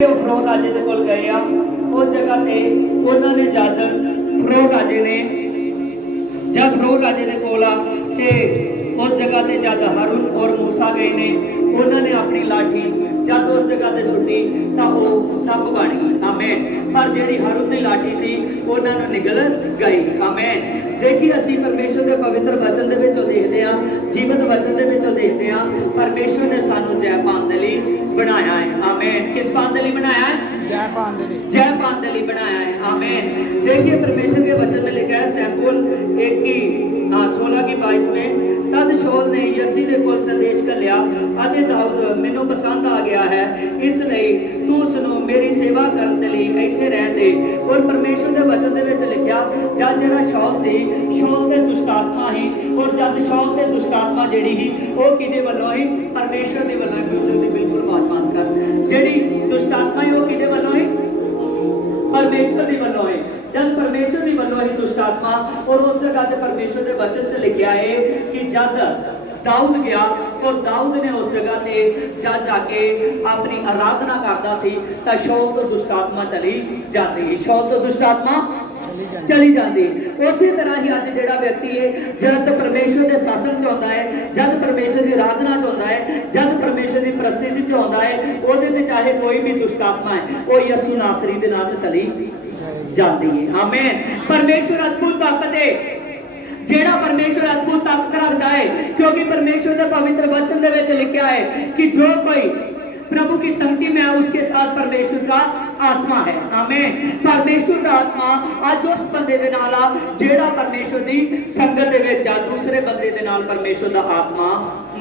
ਫਰੋਨ ਰਾਜੇ ਦੇ ਕੋਲ ਗਏ ਆ। ਉਸ ਜਗ੍ਹਾ ਤੇ ਉਹਨਾਂ ਨੇ ਜਦ ਫਰੋਨ ਰਾਜੇ ਨੇ ਫਰੋਨ ਰਾਜੇ ਦੇ ਕੋਲ ਆ ਤੇ ਉਸ ਜਗ੍ਹਾ ਤੇ ਜਦ ਹਾरून और मूसा गए ने उन्होंने अपनी लाठी जब उस जगह ते सुटी तो वो सप बन गई। आमीन। पर जिहड़ी हारून की लाठी सी उन्होंने निगल गई। आमीन। देखिए असी परमेश्वर के पवित्र वचन दे विचों देखदे आ, जीवत वचन दे विचों देखदे आ परमेश्वर ने सानू जय पाउण दे लई बनाया है। आमीन। किस पाउण दे लई बनाया है? जय पाउण दे लई बनाया है। आमीन। देखिए परमेश्वर के वचन में लिखा है सैमुअल 16:22 में तद शौल ने यसी दे कोल संदेश घल्लिया अते दाऊद मैनू पसंद आ गया है, इसलिए तू उसनू मेरी सेवा करन दे लई इत्थे रहन दे। और परमेश्वर दे वचन दे विच लिखिया जद जिहड़ा शौल सी शौल दे दुष्ट आत्मा ही और जद शौल दे दुष्ट आत्मा जिहड़ी ही वो किदे वल्लों ही? परमेश्वर दे वल्लों। म्यूजिक दी बिल्कुल बात मान कर जिहड़ी दुष्ट आत्मा ही वो किदे वल्लों ही? परमेश्वर दी वल्लों है। जब परमेश्वर की वल्लों ही दुष्ट आत्मा और उस जगह ते परमेश्वर के वचन च लिखा है कि जब दाऊद गया और दाऊद ने उस जगह ते जाके अपनी आराधना करता सी तो शौल तो दुष्ट आत्मा चली जाती। शौल तो दुष्ट आत्मा चली जाती। उसी तरह ही अज जिहड़ा व्यक्ति है जब परमेश्वर के शासन च आउंदा है, जब परमेश्वर की आराधना च आउंदा है, जब परमेश्वर की परिस्थिति च आउंदा है, ओहदे ते चाहे कोई भी दुष्ट आत्मा है वो यसू नासरी दे नाम च चली जाती है। आमीन। परमेश्वर अद्भुत ताकत है, जेड़ा परमेश्वर अद्भुत ताकत रखता है, क्योंकि परमेश्वर के पवित्र वचन दे विच लिखा है कि जो कोई प्रभु की संगति में है उसके साथ परमेश्वर का आत्मा है। आमीन। परमेश्वर का आत्मा आज उस बंदे दे नाल आ जेड़ा परमेश्वर दी संगत दे विच आ, दूसरे बंदे दे नाल परमेश्वर का आत्मा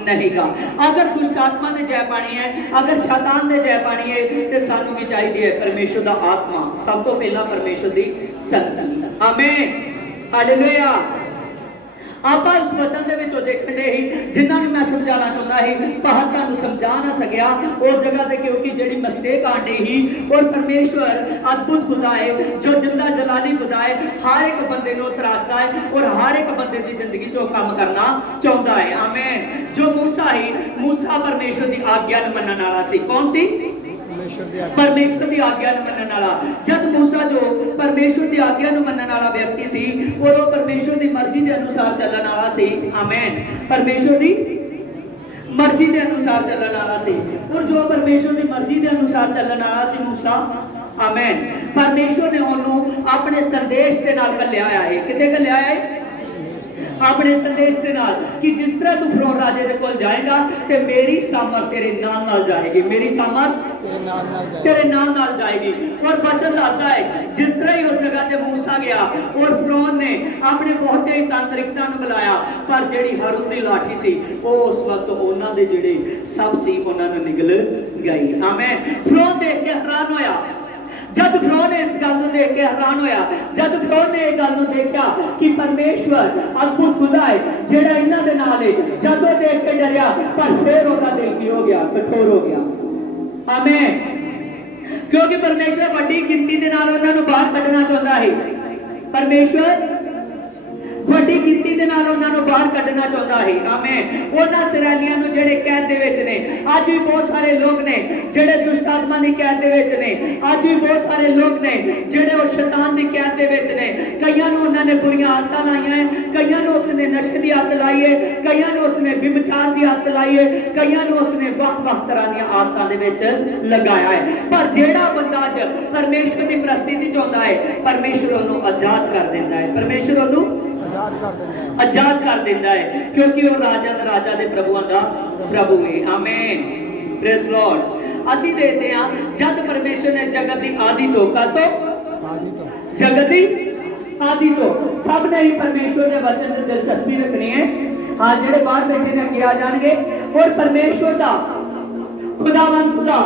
नहीं गा। अगर दुष्ट आत्मा ने जय पानी है, अगर शैतान ने जय पानी है तो सानू भी चाहिए परमेश्वर का आत्मा। सब तो पहला परमेश्वर की संगति। आमीन। हालेलुया। आप उस वचन दे विचों देखने ही जिन्होंने मैं समझाना चाहता ही पर तुहानू समझा ना सकिया उस जगह ते, क्योंकि जिहड़ी मिस्टेक आंदी ही। और परमेश्वर अद्भुत खुदा है जो जिंदा जलाली खुदा है, हर एक बंदे नूं तरासदा है और हर एक बंदे की जिंदगी चो काम करना चाहता है। आमीन। जो मूसा ही मूसा परमेश्वर की आज्ञा नूं मनण वाला सी। कौन सी? परमेश्वर की आज्ञा नूं मनण वाला। जब मूसा जो परमेश्वर की आज्ञा नूं मनण वाला व्यक्ति सी और वो परमेश्वर की मर्जी के अनुसार चलण वाला सी। आमीन। परमेश्वर की मर्जी के अनुसार चलण वाला सी और जो परमेश्वर की मर्जी के अनुसार चलण वाला सी मूसा। आमीन। परमेश्वर ने उन्होंने अपने संदेश के नाल घल्लिया है। किते घल्लिया है? अपने संदेश के नाल कि जिस तरह तू फरौन राजे दे कोल जाएगा ते मेरी सामर्थ तेरे नाल नाल जाएगी, मेरी सामर्थ तेरे नाल नाल जाएगी। और वचन दसदा है जिस तरह ही उस जगह ते मूसा गया और फरौन ने अपने बहुत ही तांत्रिकता नूं बुलाया, पर जिहड़ी हारून दी लाठी सी वो उस वक्त उन्हां दे जिहड़े सब सी उन्हां नूं निगल गई। आमीन। फरौन देख के हैरान होया। जब फरौन ने इस गल नूं देख के हैरान होया, जब फरौन ने इस गल नूं देखा कि परमेश्वर अद्भुत खुदा है जेड़ा इन्हां दे नाल है, जब वो देख के डरिया पर फिर उसदा दिल की हो गया? कठोर हो गया। आमीन। क्योंकि परमेश्वर बड़ी गिनती दे नाल उन्हां नूं बाहर कढना चाहुंदा है। परमेश्वर बड़ी गिनती दे नाल उन्हां नूं बाहर कढना चाहुंदा है। आमीन। उन्हां इसराइलियां नूं जेड़े कैद दे विच ने, अज भी बहुत सारे लोग ने जेड़े दुष्ट आत्मा दी कैद दे विच ने, अज भी बहुत सारे लोग ने जेड़े उस शैतान दी कैद दे विच ने। कईयां नूं उन्हां ने बुरियां आदतां लाईयां हैं, कईयां नूं उसने नशे दी आदत लाई है, कईयां नूं उसने व्यभिचार दी आदत लाई है, कईयां नूं उसने वख-वख तरह दी आदतां दे विच लगाया है। पर जेड़ा बंदा अज परमेश्वर दी परिस्थिति च आउंदा है, परमेश्वर उहनूं आजाद कर दिंदा है। परमेश्वर उहनूं आजाद कर देता है, क्योंकि वो राजा दा राजा दे प्रभुआं दा प्रभु है। आमीन। Praise Lord. असी देखते हैं जब परमेश्वर ने जगत की आदि तो जगत की आदि तो सब ने ही परमेश्वर के वचन से दिलचस्पी रखनी है। हाँ, जेड़े बाहर बैठे ने किया जाएंगे। और परमेश्वर का खुदावन खुदा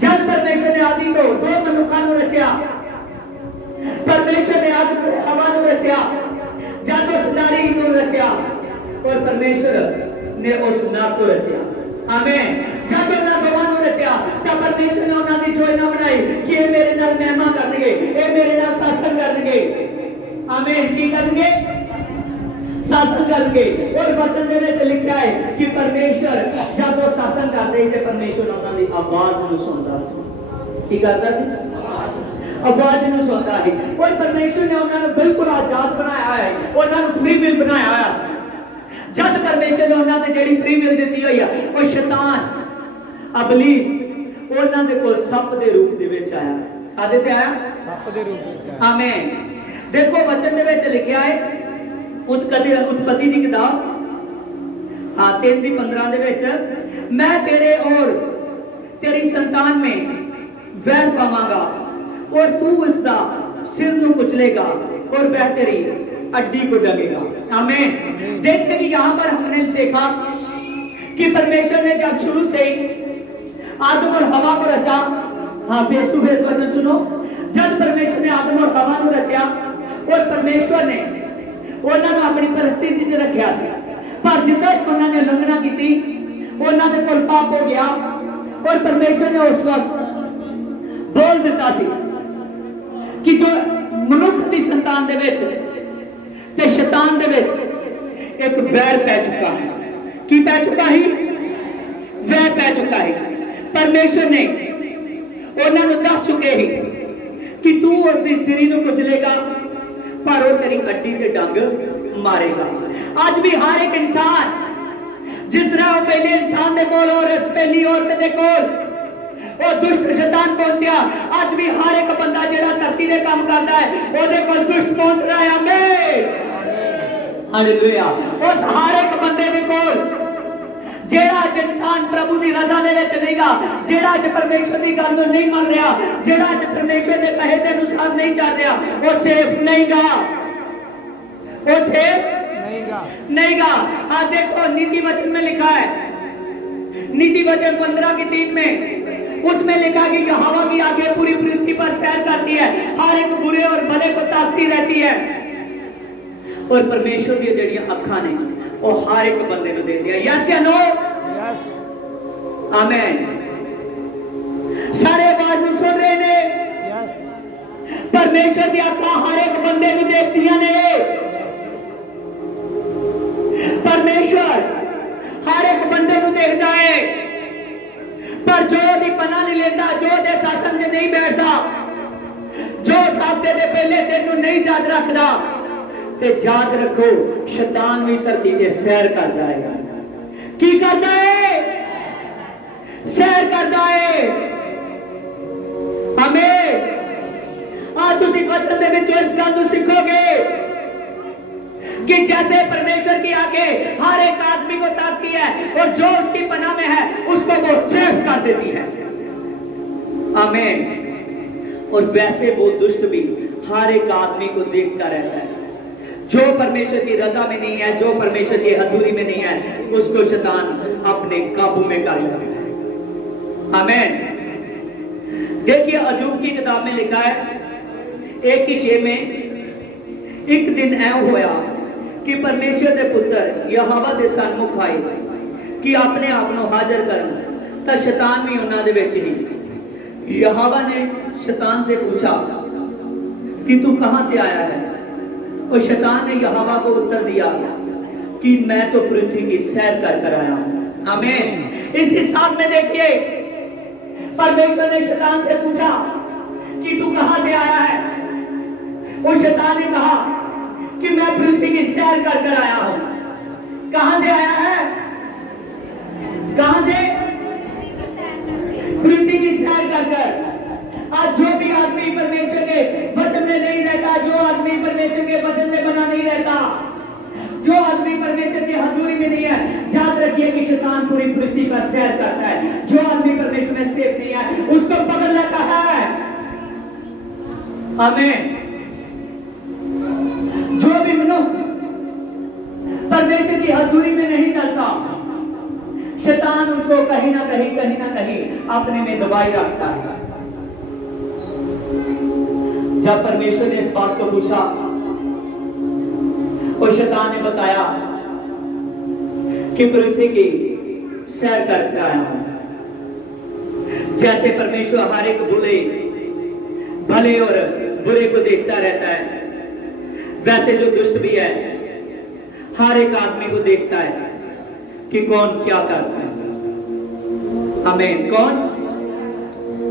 जब परमेश्वर ने आदि तो दो मनुखों को रचा, परमेश्वर ने हवा को रचा, जब उस नारी को रचा और परमेश्वर ने उस नर को रचा। आमीन। जब उन्होंने भगवान को रचा तब परमेश्वर ने उन्होंने योजना बनाई कि ये मेरे नाल महिमा करनगे, ये मेरे नाल शासन करनगे। आमीन। की करनगे? शासन करनगे। और वचन दे विच लिखा है कि परमेश्वर जब ਜਦੋਂ ਸਾਸਨ ਕਰਦੇ ਤੇ ਪਰਮੇਸ਼ਵਰ ਉਹਨਾਂ ਦੀ ਆਵਾਜ਼ ਨੂੰ ਸੁਣਦਾ ਸੀ। ਕੀ ਕਰਦਾ ਸੀ? ਆਵਾਜ਼ ਨੂੰ ਸੁਣਦਾ ਸੀ। ਔਰ ਪਰਮੇਸ਼ਵਰ ਨੇ ਉਹਨਾਂ ਨੂੰ ਬਿਲਕੁਲ ਆਜ਼ਾਦ ਬਣਾਇਆ ਹੈ, ਉਹਨਾਂ ਨੂੰ ਫ੍ਰੀ ਵਿਲ ਬਣਾਇਆ ਹੋਇਆ ਸੀ। ਜਦ ਪਰਮੇਸ਼ਵਰ ਨੇ ਉਹਨਾਂ ਤੇ ਜਿਹੜੀ ਫ੍ਰੀ ਵਿਲ ਦਿੱਤੀ ਹੋਈ ਆ, ਉਹ ਸ਼ੈਤਾਨ ਅਬਲੀਸ ਉਹਨਾਂ ਦੇ ਕੋਲ ਸੱਪ ਦੇ ਰੂਪ ਦੇ ਵਿੱਚ ਆਇਆ। ਕਾਹਦੇ ਤੇ ਆਇਆ? ਸੱਪ ਦੇ ਰੂਪ ਵਿੱਚ ਆਇਆ। ਆਮੀਨ। ਦੇਖੋ ਵਚਨ ਦੇ ਵਿੱਚ ਲਿਖਿਆ ਹੈ उत्पत्ति की किताब 3:15 ਦੇ ਵਿੱਚ, मैं तेरे और तेरी संतान में वैर पावांगा और तू उसका सिर ਨੂੰ कुचलेगा और वह तेरी हड्डी को डंगेगा। आमीन। देखते कि यहाँ पर हमने देखा कि परमेश्वर ने जब शुरू से ही आदम और हवा को रचा, हाँ फेस टू फेस वचन सुनो, जब परमेश्वर ने आदम और हवा को रचा और परमेश्वर ने उन्होंने अपनी परिस्थिति च रखा सी, पर जिद्दां उन्होंने उल्लंघना की उन्होंने कोल पाप हो गया और परमेश्वर ने उस वक्त बोल दिता सी कि जो मनुख की संतान दे विच ते शैतान दे विच एक वैर पै चुका है। की पै चुका ही? वैर पै चुका है। परमेश्वर ने उन्होंने दस चुके ही कि तू उसकी सिरी नूं कुचलेगा पर वो तेरी हड्डी ते डंग मारेगा। आज भी हर एक इंसान जिस तरह वो पहले इंसान दे कोल और इस पहली औरत दे कोल वो दुष्ट शैतान पहुंचया, आज भी हर एक बंदा जेड़ा धरती दे काम करदा है ओदे कोल दुष्ट पहुंच रहा है। आमीन। हालेलुया। उस हर एक बंदे दे कोल जेड़ा अज इंसान प्रभु दी रजा दे विच नहीं गा, जेड़ा अज परमेश्वर दी गल नूं नहीं मान रहा, जेड़ा अज परमेश्वर दे कहे दे अनुसार नहीं चल रहा, वो सेफ नहीं गा, वो सेफ नहीं गा। हाँ देखो नीति वचन में लिखा है, नीति वचन 15:3 में उसमें लिखा कि हवा की आगे पूरी पृथ्वी पर सैर करती है, हर एक बुरे और भले को ताकती रहती है और परमेश्वर की जड़ियां अखा ने वो हर एक बंदे को दे दिया। यस या नो? यस। आमीन। सारे आवाज में सुन रहे ने? यस। परमेश्वर की अखा हर एक बंदे को देखती ने। परमेश्वर हर एक बंदे को देखता है, पर जो दी पना नहीं लेता, जो दे शासन च नहीं बैठता, जो साबते दे पहले दिन नूं नहीं याद रखता, ते याद रखो शैतान भी धरती ते सैर करता है। की करता है? सैर करता है। हमें आज तुसी वचन दे विच इस गल नूं सीखोगे कि जैसे परमेश्वर की आंखें हर एक आदमी को ताकती है और जो उसकी पनाह में है उसको वो सेफ कर देती है। आमीन। और वैसे वो दुष्ट भी हर एक आदमी को देखता रहता है। जो परमेश्वर की रजा में नहीं है, जो परमेश्वर की हजूरी में नहीं है, उसको शैतान अपने काबू में कर लेता है। आमीन। देखिए अजूब की किताब में लिखा है 1:6 में, एक दिन ऐ होया कि परमेश्वर दे पुत्र यहोवा दे सन्मुख आए कि अपने आप को हाजिर करन, तां शैतान भी उन्हां दे विच ही। यहोवा ने शैतान से पूछा कि तू कहां से आया है? और शैतान ने यहोवा को उत्तर दिया कि मैं तो पृथ्वी की सैर कर आया हूं। आमीन। इस हिसाब में देखिए परमेश्वर ने शैतान से पूछा कि तू कहां से आया है? और शैतान ने कहा कि मैं पृथ्वी की सैर कर आया हूं। कहां से आया है? कहां से? पृथ्वी की सैर कर। आज जो भी आदमी परमेश्वर के वचन में नहीं रहता, जो आदमी परमेश्वर के वचन में बना नहीं रहता, जो आदमी परमेश्वर की हजूरी में नहीं है, याद रखिए कि शैतान पूरी पृथ्वी पर सैर करता है। जो आदमी परमेश्वर में सेफ नहीं है उसको पकड़ लेता है। आमीन। जो भी मनुष्य परमेश्वर की हजूरी में नहीं चलता, शैतान उनको कहीं ना कहीं अपने में दबाई रखता है। जब परमेश्वर ने इस बात को पूछा और शैतान ने बताया कि पृथ्वी की सैर करके आया हूं। जैसे परमेश्वर हर एक भले और बुरे को देखता रहता है, वैसे जो दुष्ट भी है हर एक आदमी को देखता है कि कौन क्या करता है। आमीन। कौन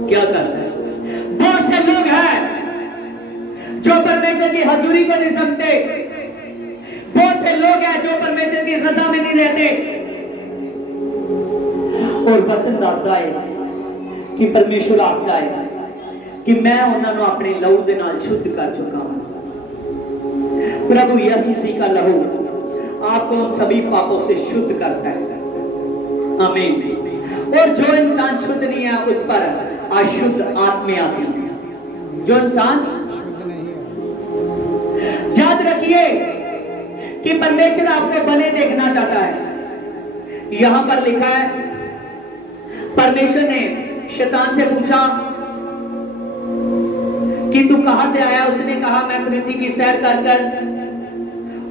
क्या करता है? बहुत से लोग हैं जो परमेश्वर की हजूरी को नहीं समझते। बहुत से लोग हैं जो परमेश्वर की रजा में नहीं रहते। और वचन दसदा है कि परमेश्वर आखदा है कि मैं उन्होंने अपने लहू दे नाल शुद्ध कर चुका हूं। प्रभु यीशु मसीह का लहू आपको उन सभी पापों से शुद्ध करता है। आमीन। और जो इंसान शुद्ध नहीं है उस पर अशुद्ध आत्मा आती है। जो इंसान शुद्ध नहीं है, याद रखिए कि परमेश्वर आपको बने देखना चाहता है। यहां पर लिखा है, परमेश्वर ने शैतान से पूछा कि तू कहां से आया? उसने कहा मैं पृथ्वी की सैर कर कर।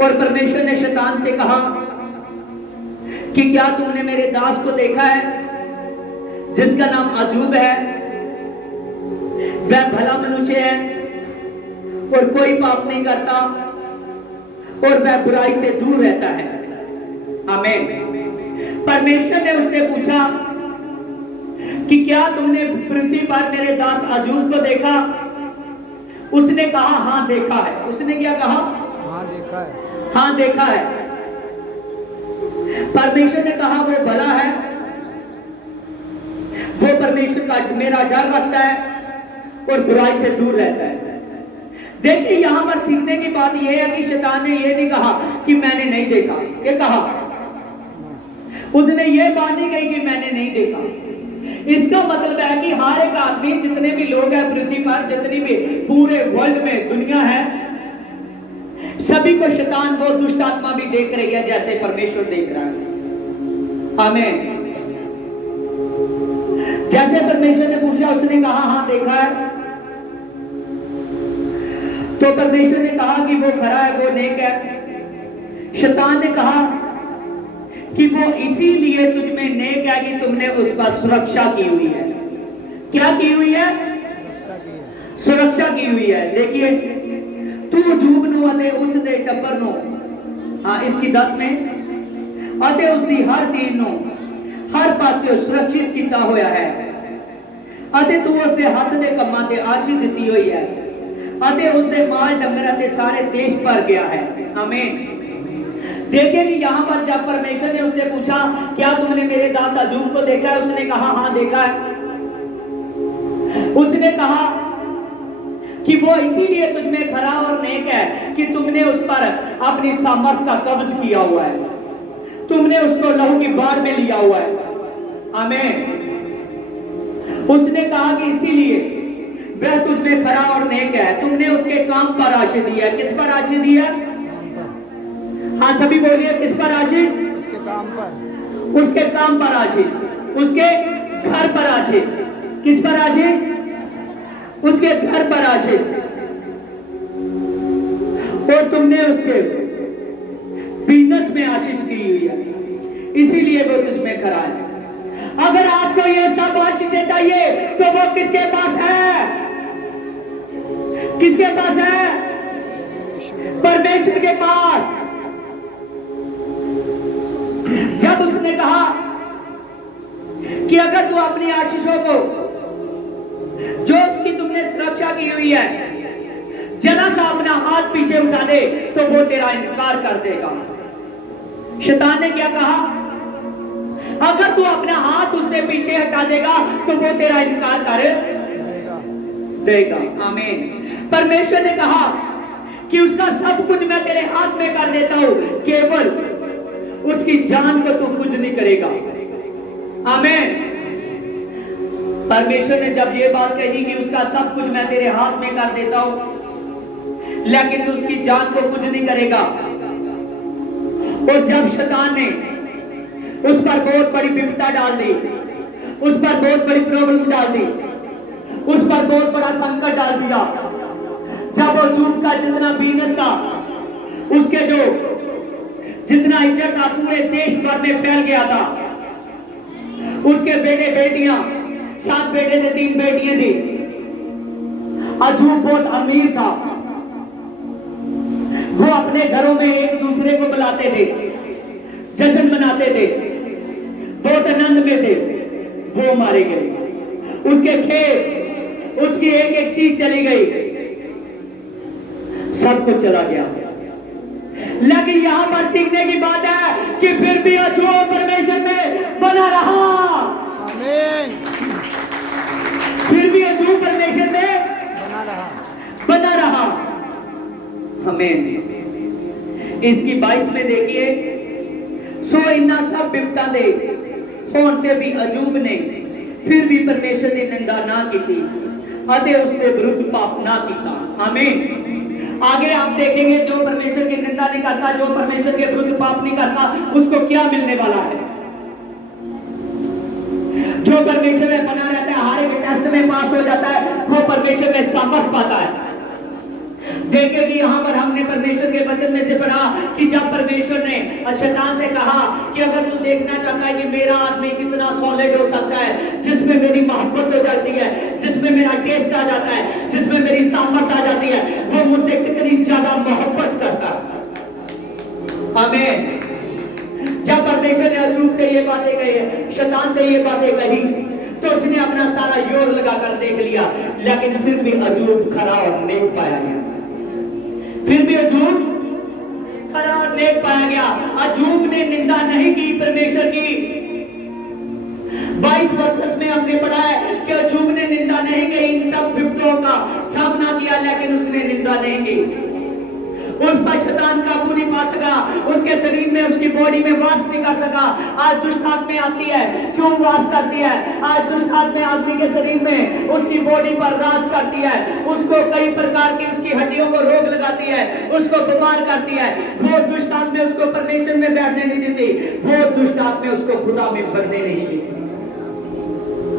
और परमेश्वर ने शैतान से कहा कि क्या तुमने मेरे दास को देखा है जिसका नाम अजूब है? वह भला मनुष्य है और कोई पाप नहीं करता और वह बुराई से दूर रहता है। आमीन। परमेश्वर ने उससे पूछा कि क्या तुमने पृथ्वी पर मेरे दास अजूब को देखा? उसने कहा हां देखा है। उसने क्या कहा? हां देखा है। हां देखा है। परमेश्वर ने कहा वो भला है, वो परमेश्वर का मेरा डर रखता है और बुराई से दूर रहता है। देखिए यहां पर सीखने की बात यह है कि शैतान ने यह नहीं कहा कि मैंने नहीं देखा। ये कहा, उसने ये बात नहीं कही कि मैंने नहीं देखा। इसका मतलब है कि हर एक आदमी, जितने भी लोग हैं पृथ्वी पर, जितनी भी पूरे वर्ल्ड में दुनिया है, सभी को शैतान वो दुष्ट आत्मा भी देख रही है जैसे परमेश्वर देख रहा है। आमीन। जैसे परमेश्वर ने पूछा, उसने कहा हां देखा है। तो परमेश्वर ने कहा कि वो खरा है, वो नेक है। शैतान ने कहा कि वो इसीलिए तुझ में नेक है कि तुमने उसका सुरक्षा की हुई है। क्या की हुई है? सुरक्षा की हुई है। देखिए, तू अजूब नु अते उस दे टब्बर नु, हां इसकी 10 में, अते उसकी हर चीज नु हर पासे सुरक्षित किया होया है। अते तू उसके हाथ दे कमां ते आशीष दी हुई है। अते उसके माल डंगर अते सारे देश पर गया है। आमीन। देखिए कि यहाँ पर जब परमेश्वर ने उससे पूछा क्या तुमने मेरे दास अजूब को देखा है? उसने कहा हां देखा है। उसने कहा कि वो इसीलिए तुझ में खरा और नेक है कि तुमने उस पर अपनी सामर्थ का कब्ज किया हुआ है, तुमने उसको लहू की बाढ़ में लिया हुआ है। आमीन। उसने कहा कि इसीलिए वह तुझ में खरा और नेक है, तुमने उसके काम पर आशीष दिया। किस पर आशीष दिया? हाँ सभी बोलिए, किस पर आशीष? उसके काम पर। उसके काम पर आशीष, उसके घर पर आशीष। किस पर आशीष? उसके घर पर आशीष। और तुमने उसके बिजनेस में आशीष की हुई है, इसीलिए वो तुझमें खरा है। अगर आपको ये सब आशीषें चाहिए तो वो किसके पास है? किसके पास है? परमेश्वर के पास। जब उसने कहा कि अगर तू अपनी आशीषों को, जो उसकी तुमने सुरक्षा की हुई है, जरा सा अपना हाथ पीछे उठा दे तो वो तेरा इनकार कर देगा। शैतान ने क्या कहा? अगर तू अपना हाथ उससे पीछे हटा देगा तो वो तेरा इनकार कर देगा। आमीन। परमेश्वर ने कहा कि उसका सब कुछ मैं तेरे हाथ में कर देता हूं, केवल उसकी जान को तू कुछ नहीं करेगा। आमीन। परमेश्वर ने जब ये बात कही कि उसका सब कुछ मैं तेरे हाथ में कर देता हूं, लेकिन तू उसकी जान को कुछ नहीं करेगा। और जब शैतान ने उस पर बहुत बड़ी विपदा डाल दी, उस पर बहुत बड़ी प्रॉब्लम डाल दी, उस पर बहुत बड़ा संकट डाल दिया, जब वो अजूब का जितना बिजनेस था, उसके जो जितना इज्जत था पूरे देश भर में फैल गया था, उसके बेटे बेटियां, 7 बेटे थे, 3 बेटियां थी। अजूब बहुत अमीर था, वो अपने घरों में एक दूसरे को बुलाते थे, जश्न मनाते थे, बहुत आनंद में थे। वो मारी गई, उसके खेत, उसकी एक एक चीज चली गई, सब कुछ चला गया। लेकिन यहां पर सीखने की बात है कि फिर भी अय्यूब परमेश्वर में बना रहा। आमीन। फिर भी अय्यूब परमेश्वर में बना रहा। हमें इसकी 22 में देखिए, सो इन्ना सब बिपता दे होते भी अय्यूब ने फिर भी परमेश्वर की निंदा ना की अते उसके विरुद्ध पाप ना किया। आमीन। आगे आप देखेंगे जो परमेश्वर की निंदा नहीं करता, जो परमेश्वर के विरुद्ध पाप नहीं करता, उसको क्या मिलने वाला है। जो परमेश्वर में बना रहता है, हर एक टेस्ट में पास हो जाता है, वो परमेश्वर में सामर्थ पाता है। देखें कि यहाँ पर हमने परमेश्वर के वचन में से पढ़ा कि जब परमेश्वर ने शैतान से कहा कि अगर तू देखना चाहता है कि मेरा आदमी कितना सॉलिड हो सकता है, जिसमें मेरी मोहब्बत हो जाती है, जिसमें मेरा टेस्ट आ जाता है, जिसमें मेरी सामर्थ आ जाती है, वो मुझसे कितनी ज्यादा मोहब्बत करता है। आमीन। जब परमेश्वर ने अय्यूब से ये बातें कही, शैतान से ये बातें कही, तो उसने अपना सारा जोर लगाकर देख लिया, लेकिन फिर भी अय्यूब खरा और नेक पाया गया। फिर भी अय्यूब खरा और नेक पाया गया। अय्यूब ने निंदा नहीं की परमेश्वर की। 22 वर्ष में हमने पढ़ा है कि अय्यूब ने निंदा नहीं की, इन सब विपत्तियों का सामना किया, लेकिन उसने निंदा नहीं की। उस पर शैतान काबू नहीं पा सका, उसके शरीर में, उसकी बॉडी में वास नहीं कर सका। आज दुष्ट आत्मा आती है, क्यों वास करती है? आज दुष्ट आत्मा आदमी के शरीर में, उसकी बॉडी पर राज करती है, उसको कई प्रकार की, उसकी हड्डियों को रोग लगाती है, उसको बीमार करती है। वो दुष्ट आत्मा उसको परमेश्वर में बैठने नहीं देती, वो दुष्ट आत्मा उसको खुदा में बढ़ने नहीं देती।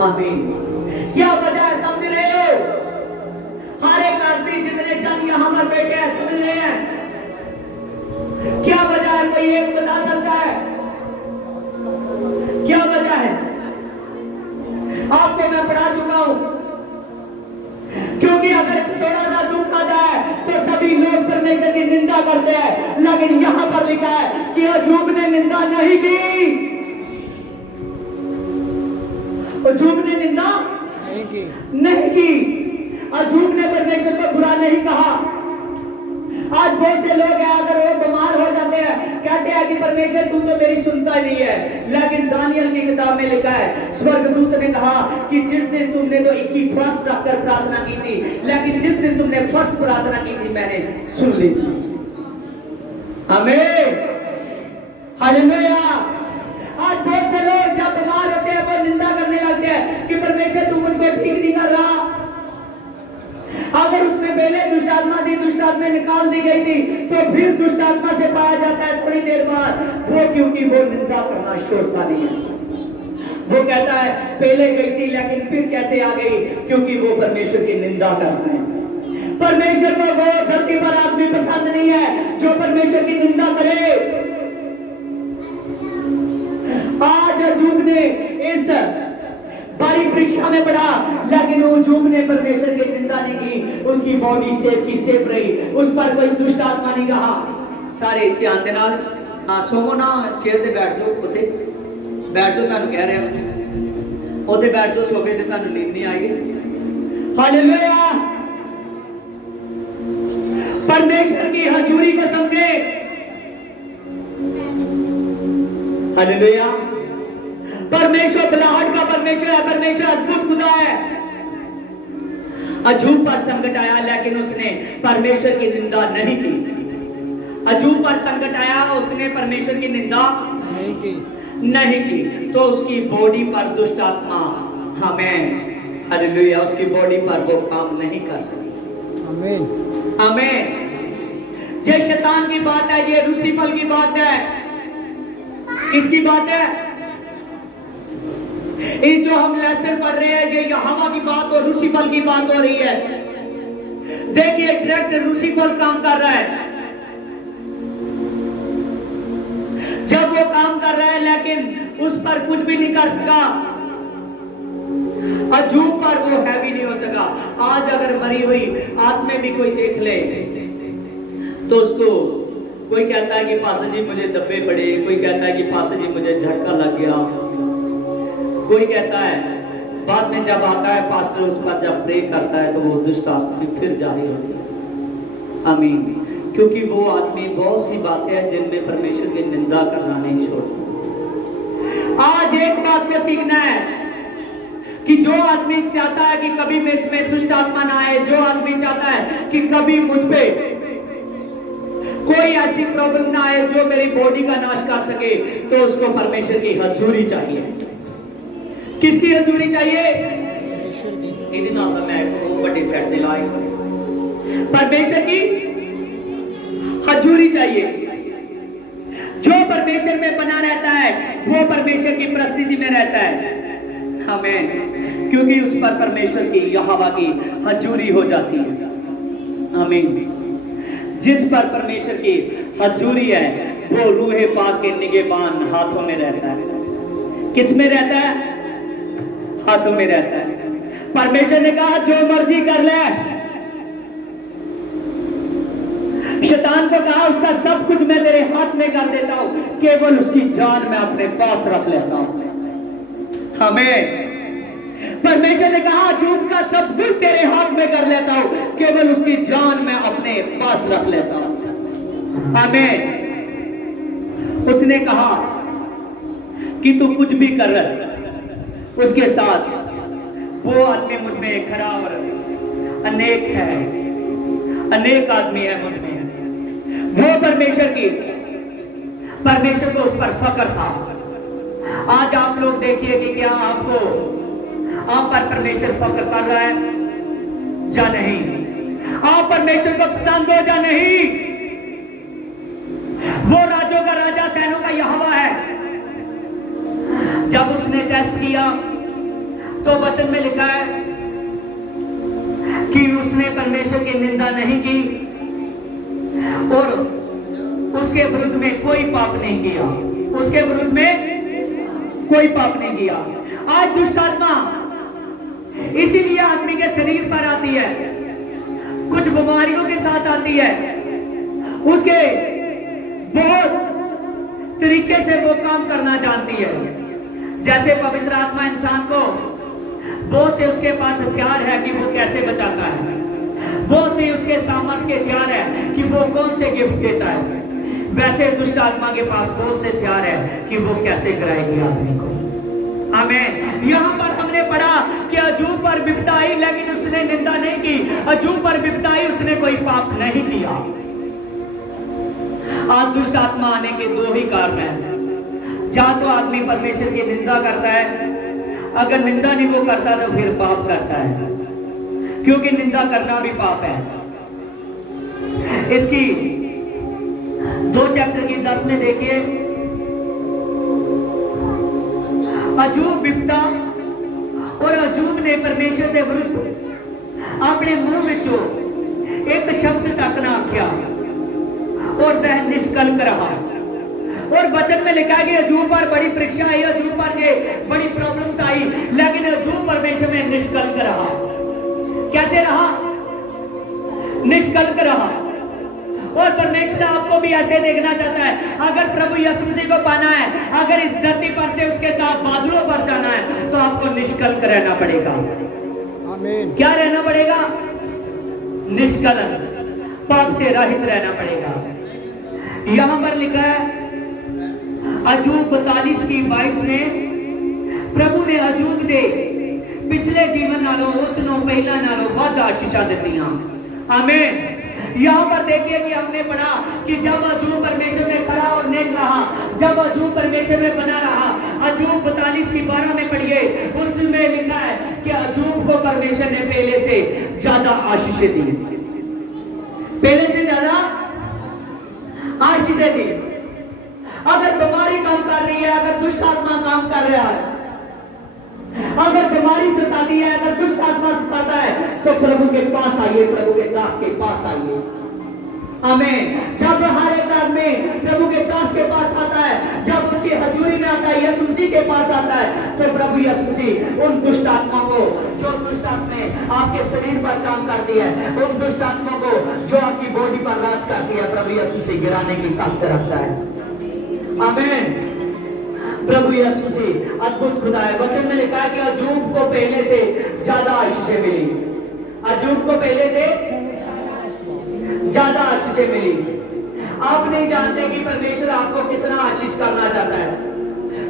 आमीन। क्या वजह है, समझ रहे हो? हर एक आदमी जितने जन यहाँ पर बैठे हैं, समझ रहे हैं क्या वजह है? कोई एक बता सकता है क्या वजह है? आपको मैं पढ़ा चुका हूं। क्योंकि अगर थोड़ा सा दुख आता है तो सभी लोग परमेश्वर की निंदा करते हैं, लेकिन यहां पर लिखा है कि अय्यूब ने निंदा नहीं की। अय्यूब ने निंदा नहीं की। अय्यूब ने परमेश्वर को बुरा नहीं कहा। आज बहुत से लोग हैं, अगर वो बीमार हो जाते हैं, कहते हैं कि परमेश्वर तू तो मेरी सुनता ही नहीं है। लेकिन दानियल की किताब में लिखा है, स्वर्गदूत ने कहा कि जिस दिन तुमने तो 21 फर्स्ट रखकर प्रार्थना की थी, लेकिन जिस दिन तुमने फर्स्ट प्रार्थना की थी, मैंने सुन ली थी। आमीन। हालेलुया। आज बहुत से लोग जब बीमार होते हैं, वो निंदा करने लगते हैं कि परमेश्वर तू मुझको ठीक नहीं कर रहा। अगर उसने पहले दुष्ट आत्मा दी, दुष्ट आत्मा निकाल दी गई थी, तो फिर दुष्ट आत्मा से पाया जाता है थोड़ी देर बाद वो, क्योंकि वो निंदा करना छोड़ता नहीं है। वो कहता है पहले गई थी, लेकिन फिर कैसे आ गई? क्योंकि वो परमेश्वर की निंदा करता है। परमेश्वर को वो धरती पर आदमी पसंद नहीं है जो परमेश्वर की निंदा करे। आज अय्यूब ने इस बड़ी परीक्षा में पड़ा, लेकिन अय्यूब ने परमेश्वर की निंदा नहीं की। उसकी बॉडी सेफ की सेफ रही, उस पर कोई दुष्ट आत्मा नहीं कहा। सारे ध्यान देना। हाँ सोमो ना, चेयर पे बैठ जाओ, उते बैठ जाओ, तुहानू कह रहे हैं उते बैठ जाओ, सोफे ते तुहानू नींद नहीं आएगी। हालेलुया। परमेश्वर की हजूरी को समझे। हालेलुया। परमेश्वर बुलाहट का परमेश्वर है, परमेश्वर अद्भुत खुदा है। अय्यूब पर संकट आया, लेकिन उसने परमेश्वर की निंदा नहीं की। अय्यूब पर संकट आया, उसने परमेश्वर की निंदा नहीं की, तो उसकी बॉडी पर दुष्ट आत्मा, हमें हालेलुया, उसकी बॉडी पर वो काम नहीं कर सकी। आमीन। आमीन। ये शैतान की बात है, ये लूसीफर की बात है। किसकी बात है? ये जो हम लेसन पढ़ रहे हैं, ये हवा की बात और लूसीफर की बात हो रही है। देखिए डायरेक्ट लूसीफर काम कर रहा है। जब वो काम कर रहा है, लेकिन उस पर कुछ भी नहीं कर सका। अय्यूब पर वो हैवी नहीं हो सका। आज अगर मरी हुई आत्मा भी कोई देख ले तो उसको कोई कहता है कि पास्टर जी मुझे दब्बे पड़े, कोई कहता है कि पास्टर जी मुझे झटका लग गया, कोई कहता है, बाद में जब आता है पास्टर उस पर जब प्रे करता है तो वो दुष्ट आत्मा फिर जारी होती है। आमीन। क्योंकि वो आदमी बहुत सी बातें हैं जिनमें परमेश्वर की निंदा करना नहीं छोड़ता। आज एक बात को सीखना है कि जो आदमी चाहता है कि कभी मुझ में दुष्ट आत्मा ना आए, जो आदमी चाहता है कि कभी मुझ पे कोई ऐसी प्रॉब्लम ना आए जो मेरी बॉडी का नाश कर सके, तो उसको परमेश्वर की हजूरी चाहिए। किसकी हजूरी चाहिए? ਇਹਦੇ ਨਾਲ ਤਾਂ ਮੈਂ ਉਹ ਵੱਡੇ सेट ਤੇ ਲਾਏ। परमेश्वर की हजूरी चाहिए। जो परमेश्वर में बना रहता है वो परमेश्वर की परिस्थिति में रहता है। आमीन। क्योंकि उस पर परमेश्वर की यहोवा की हजूरी हो जाती है। आमीन। जिस पर परमेश्वर की हजूरी है वो रूहे पाक के निगहबान हाथों में रहता है। किस में रहता है? हाथों में रहता है। परमेश्वर ने कहा जो मर्जी कर ले। शैतान को कहा उसका सब कुछ मैं तेरे हाथ में कर देता हूं, केवल उसकी जान मैं अपने पास रख लेता हूं। हमें परमेश्वर ने कहा अजूब का सब कुछ तेरे हाथ में कर लेता हूं, केवल उसकी जान मैं अपने पास रख लेता हूं। आमीन। उसने कहा कि तू कुछ भी कर रहा, उसके साथ वो आदमी मुझ में खड़ा और अनेक है, अनेक आदमी है मुझ में। वो परमेश्वर को उस पर फक्र था। आज आप लोग देखिए कि क्या आप पर परमेश्वर फक्र कर रहा है या नहीं? आप परमेश्वर को पसंद हो या नहीं? वो राजों का राजा, सैनों का यहोवा है। जब उसने टेस्ट किया तो वचन में लिखा है कि उसने परमेश्वर की निंदा नहीं की और उसके विरुद्ध में कोई पाप नहीं किया। उसके विरुद्ध में कोई पाप नहीं किया। आज दुष्ट आत्मा इसीलिए आदमी के शरीर पर आती है, कुछ बीमारियों के साथ आती है। उसके बहुत तरीके से वो काम करना जानती है। जैसे पवित्र आत्मा इंसान को बहुत से उसके पास हथियार है कि वो कैसे बचाता है, बहुत से उसके सामर्थ्य के हथियार है कि वो कौन से गिफ्ट देता है, वैसे दुष्ट आत्मा के पास बहुत से हथियार है कि वो कैसे कराएगी आदमी को। हमें यहाँ पर हमने पढ़ा कि अजूब पर विपदा आई लेकिन उसने निंदा नहीं की। अजूब पर विपदा आई, उसने कोई पाप नहीं किया। आज दुष्ट आत्मा आने के दो ही कारण हैं। या तो आदमी परमेश्वर की निंदा करता है, अगर निंदा नहीं वो करता तो फिर पाप करता है, क्योंकि निंदा करना भी पाप है। इसकी 2 चैप्टर की 10 में देखिए, अजूब विपदा और अजूब ने परमेश्वर के विरुद्ध अपने मुंह विचों एक शब्द तक ना आख्या और वह निष्कलंक रहा। और वचन में लिखा है कि अजूब पर बड़ी परीक्षा आई, अजूब पर ये बड़ी प्रॉब्लम्स आई, लेकिन अजूब परमेश्वर में निष्कलंक रहा। कैसे रहा? निष्कलंक रहा। और परमेश्वर आपको भी ऐसे देखना चाहता है। अगर प्रभु यीशु मसीह को पाना है, अगर इस धरती पर से उसके साथ बादलों पर जाना है, तो आपको निष्कलंक रहना पड़ेगा। आमीन। क्या रहना पड़ेगा? निष्कलंक, पाप से रहित रहना पड़ेगा। यहां पर लिखा है अजूब 42 की 22 में प्रभु ने अजूब दे पिछले जीवन नालों उसनों पहला नालों वध आशीषा दित्तियां। आमीन। यहाँ पर देखिए कि हमने पढ़ा कि जब अजूब परमेश्वर में खड़ा और नेक रहा, जब अजूब परमेश्वर में बना रहा, अजूब 42 की 12 में पढ़िए, उसमें लिखा है कि अजूब को परमेश्वर ने पहले से ज्यादा आशीषें दी, पहले से ज्यादा आशीषें दी। अगर बीमारी काम कर रही है, अगर दुष्ट आत्मा काम कर रहा है, अगर बीमारी सताती है, अगर दुष्ट आत्मा सताता है, तो प्रभु के पास आइए, प्रभु के दास के पास आइए। आमीन। जब हर एक आदमी प्रभु के दास के पास आता है, जब उसकी हजूरी में आता है, यीशु मसीह के पास आता है, तो प्रभु यीशु मसीह उन दुष्ट आत्मा को, जो दुष्ट आत्मा आपके शरीर पर काम करती है, उन दुष्ट आत्मा को जो आपकी बॉडी पर राज करती है, प्रभु यीशु मसीह गिराने की ताकत रखता है। आमीन। प्रभु यीशु से अद्भुत खुदा है। वचन में लिखा है कि अजूब को पहले से ज्यादा आशीषें मिली। अजूब को पहले से ज्यादा आशीषें मिली। आप नहीं जानते कि परमेश्वर आपको कितना आशीष करना चाहता है।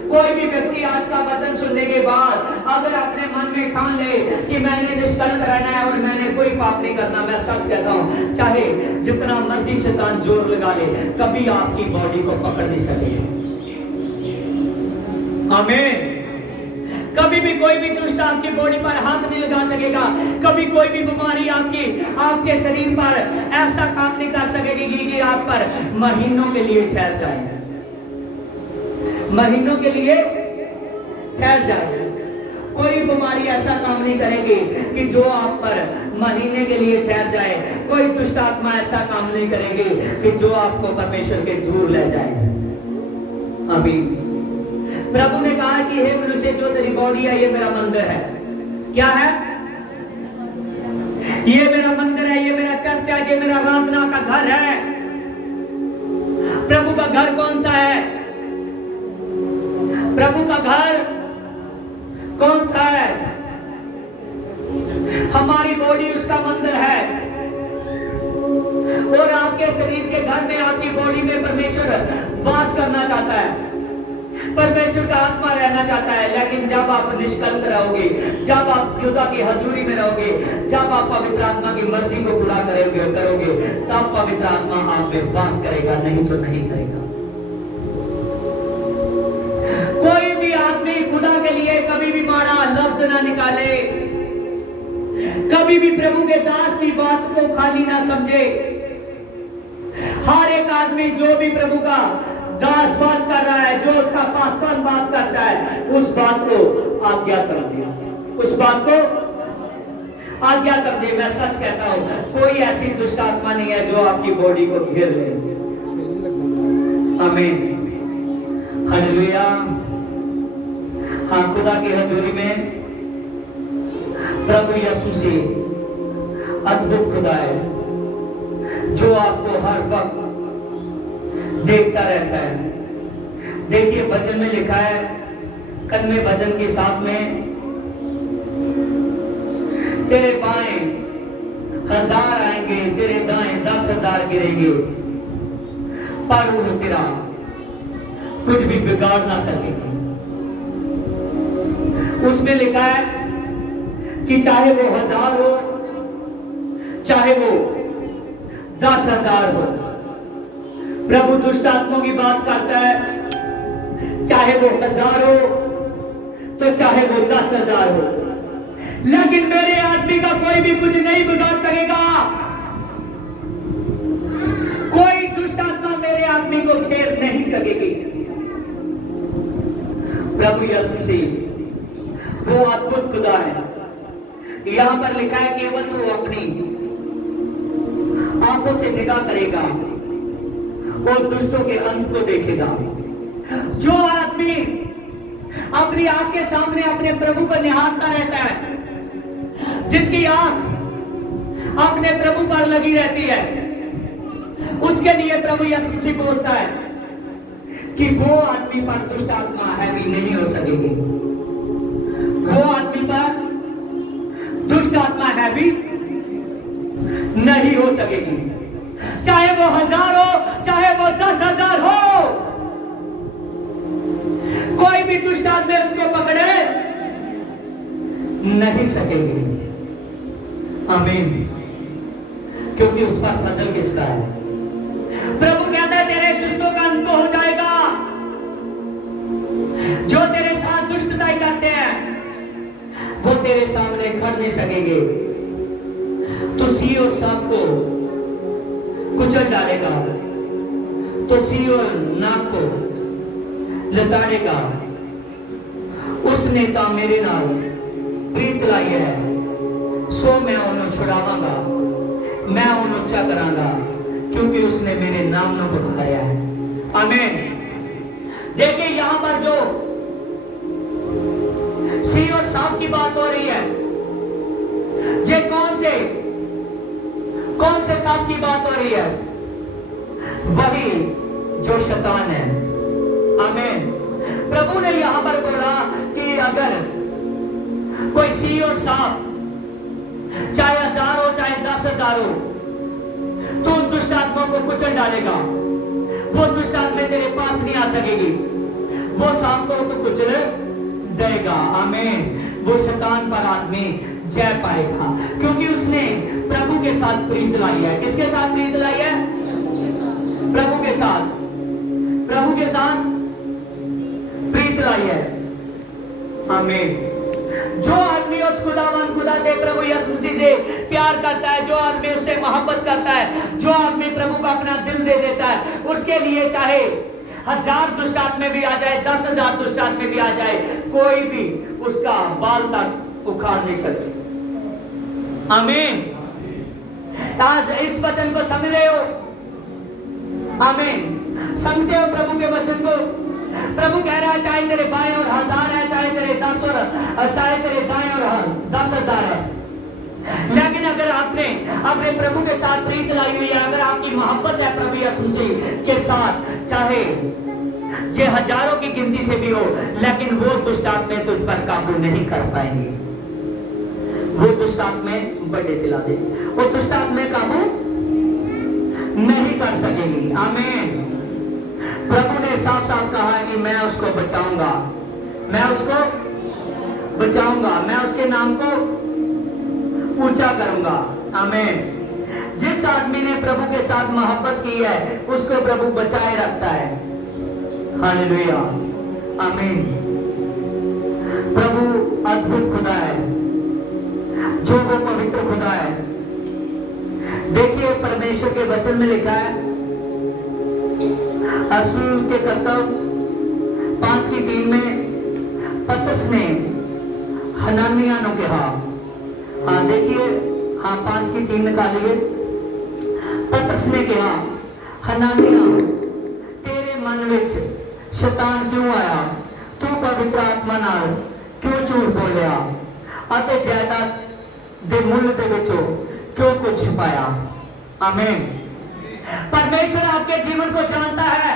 कोई भी व्यक्ति आज का वचन सुनने के बाद अगर अपने मन में ठान ले कि मैंने निष्कलंक रहना है और मैंने कोई पाप नहीं करना, मैं सच कहता हूं, चाहे जितना मर्जी शैतान जोर लगा ले, कभी आपकी बॉडी को पकड़ नहीं सकेगा। आमीन। कभी भी कोई भी दुष्ट आपकी बॉडी पर हाथ नहीं लगा सकेगा। कभी कोई भी बीमारी आपके शरीर पर ऐसा काम नहीं कर सकेगी कि आप पर महीनों के लिए ठहर जाए। महीनों के लिए ठहर जाए। कोई बीमारी ऐसा काम नहीं करेगी कि जो आप पर महीने के लिए ठहर जाए। कोई दुष्ट आत्मा ऐसा काम नहीं करेगी कि जो आपको परमेश्वर के दूर ले जाए। अभी प्रभु ने कहा कि हे मनुष्य, जो तेरी बॉडी है ये मेरा मंदिर है। क्या है? ये मेरा मंदिर है, ये मेरा चर्च है, ये मेरा आराधना का घर है। प्रभु का घर कौन सा है? प्रभु का घर कौन सा है? हमारी बॉडी उसका मंदिर है। और आपके शरीर के घर में, आपकी बॉडी में परमेश्वर वास करना चाहता है। परमेश्वर का आत्मा रहना चाहता है। लेकिन जब आप निष्कलंक रहोगे, जब आप खुदा की हजूरी में रहोगे, जब आप पवित्र आत्मा की मर्जी को पूरा करोगे, तब पवित्र आत्मा आप में वास करेगा, नहीं तो नहीं करेगा। कोई भी आदमी खुदा के लिए कभी भी माड़ा लफ्ज ना निकाले, कभी भी प्रभु के दास की बात को खाली ना समझे। हर एक आदमी जो भी प्रभु का दास बात कर रहा है, जो उसका पासवान बात करता है, उस बात को आज्ञा समझिए, उस बात को आज्ञा समझिए। मैं सच कहता हूं, कोई ऐसी दुष्ट आत्मा नहीं है जो आपकी बॉडी को घेर ले। आमीन, हालेलुया। हाँ, खुदा की हजूरी में प्रभु यीशु से अद्भुत खुदा है जो आपको हर वक्त देखता रहता है। देखिए भजन में लिखा है, कलमे भजन के साथ में, तेरे बाएं 1000 आएंगे, तेरे दाएं 10,000 गिरेंगे, पर वो तेरा कुछ भी बिगाड़ ना सकेंगे। उसमें लिखा है कि चाहे वो 1000 हो, चाहे वो 10,000 हो, प्रभु दुष्ट आत्माओं की बात करता है। चाहे वो 1000 हो तो चाहे वो 10,000 हो, लेकिन मेरे आदमी का कोई भी कुछ नहीं बिगाड़ सकेगा। कोई दुष्ट आत्मा मेरे आदमी को घेर नहीं सकेगी। प्रभु यीशु से वो अद्भुत खुदा है। यहां पर लिखा है केवल वो अपनी आंखों से निगाह करेगा और दुष्टों के अंत को देखेगा। जो आदमी अपनी आंख के सामने अपने प्रभु को निहारता रहता है, जिसकी आंख अपने प्रभु पर लगी रहती है, उसके लिए प्रभु यीशु से बोलता है कि वो आदमी पर दुष्ट आत्मा हावी नहीं हो सकेगी। वो आदमी पर दुष्ट आत्मा हावी नहीं हो सकेगी। चाहे वो 1000 हो, चाहे वो 10,000 हो, कोई भी दुष्ट आत्मा उसको पकड़े नहीं सकेगी। आमीन। क्योंकि उस पर फजल किसका है? प्रभु कहता है तेरे दुष्टों का अंत हो जाएगा। जो तेरे साथ दुष्टताई करते हैं वो तेरे सामने खड़ नहीं सकेंगे। तो सी और सांप को कुचल डालेगा, तो सी और नाक को लताड़ेगा। उसने तो मेरे नाल प्रीत लाई है, सो मैं उन्हें छुड़ावांगा, मैं उन्हें उच्चा करांगा, क्योंकि उसने मेरे नाम को पुकारा है। आमीन। देखिए यहां पर जो सी और सांप की बात हो रही है, ये कौन से सांप की बात हो रही है? वही जो शैतान है। आमीन। प्रभु ने यहां पर बोला कि अगर कोई सी और सांप चाहे 1000 हो चाहे 10,000 हो, तो उन दुष्ट आत्माओं को कुचल डालेगा। वो दुष्ट आत्मा तेरे पास नहीं आ सकेगी, वो सांप को तो कुचल देगा। आमीन। वो शैतान पर आदमी जय पाएगा, क्योंकि उसने प्रभु के साथ प्रीत लाई है। किसके साथ प्रीत लाई है? प्रभु के साथ, प्रभु के साथ प्रीत लाई है। आमीन। जो आदमी उस खुदा से, प्रभु यीशु मसीह से प्यार करता है, जो आदमी उससे मोहब्बत करता है, जो आदमी प्रभु को अपना दिल दे देता है, उसके लिए चाहे 1000 दुष्ट आत्मा भी आ जाए, 10,000 दुष्ट आत्मा भी आ जाए, कोई भी उसका बाल तक उखाड़ नहीं सकते। आमीन। आज इस वचन को समझ रहे हो? आमीन। समझते हो प्रभु के वचन को? प्रभु कह रहा है चाहे तेरे बाएं और 1000 है, चाहे तेरे 10 और चाहे तेरे दाएं और 10,000 है, लेकिन अगर आपने अपने प्रभु के साथ प्रीत लाई हुई है, अगर आपकी मोहब्बत है प्रभु यीशु मसीह के साथ, चाहे ये हजारों की गिनती से भी हो, लेकिन वो दुष्ट आत्माएं तुझ पर काबू नहीं कर पाएंगी। वो दुष्ट आत्माएं बड़े दिला दे, वो दुष्ट आत्माएं काबू नहीं कर सकेंगी। आमीन। प्रभु ने साफ साफ कहा है कि मैं उसको बचाऊंगा, मैं उसको बचाऊंगा, मैं उसके नाम को ऊंचा करूंगा। आमीन। जिस आदमी ने प्रभु के साथ मोहब्बत की है, उसको प्रभु बचाए रखता है। हालेलुया। आमीन। प्रभु अद्भुत खुदा है, जो वो पवित्र खुदा है। देखिए परमेश्वर के वचन में लिखा है, रसूल के कर्तव्य 5:3 में पतरस ने हनन्याह ने कहा, हाँ देखिए, हाँ 5:3 निकालिए। पतरस ने कहा, हनन्याह तेरे मन विच शैतान क्यों आया? तू पवित्र आत्मा नाल क्यों झूठ बोलिया अते जायदाद दे मुल दे विचों क्यों कुछ छुपाया? आमीन। परमेश्वर आपके जीवन को जानता है।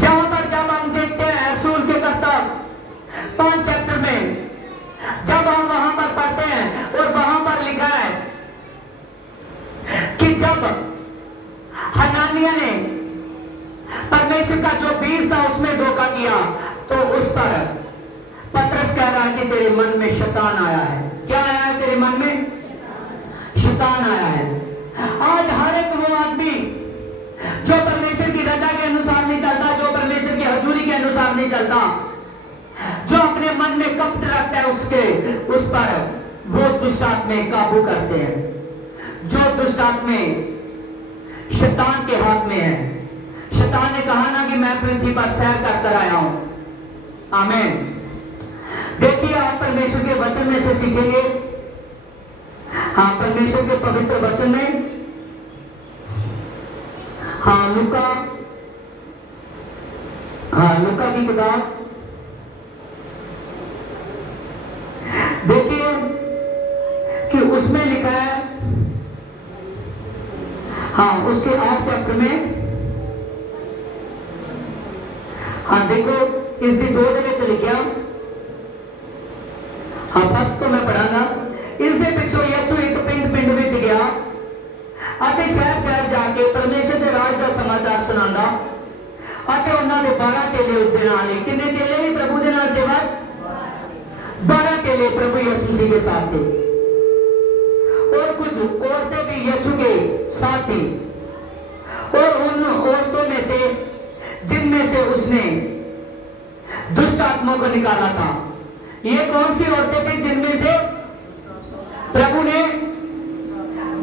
जहां पर जब हम देखते हैं रसूल के कर्तव्य 5 चैप्टर में, जब हम वहां पर पढ़ते हैं और वहां पर लिखा है कि जब हनन्याह ने परमेश्वर का जो बीज था उसमें धोखा किया, तो उस पर पतरस कह रहा है कि तेरे मन में शैतान आया है। क्या आया है तेरे मन में? शैतान आया है। आज हर एक वो आदमी जो परमेश्वर की रजा के अनुसार नहीं चलता, जो परमेश्वर की हजूरी के अनुसार नहीं चलता, जो अपने मन में कपट रखता है, उस पर वो दुष्ट आत्माएं काबू करते हैं। जो दुष्ट आत्माएं शैतान के हाथ में है। शैतान ने कहा ना कि मैं पृथ्वी पर सैर कर आया हूं। आमीन। देखिए आप परमेश्वर के वचन में से सीखेंगे। हाँ परमेश्वर के पवित्र वचन में, हाँ लूका की किताब देखिए कि उसमें लिखा है, हाँ उसके 8 चैप्टर में, हाँ देखो इसकी 2 जगह चली गया। हाँ फर्स्ट तो मैं पढ़ाना। इसके पिछो यीशु एक पिंड विच गया ਅਤੇ शहर जाके परमेश्वर के राज का समाचार सुनांदा ਅਤੇ ਉਹਨਾਂ ਦੇ 12 चेले उस दे नाल ही। कितने चेले ने प्रभु के नाल सेवा? 12 चेले प्रभु यीशु मसीह के साथ थे, और कुछ औरतें भी यीशु के साथ थी। और उन औरतों में से जिनमें से उसने दुष्ट आत्माओं को निकाला था। ये कौन सी औरतें थी जिनमें से प्रभु ने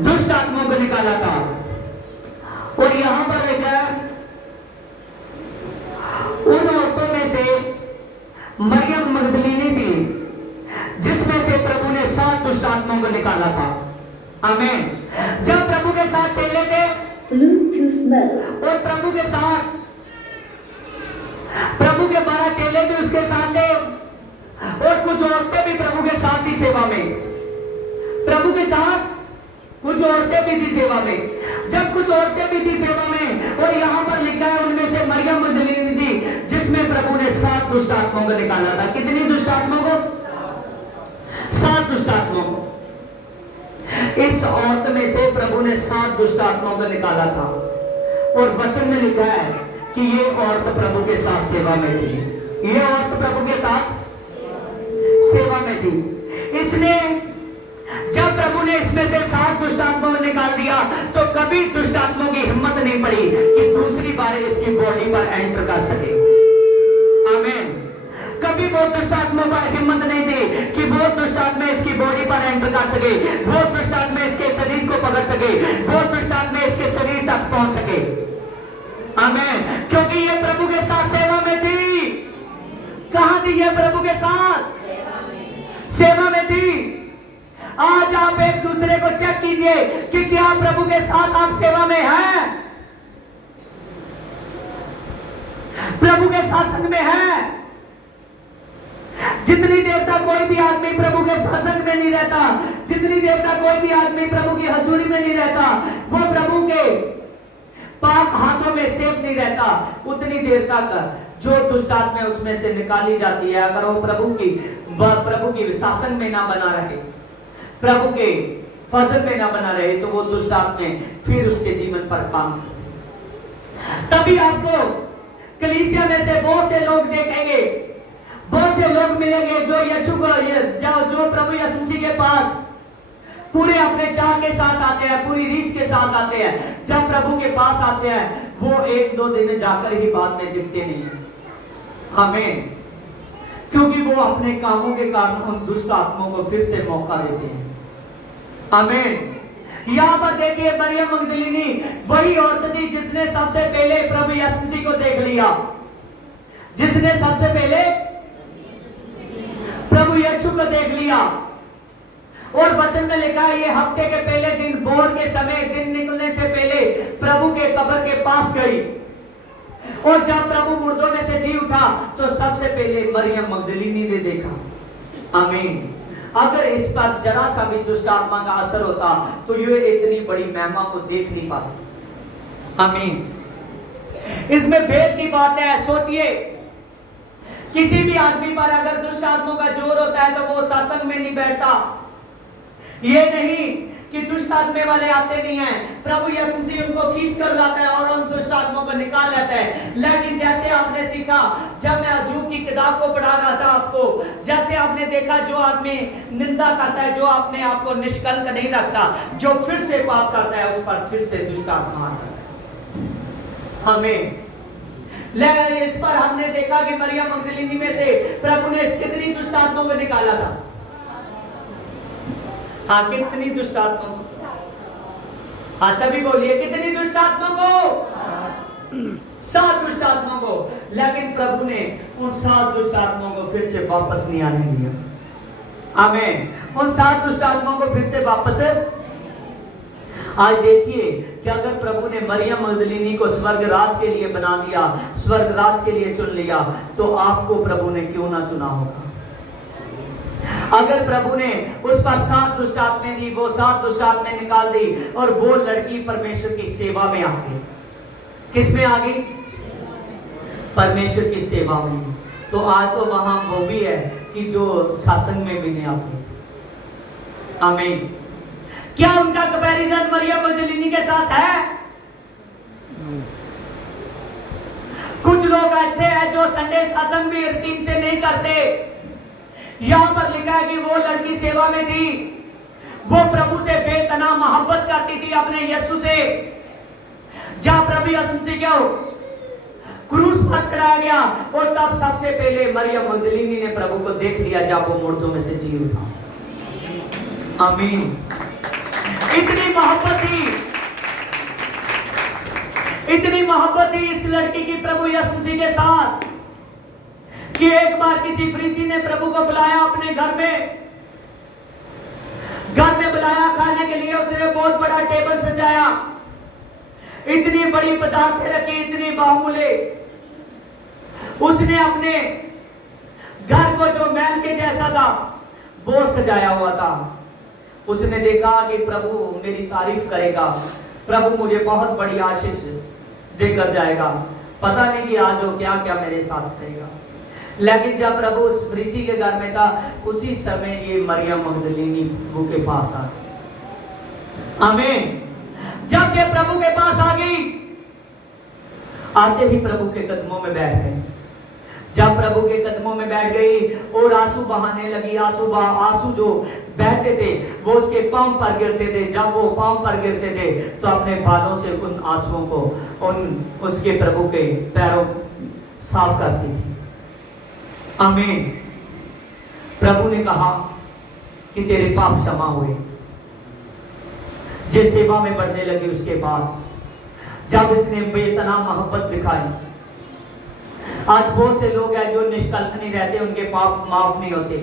दुष्ट आत्माओं को निकाला था? और यहां पर लिखा है उन औरतों में से मरियम मगदलीनी थी, जिसमें से प्रभु ने 7 दुष्ट आत्माओं को निकाला था। आमीन। जब प्रभु के साथ चेले थे और प्रभु के साथ प्रभु के 12 चेले भी उसके साथ थे, और कुछ औरतें भी प्रभु के साथ ही सेवा में, प्रभु के साथ कुछ औरतें भी थी सेवा में। जब कुछ औरतें भी थी सेवा में, और यहां पर लिखा है उनमें से मरियम मगदलीनी थी, जिस आत्माओं को निकाला था। कितनी दुष्ट आत्माओं को? 7 दुष्ट आत्माओं को। इस औरत में से प्रभु ने 7 दुष्ट आत्माओं को निकाला था और वचन में लिखा है कि ये औरत प्रभु के साथ सेवा में थी। ये औरत प्रभु के साथ सेवा में थी। इसने जब प्रभु ने इसमें से 7 दुष्ट आत्माओं को निकाल दिया तो कभी दुष्ट आत्माओं की हिम्मत नहीं पड़ी कि दूसरी बार इसकी बॉडी पर एंटर कर सके। आमीन। कभी वो दुष्ट आत्मा को हिम्मत नहीं दी कि वो दुष्ट आत्मा इसकी बॉडी पर एंटर कर सके, वो दुष्ट आत्मा इसके शरीर को पकड़ सके, वो दुष्ट आत्मा इसके शरीर तक पहुंच सके। आमीन। क्योंकि ये प्रभु के साथ सेवा में थी। कहां थी ये? प्रभु के साथ सेवा में थी। आज आप एक दूसरे को चेक कीजिए कि क्या प्रभु के साथ आप सेवा में हैं, प्रभु के शासन में हैं। जितनी देर तक कोई भी आदमी प्रभु के शासन में नहीं रहता, जितनी देर तक कोई भी आदमी प्रभु की हजूरी में नहीं रहता, वो प्रभु के पाक हाथों में सेफ नहीं रहता, उतनी देर तक जो दुष्ट आत्मा उसमें से निकाली जाती है, अगर वो प्रभु की शासन में ना बना रहे, प्रभु के फजल में ना बना रहे, तो वो दुष्ट आत्मा फिर उसके जीवन पर काम करते। तभी आपको कलीसिया में से बहुत से लोग देखेंगे, बहुत से लोग मिलेंगे जो जो प्रभु यीशु मसीह के पास पूरे अपने चाह के साथ आते हैं, पूरी रीच के साथ आते हैं। जब प्रभु के पास आते हैं वो 1-2 दिन जाकर ही बाद में दिखते नहीं है। आमीन। क्योंकि वो अपने कामों के कारण उन दुष्ट आत्माओं को फिर से मौका देते हैं। आमीन। यहां पर देखिए, मरियम मगदलीनी वही औरत थी जिसने सबसे पहले प्रभु यीशु मसीह को देख लिया, जिसने सबसे पहले प्रभु यीशु को देख लिया। और वचन में लिखा है ये हफ्ते के पहले दिन भोर के समय, दिन निकलने से पहले प्रभु के कब्र के पास गई। और जब प्रभु मुर्दों में से जी उठा तो सबसे पहले मरियम मगदलीनी ने देखा। आमीन। अगर इस पर जरा सा भी दुष्ट आत्मा का असर होता तो ये इतनी बड़ी महिमा को देख नहीं पाती। आमीन। इसमें भेद की बात है। सोचिए, किसी भी आदमी पर अगर दुष्ट आत्माओं का जोर होता है तो वो सत्संग में नहीं बैठता। ये नहीं कि दुष्ट आत्मे वाले आते नहीं हैं, प्रभु यीशु मसीह उनको खींच कर लाता है और उन दुष्ट आत्माओं को निकाल लेता है। लेकिन जैसे आपने सीखा, जब मैं अय्यूब की किताब को पढ़ा रहा था आपको, जैसे आपने देखा जो आदमी निंदा करता है, जो अपने आप को निष्कलंक नहीं रखता, जो फिर से पाप करता है, उस पर फिर से दुष्ट आत्मा आ जाता है। हमें इस पर हमने देखा कि मरियम मगदलीनी में से प्रभु ने कितनी दुष्ट आत्माओं को निकाला था। हाँ, कितनी दुष्ट आत्माओं को? हाँ, सभी बोलिए, कितनी दुष्ट आत्माओं को? 7 दुष्ट आत्माओं को। लेकिन प्रभु ने उन 7 दुष्ट आत्माओं को फिर से वापस नहीं आने दिया। आमीन। उन 7 दुष्ट आत्माओं को फिर से वापस। आज देखिए कि अगर प्रभु ने मरियम मगदलीनी को स्वर्ग राज के लिए बना दिया, स्वर्ग राज के लिए चुन लिया, तो आपको प्रभु ने क्यों ना चुना होगा? अगर प्रभु ने उस पर 7 दुष्ट आत्माएं दी, वो 7 दुष्ट आत्माएं निकाल दी और वो लड़की परमेश्वर की सेवा में आ गई। किस में आ गई? परमेश्वर की सेवा में। तो आज तो वहां वो भी है कि जो सत्संग में भी नहीं आते। आमीन। क्या उनका कंपैरिजन मरियम मगदलीनी के साथ है? कुछ लोग ऐसे हैं जो संडे सत्संग भी रूटीन से नहीं करते। यहां पर लिखा है कि वो लड़की सेवा में थी, वो प्रभु से बेतना मोहब्बत करती थी अपने यीशु से। जब प्रभु यीशु से क्या क्रूस पर चढ़ाया गया और तब सबसे पहले मरियम मगदलीनी ने प्रभु को देख लिया जब वो मुर्दों में से जी उठा। आमीन। इतनी मोहब्बत थी, इतनी मोहब्बत थी इस लड़की की प्रभु यीशु मसीह के साथ कि एक बार किसी फरीसी ने प्रभु को बुलाया अपने घर में बुलाया खाने के लिए। उसने बहुत बड़ा टेबल सजाया, इतनी बड़ी पदार्थें रखी, इतनी बाहुले। उसने अपने घर को जो महल के जैसा था वो सजाया हुआ था। उसने देखा कि प्रभु मेरी तारीफ करेगा, प्रभु मुझे बहुत बड़ी आशीष देकर जाएगा, पता नहीं कि आज वो क्या क्या मेरे साथ करेगा। लेकिन जब प्रभु उस फरीसी के घर में था, उसी समय ये मरियम मगदलीनी प्रभु के पास आ गई। आमीन। जब ये प्रभु के पास आ गई, आते ही प्रभु के कदमों में बैठ गई। जब प्रभु के कदमों में बैठ गई और आंसू बहाने लगी, आंसू जो बहते थे वो उसके पांव पर गिरते थे। जब वो पांव पर गिरते थे तो अपने बालों से उन आंसुओं को उसके प्रभु के पैरों साफ करती थी। आमीन। प्रभु ने कहा कि तेरे पाप क्षमा हुए। जिस सेवा में बढ़ने लगी उसके बाद जब इसने बेतना मोहब्बत दिखाई, आज बहुत से लोग हैं जो निष्कलंक नहीं रहते, उनके पाप माफ नहीं होते।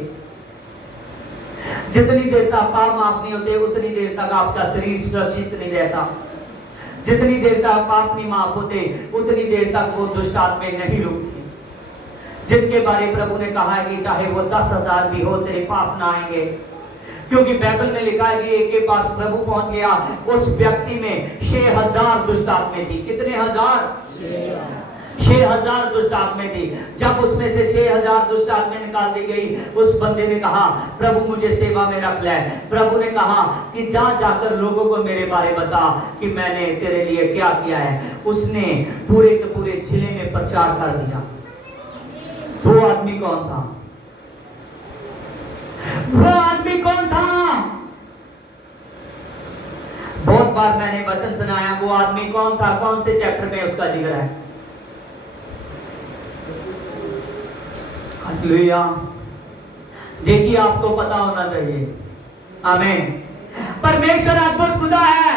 जितनी देर तक पाप माफ नहीं होते उतनी देर तक आपका शरीर सुरक्षित नहीं रहता। जितनी देर तक पाप नहीं माफ होते उतनी देर तक वो दुष्ट आत्माएं नहीं रुकती, जिनके बारे प्रभु ने कहा है कि चाहे वो 10,000 भी हो तेरे पास ना आएंगे। क्योंकि बाइबल में लिखा है कि एक के पास प्रभु पहुंच गया, उस व्यक्ति में 6,000 दुष्ट आत्माएं थी। कितने हजार? 6,000 दुष्ट आत्माएं थी। जब उसमें से 6,000 दुष्ट आत्माएं निकाल दी गई, उस बंदे ने कहा प्रभु मुझे सेवा में रख ले। प्रभु ने कहा कि जा जाकर लोगों को मेरे बारे बता कि मैंने तेरे लिए क्या किया है। उसने पूरे के पूरे जिले में प्रचार कर दिया। वो आदमी कौन था? वो आदमी कौन था? बहुत बार मैंने वचन सुनाया, वो आदमी कौन था? कौन से चैप्टर में उसका जिक्र है? हालेलुया। देखिए, आपको पता होना चाहिए। आमीन। परमेश्वर अद्भुत खुदा है,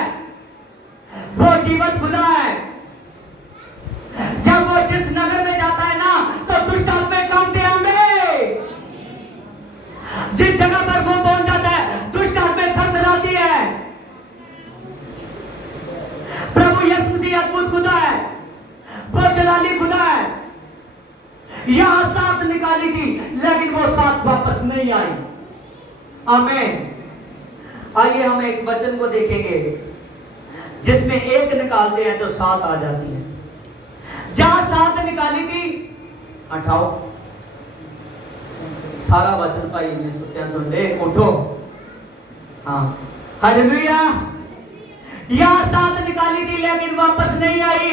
वो जीवित खुदा है। जब वो जिस नगर में जाता है ना तो दुष्ट आत्माएं कांपते हैं। जिस जगह पर वो पहुंच जाता है दुष्ट आत्माएं थरथराती है। प्रभु यीशु मसीह अद्भुत खुदा है, वो जलाली खुदा है। यहां 7 निकाली थी लेकिन वो 7 वापस नहीं आई। आमीन। आइए हम एक वचन को देखेंगे जिसमें 1 निकालते हैं तो 7 आ जाती है। जहां 7 निकाली थी, हटाओ सारा वचन भाई ने सुन ले, उठो। हाँ, हालेलुया। यहां 7 निकाली थी लेकिन वापस नहीं आई।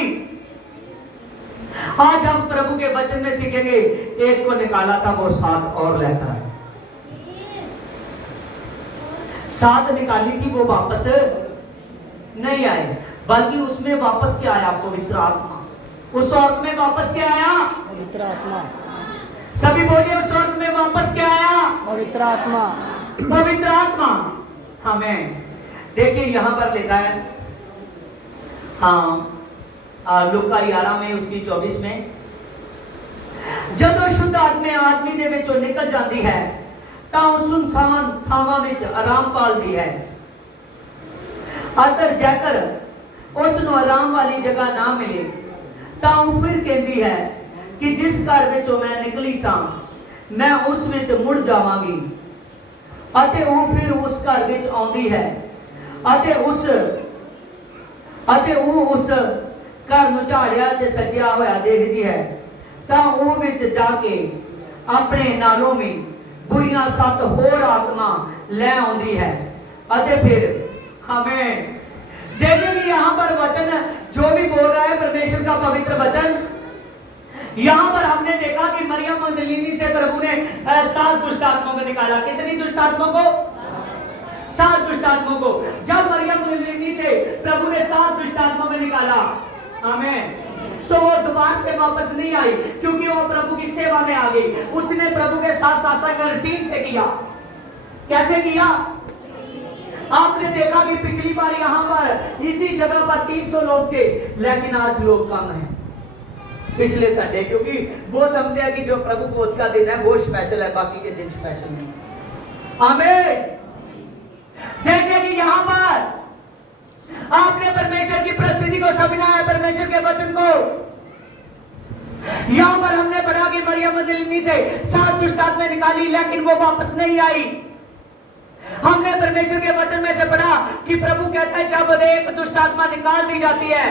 आज हम प्रभु के वचन में सीखेंगे, 1 को निकाला था वो 7 और लेकर आए। 7 निकाली थी वो वापस नहीं आए, बल्कि उसमें वापस क्या आया? पवित्र आत्मा। उस औरत में वापस क्या आया? पवित्र आत्मा। सभी बोलिए, उस औरत में वापस क्या आया? पवित्र आत्मा। पवित्र आत्मा। हमें देखिए यहां पर लिखा है, हाँ, लूका 11 में उसकी 24 में, जदों शुद्ध आत्मा आदमी दे विचों निकल जाती है तां सुनसान थावां विच आराम पालदी है। अतर जैकर उसनों आराम वाली जगह ना मिले तां फिर कहती है कि जिस घर विचों मैं निकली सां मैं उस विच मुड़ जावांगी। अते वो फिर उस घर विच आउंदी है अते वो उस घर ਨੂੰ ਝਾੜਿਆ ਤੇ ਸਜਿਆ ਹੋਇਆ ਦੇਖਦੀ ਹੈ ਤਾਂ ਉਹ ਵਿੱਚ ਜਾ ਕੇ ਆਪਣੇ ਨਾਲੋਂ ਵੀ बुरियां 7 होर आत्मा ले आउंदी है। अते फिर हमें देखेंगे यहां पर वचन जो भी बोल रहा है परमेश्वर का पवित्र वचन। यहां पर हमने देखा कि मरियम मगदलीनी से प्रभु ने 7 दुष्ट आत्माओं को निकाला। कितनी दुष्ट आत्माओं को? 7 दुष्ट आत्माओं को। जब मरियम मगदलीनी से प्रभु ने 7 दुष्ट आत्माओं को निकाला, आमीन, तो वो दोबारा से वापस नहीं आई क्योंकि वो प्रभु की सेवा में आ गई। उसने प्रभु के साथ शासन टीम से किया। कैसे किया? आपने देखा कि पिछली बार यहां पर इसी जगह पर 300 लोग थे लेकिन आज लोग कम हैं पिछले संडे, क्योंकि वो समझते हैं कि जो प्रभु भोज का दिन है वो स्पेशल है, बाकी के दिन स्पेशल नहीं। आमीन। देखिए कि यहां पर आपने परमेश्वर की प्रस्तुति को समझना है, परमेश्वर के वचन को। यहां पर हमने पढ़ा कि मरियम मगदलीनी से 7 दुष्ट आत्माएं निकाली लेकिन वो वापस नहीं आई। हमने परमेश्वर के वचन में से पढ़ा कि प्रभु कहता है जब एक दुष्ट आत्मा निकाल दी जाती है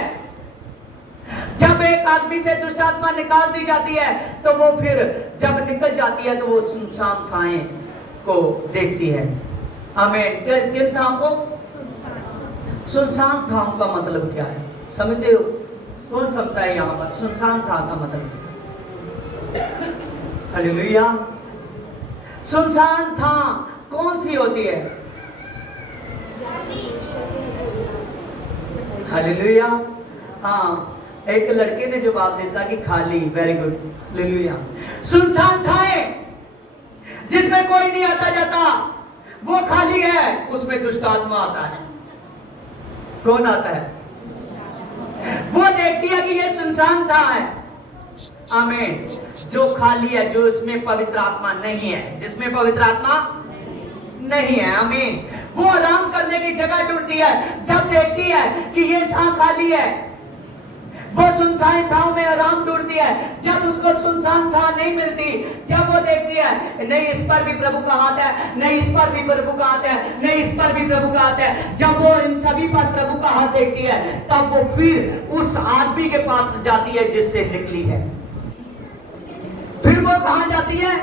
जब एक आदमी से दुष्ट आत्मा निकाल दी जाती है तो वो फिर जब निकल जाती है तो वो सुनसान थाएं को देखती है। हमें किन थाओं को? सुनसान थाओं का मतलब क्या है समझते हो? कौन समझता है यहाँ पर सुनसान था का मतलब? हालेलुया। सुनसान था कौन सी होती है? हालेलुया। हाँ, एक लड़के ने जवाब दिया कि खाली। Very good, hallelujah. सुनसान था जिसमें कोई नहीं आता जाता, वो खाली है, उसमें दुष्ट आत्मा आता है। कौन आता है? वो देखती है कि ये सुनसान था है। आमीन। जो खाली है, जो इसमें पवित्र आत्मा नहीं है, जिसमें पवित्र आत्मा नहीं है, आमीन, वो आराम करने की जगह ढूंढती है। जब देखती है कि ये था खाली है, वो सुनसान थाव में आराम ढूंढती है। जब उसको सुनसान था नहीं मिलती, जब वो देखती है नहीं इस पर भी प्रभु का हाथ है, नहीं इस पर भी प्रभु का हाथ है, नहीं इस पर भी प्रभु का हाथ है, जब वो इन सभी पर प्रभु का हाथ देखती है, तब वो फिर उस आदमी के पास जाती है जिससे निकली है। फिर वो कहां जाती है?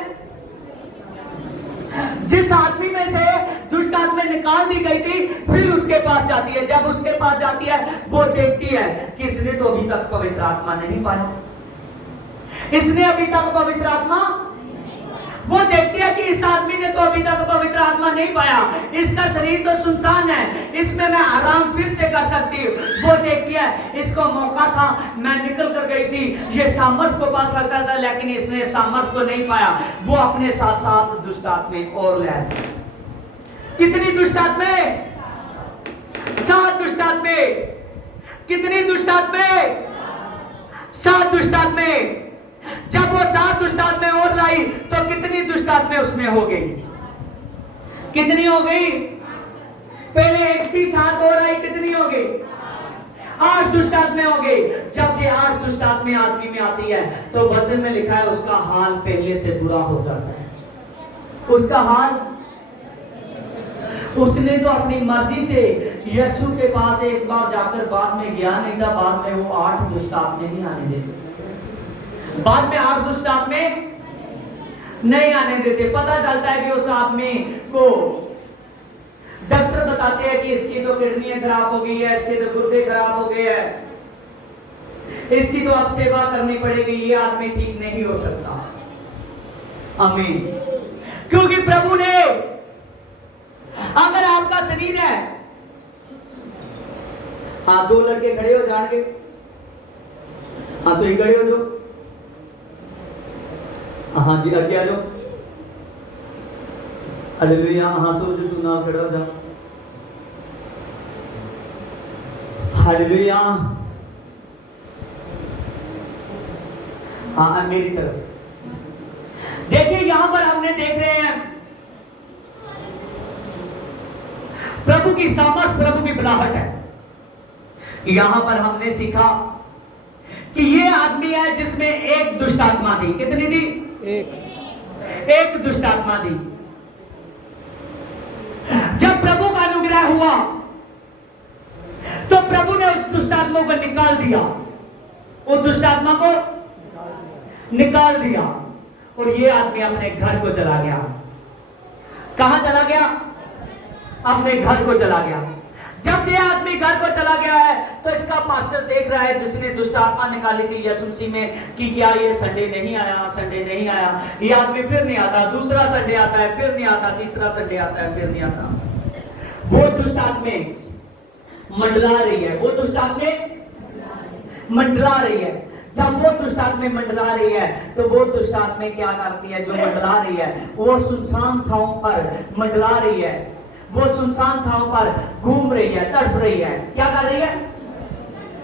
जिस आदमी में से दुष्ट आत्मा निकाल दी गई थी, फिर उसके पास जाती है। जब उसके पास जाती है, वो देखती है कि इसने तो अभी तक पवित्र आत्मा नहीं पाया, इसने अभी तक पवित्र आत्मा, वो देखती है कि इस आदमी ने तो अभी तक पवित्र आत्मा नहीं पाया, इसका शरीर तो सुनसान है, इसमें मैं आराम फिर से कर सकती हूँ। वो देखती है इसको मौका था, मैं निकल कर गई थी, ये सामर्थ को पा सकता था, लेकिन इसने सामर्थ को नहीं पाया। वो अपने साथ साथ दुष्ट आत्मा और ले आती। कितनी दुष्ट आत्मा? 7 दुष्ट आत्मा। कितनी दुष्ट आत्मा? 7 दुष्ट आत्मा। जब वो 7 दुष्ट आत्मा और लाई तो कितनी दुष्ट आत्मा उसमें हो गई? कितनी हो गई? पहले 1 थी, 7 और आई, कितनी हो गई? 8 दुष्ट आत्मा हो गई। जब ये 8 दुष्ट आत्मा आदमी में आती है तो वचन में लिखा है उसका हाल पहले से बुरा हो जाता है। उसका हाल, उसने तो अपनी मर्जी से यीशु के पास एक बार जाकर बाद में गया नहीं था, बाद में वो 8 दुष्ट आत्मा नहीं आने देते, बाद में 8 दुष्ट आत्मा नहीं आने देते। पता चलता है कि उस आदमी को डॉक्टर बताते हैं कि इसकी तो किडनी खराब हो गई है, इसके तो गुर्दे खराब हो गए हैं, इसकी तो अब सेवा करनी पड़ेगी, ये आदमी ठीक नहीं हो सकता। आमीन। क्योंकि प्रभु ने, अगर आपका शरीर है, हाँ 2 लड़के खड़े हो जान के, हाँ तो ही खड़े हो जो, हाँ जी आगे आ जाओ। हालेलुया। हाँ सूरज तू ना खड़ा हो जा। हालेलुया। हाँ मेरी तरफ देखिए, यहां पर हमने देख रहे हैं प्रभु की सामर्थ, प्रभु की बुलाहट है। यहां पर हमने सीखा कि ये आदमी है जिसमें एक दुष्ट आत्मा थी। कितनी थी? एक दुष्ट आत्मा थी। जब प्रभु का अनुग्रह हुआ तो प्रभु ने उस दुष्ट आत्मा को निकाल दिया, उस दुष्ट आत्मा को निकाल दिया, और ये आदमी अपने घर को चला गया। कहां चला गया? अपने घर को चला गया। जब ये आदमी घर को चला गया है तो इसका पास्टर देख रहा है जिसने दुष्ट आत्मा निकाली थी यीशु मसीह में कि क्या ये संडे नहीं आया, संडे नहीं आया, ये आदमी फिर नहीं आता, दूसरा संडे आता है फिर नहीं आता, तीसरा संडे आता है फिर नहीं आता। वो दुष्ट आत्मा मंडला रही है, वो दुष्ट आत्मा मंडला रही है। जब वो दुष्ट आत्मा मंडला रही है तो वो दुष्ट आत्मा क्या करती है? जो मंडला रही है वो सुनसान थावों पर मंडला रही है, वो सुनसान थावों पर घूम रही है, तड़प रही है। क्या कर रही है?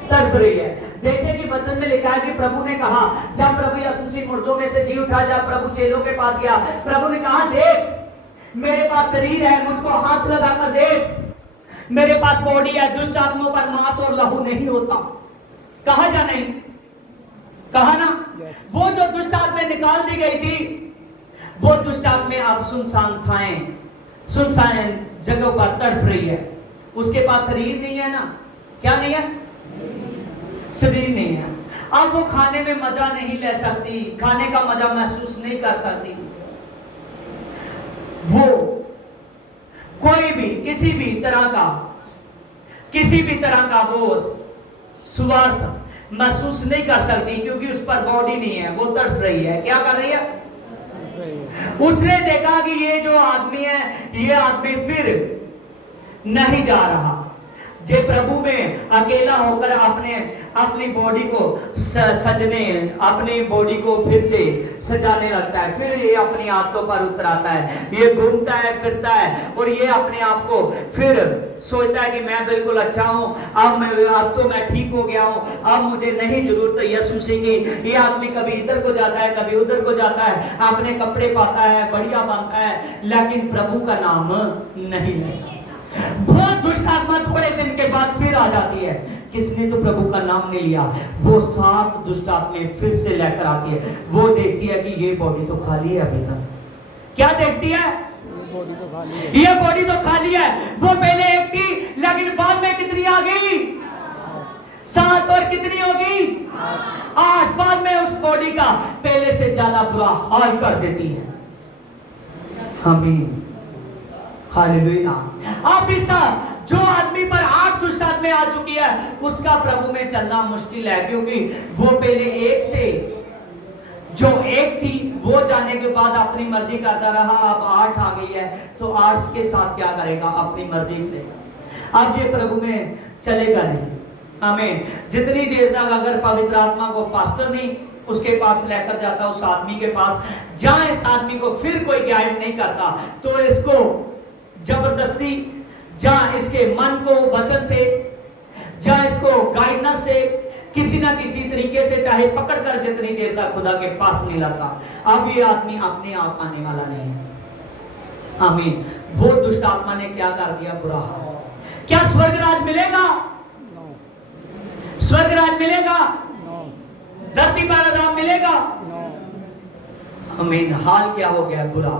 तड़प रही है। देखिए कि वचन में लिखा है कि प्रभु ने कहा, जब प्रभु यीशु मसीह मुर्दों में से जी उठा, जब प्रभु चेलों के पास गया, प्रभु ने कहा देख मेरे पास शरीर है, मुझको हाथ लगाकर देख, मेरे पास बॉडी है, दुष्ट आत्माओं पर मांस और लहू नहीं होता। कहा जा नहीं? कहा ना? वो जो दुष्ट आत्मा निकाल दी गई थी, वो दुष्ट आत्मा अब सुनसान थाएं, सुनसान जगह पर तड़प रही है। उसके पास शरीर नहीं है ना? क्या नहीं है? शरीर नहीं है। अब वो खाने में मजा नहीं ले सकती, खाने का मजा महसूस नहीं कर सकती। वो कोई भी किसी भी तरह का वो स्वार्थ महसूस नहीं कर सकती, क्योंकि उस पर बॉडी नहीं है, वो तड़प रही है। क्या कर रही है? उसने देखा कि ये जो आदमी है, ये आदमी फिर नहीं जा रहा। जे प्रभु में अकेला होकर अपनी बॉडी को सजने, अपनी बॉडी को फिर से सजाने लगता है। फिर ये अपनी आदतों पर उतर आता है, ये घूमता है, फिरता है, और ये अपने आप को फिर सोचता है कि मैं बिल्कुल अच्छा हूं, अब तो मैं ठीक हो गया हूं, अब मुझे नहीं जरूरत यीशु मसीह की। ये आदमी कभी इधर को जाता है, कभी उधर को जाता है, अपने कपड़े पाता है, बढ़िया बांधता है, लेकिन प्रभु का नाम नहीं लेता। बहुत दुष्ट आत्मा थोड़े दिन के बाद फिर आ जाती है। किसने तो प्रभु का नाम नहीं लिया, वो 7 दुष्ट आत्माएं फिर से लेकर आती है। वो देखती है कि ये बॉडी तो खाली है अभी तक। क्या देखती है? बॉडी तो खाली है। ये बॉडी तो खाली है। वो पहले एक थी, लेकिन बाद में कितनी आ गई? 7। और कितनी होगी? 8। बाद में उस बॉडी का पहले से ज्यादा बुरा हाल कर देती है। आमीन, हालेलुया। अब इस जो आदमी पर 8 दुष्ट आत्माएं आ चुकी है, उसका प्रभु में चलना मुश्किल है, क्योंकि वो पहले एक थी, वो जाने के बाद अपनी मर्जी करता रहा। अब 8 आ गई है, तो 8 के साथ क्या करेगा? अपनी मर्जी करेगा। अब ये प्रभु में चलेगा नहीं। आमीन। जितनी देर तक अगर पवित्र आत्मा को पास्टर नहीं उसके पास लेकर जाता, उस आदमी के पास, जहां इस आदमी को फिर कोई गाइड नहीं करता, तो इसको जबरदस्ती, जहां इसके मन को वचन से, जहां इसको गाइडेंस से किसी ना किसी तरीके से चाहे पकड़कर जितनी देर तक खुदा के पास नहीं लाता, अब ये आदमी अपने आप आने वाला नहीं है। आमीन। वो दुष्ट आत्मा ने क्या कर दिया? बुरा। क्या स्वर्ग राज मिलेगा? स्वर्ग राज मिलेगा? धरती पर आराम मिलेगा? आमीन। हाल क्या हो गया? बुरा।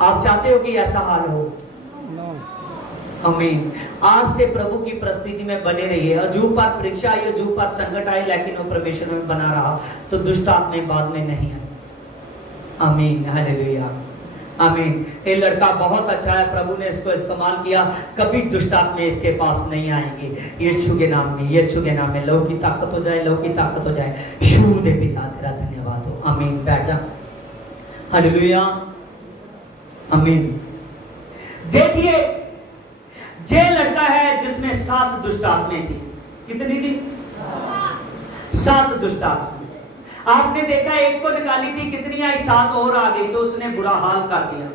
आप चाहते हो कि ऐसा हाल हो? आमीन। आज से प्रभु की परिस्थिति में बने रहिए। अजूब पर परीक्षा आई, अजूब पर संकट आए, लेकिन वो परमेश्वर में बना रहा, तो दुष्ट आत्माएं बाद में नहीं है। आमीन, हालेलुया, आमीन। ये लड़का बहुत अच्छा है, प्रभु ने इसको इस्तेमाल किया, कभी दुष्ट आत्माएं इसके पास नहीं आएंगी। यीशु के नाम में, यीशु के नाम में लहू की ताकत हो जाए, लहू की ताकत हो जाए। शुद्ध पिता तेरा धन्यवाद हो। आमीन। बैठ जा। हालेलुया, आमीन। देखिए, जे लड़का है जिसमें 7 दुष्ट आत्माएं थी। कितनी थी? 7 दुष्ट आत्माएं। आपने देखा एक को निकाली थी, कितनी आई? 7 और आ गई, तो उसने बुरा हाल कर दिया।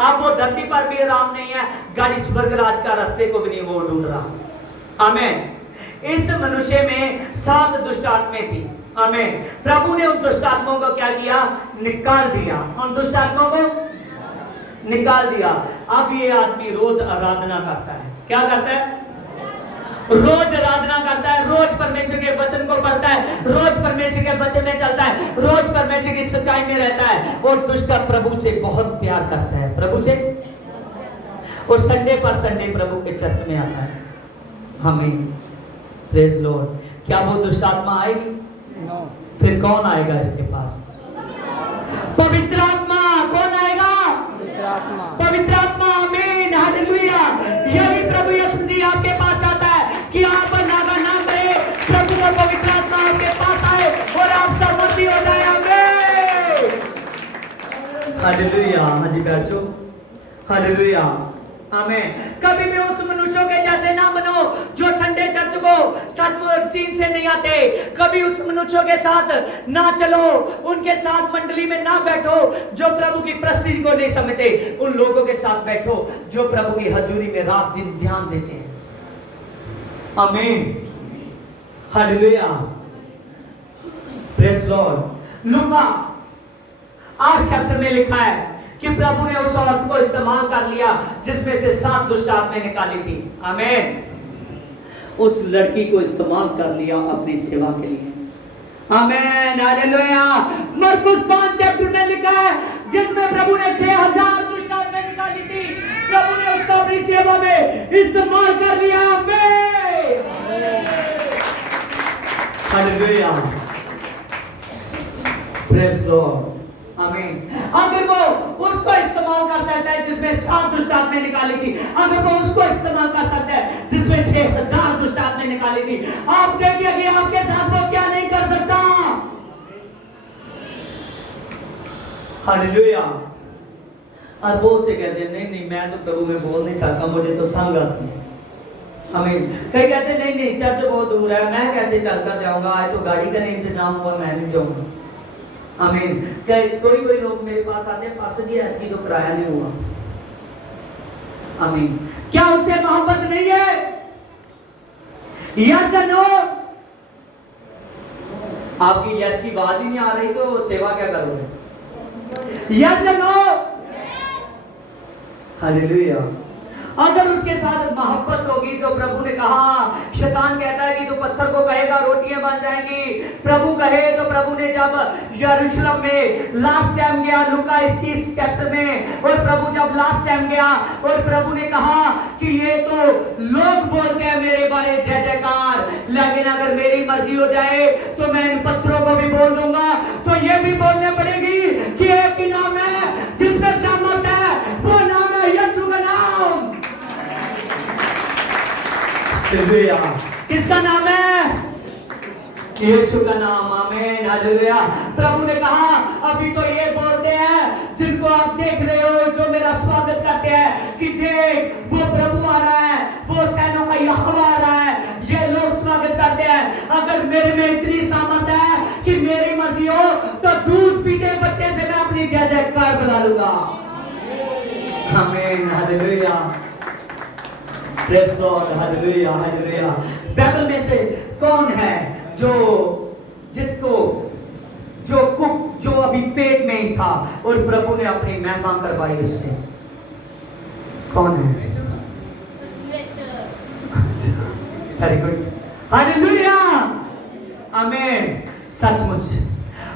अब वो धरती पर भी आराम नहीं है, गाड़ी स्वर्ग राज का रास्ते को भी नहीं वो ढूंढ रहा। आमीन। इस मनुष्य में 7 दुष्ट आत्माएं थी। आमीन। प्रभु ने उन दुष्ट आत्माओं को क्या किया? निकाल दिया। उन दुष्ट आत्माओं को निकाल दिया। अब ये आदमी रोज आराधना करता है। क्या करता है? रोज आराधना करता है, रोज परमेश्वर के वचन को पढ़ता है, रोज परमेश्वर के वचन में चलता है, रोज परमेश्वर की सच्चाई में रहता है, और दुष्ट प्रभु से बहुत प्यार करता है। प्रभु से, और संडे पर संडे प्रभु के चर्च में आता है। आमीन, प्रेज लॉर्ड। क्या वो दुष्ट आत्मा आएगी? फिर कौन आएगा इसके पास? पवित्र आत्मा। कौन आएगा? पवित्र आत्मा। आमीन, हालेलुया। यही प्रभु यीशु मसीह आपके पास आता है कि आप नागा ना करें, प्रभु का पवित्र आत्मा आपके पास आए और आप समृद्धि हो जाए। आमीन, हालेलुया। हाँ जी, बैठो। हालेलुया, आमीन। कभी भी उस मनुष्यों के जैसे ना बनो जो संडे चर्च को 7-3 से नहीं आते। कभी उस मनुष्यों के साथ ना चलो, उनके साथ मंडली में ना बैठो जो प्रभु की परिस्थिति को नहीं समझते। उन लोगों के साथ बैठो जो प्रभु की हजूरी में रात दिन ध्यान देते हैं। आमीन, हालेलुया, प्रेज लॉर्ड। लूका 8 चैप्टर में लिखा है कि प्रभु ने उस औरत को इस्तेमाल कर लिया जिसमें से 7 दुष्ट आत्माएं निकाली थी। आमीन। उस लड़की को इस्तेमाल कर लिया अपनी सेवा के लिए। आमीन, हालेलुया। मरकुस 5 चैप्टर में लिखा है जिसमें प्रभु ने 6000 दुष्ट आत्माएं निकाली थी, प्रभु ने उसको अपनी सेवा में इस्तेमाल कर लिया। आमीन, हालेलुया। प्रेज लॉर्ड, आमीन। अगर वो उसको इस्तेमाल कर सकता है जिसमें 7 दुष्ट आत्माएं निकाली थी, अगर वो उसको इस्तेमाल कर सकता है जिसमें 6000 दुष्ट आत्माएं निकाली थी, आप देखिए कि आपके साथ वो क्या नहीं कर सकता। हालेलुया। और वो से कहते हैं नहीं नहीं मैं तो प्रभु में बोल नहीं सकता, मुझे तो संग आती है। आमीन। कई कहते हैं नहीं नहीं चर्च बहुत दूर है, मैं कैसे चलकर जाऊंगा, आज तो गाड़ी का नहीं इंतजाम हुआ, मैं नहीं जाऊंगा। आमीन। कोई लोग मेरे पास आते हैं, पास्टर जी ऐसी तो किराया नहीं हुआ। आमीन। क्या उससे मोहब्बत नहीं है? यस या नो? आपकी यस की बात ही नहीं आ रही तो सेवा क्या करोगे? यस या नो? हालेलुया। अगर उसके साथ मोहब्बत होगी तो प्रभु ने कहा, शैतान कहता है कि तू पत्थर को कहेगा रोटियां बन जाएंगी, प्रभु कहे तो प्रभु ने जब यरूशलेम में लास्ट टाइम गया, लूका 21 चैप्टर में, और प्रभु जब लास्ट टाइम गया और प्रभु ने कहा कि ये तो लोग बोलते हैं मेरे बारे जय जयकार, लेकिन अगर मेरी मर्जी हो जाए तो मैं इन पत्थरों को भी बोल दूंगा। तो ये भी बोलने पड़ेगी कि एक ही नाम है जिसमें सामर्थ है, वो नाम है यीशु का नाम। किसका नाम है? यीशु का नाम। आमीन। हालेलुया। प्रभु ने कहा अभी तो ये बोलते हैं जिनको आप देख रहे हो, जो मेरा स्वागत करते हैं कि देख वो प्रभु आ रहा है, वो सेनों का यहोवा आ रहा है, ये लोग स्वागत करते हैं। अगर मेरे में इतनी सामर्थ है कि मेरी मर्जी हो तो दूध पीते बच्चे से मैं अपनी जय जयकार बना लूंगा। आमीन। Hallelujah. Praise Lord. Hallelujah. Hallelujah. Bible में से कौन है जो अभी पेट में ही था और प्रभु ने अपनी महिमा करवाई उससे? कौन है? Very good. हालेलुया। आमीन। सचमुच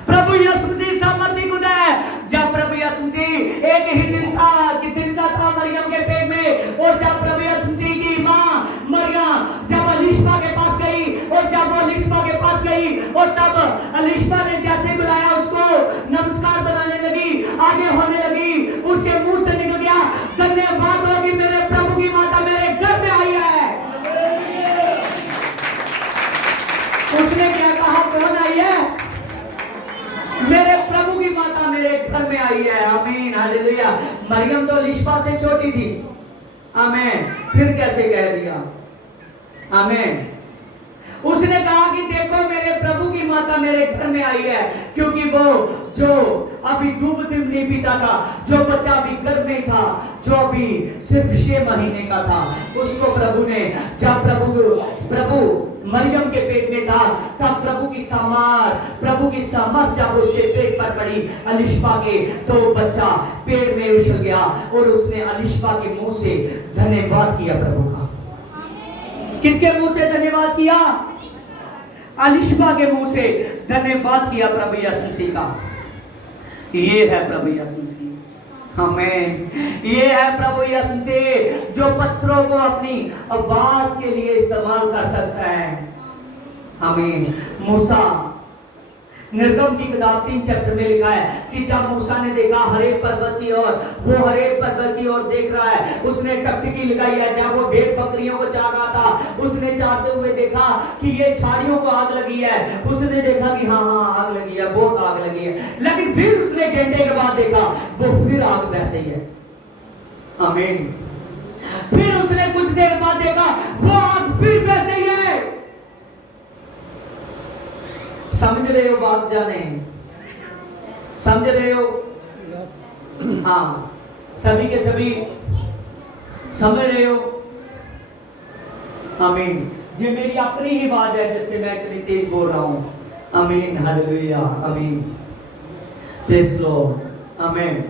प्रभु यीशु मसीह सामर्थी खुदा है। जब प्रभु यीशु मसीह एक ही दिन था कि दिन का था मरियम के पेट में, और जब प्रभु यीशु मसीह की मां मरियम जब अलीशबा के पास गई, और जब वो अलीशबा के पास गई और तब अलीशबा ने जैसे बुलाया उसको नमस्कार बनाने लगी, आगे होने लगी, उसके मुंह से निकल गया, धन्यवाद होगी मेरे प्रभु की माता मेरे घर में आई है। उसने क्या कहा? कौन आई है? मेरे प्रभु की माता मेरे घर में आई है। आमीन। हालेलुया। मरियम तो अलीशबा से छोटी थी। आमीन। फिर कैसे कह दिया? आमीन। उसने कहा कि देखो मेरे प्रभु की माता मेरे घर में आई है, क्योंकि वो जो अभी दूध नहीं पीता था, जो बच्चा अभी गर्भ में था, जो अभी सिर्फ 6 महीने का था, उसको प्रभु ने, जब प्रभु मरियम के पेट में था, तब प्रभु की सामर्थ जब उसके पेट पर पड़ी अलीशबा के, तो बच्चा पेट में उछल गया और उसने अलीशबा के मुंह से धन्यवाद किया प्रभु का। किसके मुंह से धन्यवाद किया? अलीशबा के मुंह से धन्यवाद किया प्रभु यीशु मसीह का। ये है प्रभु यीशु मसीह। आमीन। ये है प्रभु यीशु मसीह जो पत्थरों को अपनी आवाज के लिए इस्तेमाल कर सकता है। आमीन। मूसा, निर्गम की किताब 3 चैप्टर में लिखा है कि जब मूसा ने देखा हरे पर्वत की ओर, वो हरे पर्वत की ओर देख रहा है, उसने टकटकी लगाई है। जब वो भेड़ बकरियों को चार रहा था, उसने चारते हुए देखा कि ये झाड़ियों को आग लगी है। उसने देखा कि हाँ आग लगी है, बहुत आग लगी है। लेकिन फिर उसने घंटे के बाद देखा वो फिर आग वैसे ही है। आमीन। फिर उसने कुछ देर बाद देखा वो आग फिर वैसे ही है। समझ रहे हो बात? जाने समझ रहे हो? हाँ, सभी के सभी समझ रहे हो? आमीन। ये मेरी अपनी ही बात है जिससे मैं इतनी तेज बोल रहा हूं। आमीन। हालेलुया। आमीन। Praise Lord. आमीन।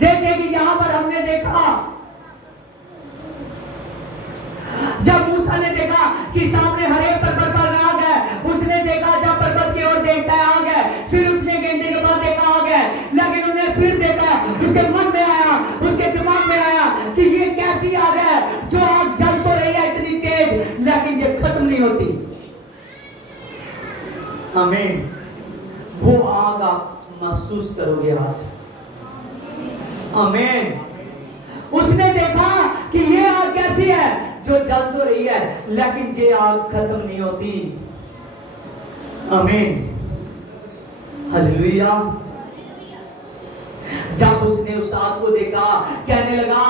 देखिए कि यहां पर हमने देखा, जब मूसा ने देखा कि सामने हरे पर्वत पर आग है, उसने देखा जब पर्वत की ओर देखता है आग है, फिर उसने घंटे के बाद देखा आग है, लेकिन उन्हें फिर देखा, उसके मन में आया, उसके दिमाग में आया कि ये कैसी आग है जो आग जल तो रही है इतनी तेज, लेकिन ये खत्म नहीं होती। आमीन। वो आग आप महसूस करोगे आज। आमीन। उसने देखा कि ये आग कैसी है, जो जल तो रही है लेकिन ये आग खत्म नहीं होती। आमीन, हालेलुया। जब उसने उस आग को देखा, कहने लगा,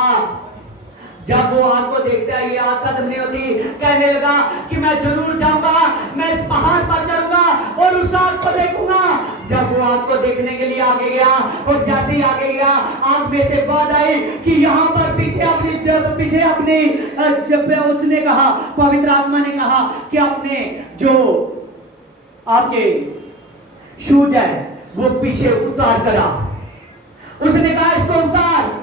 जब वो आग को देखता है, ये आग खत्म नहीं होती, कहने लगा कि मैं जरूर जाऊंगा, मैं इस पहाड़ पर चढ़ूंगा और उस आग को देखूंगा। जब वो आग को देखने के लिए आगे गया और जैसे ही आगे गया, आग में से आवाज आई कि यहाँ पर पीछे अपने जब उसने कहा, पवित्र आत्मा ने कहा कि अपने जो आपके शूज है वो पीछे उतार करा। उसने कहा इसको उतार,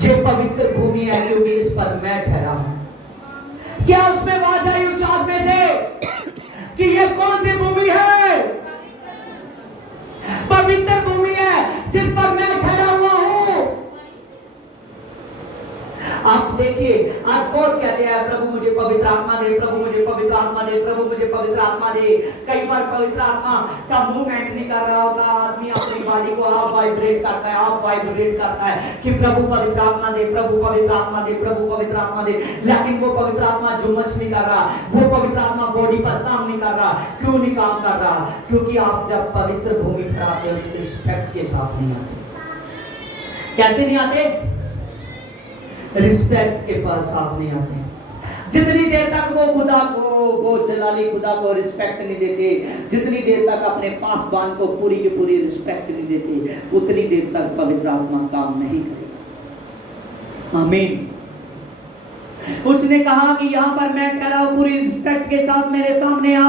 ये पवित्र भूमि है क्योंकि इस पर मैं ठहरा हूं। क्या उसमें आवाज आई उस आग में से कि ये कौन सी भूमि है? पवित्र भूमि है जिस पर मैं ठहरा हुआ हूं। आप देखिए, आज बहुत कहते हैं प्रभु मुझे पवित्र आत्मा दे, प्रभु मुझे पवित्र आत्मा दे, प्रभु मुझे पवित्र आत्मा दे। कई बार पवित्र आत्मा का मूवमेंट नहीं कर रहा होगा, आदमी अपनी बॉडी को आप वाइब्रेट करता है, आप वाइब्रेट करता है कि प्रभु पवित्र आत्मा दे, प्रभु पवित्र आत्मा दे, प्रभु पवित्र आत्मा दे। लेकिन वो पवित्र आत्मा जुम्मस नहीं कर रहा, वो पवित्र आत्मा बॉडी पर काम नहीं कर रहा। क्यों नहीं काम कर रहा? क्योंकि आप जब पवित्र भूमि पर आते हो तो रिस्पेक्ट के साथ नहीं आते। कैसे नहीं आते? रिस्पेक्ट के पास साथ नहीं आते। जितनी देर तक वो खुदा को, वो जलाली खुदा को रिस्पेक्ट नहीं देते, जितनी देर तक अपने पासबान को पूरी की पूरी रिस्पेक्ट नहीं देते, उतनी देर तक पवित्र आत्मा काम नहीं करेगा। आमीन। उसने कहा कि यहाँ पर मैं ठहरा हूं, पूरी रिस्पेक्ट के साथ मेरे सामने आ।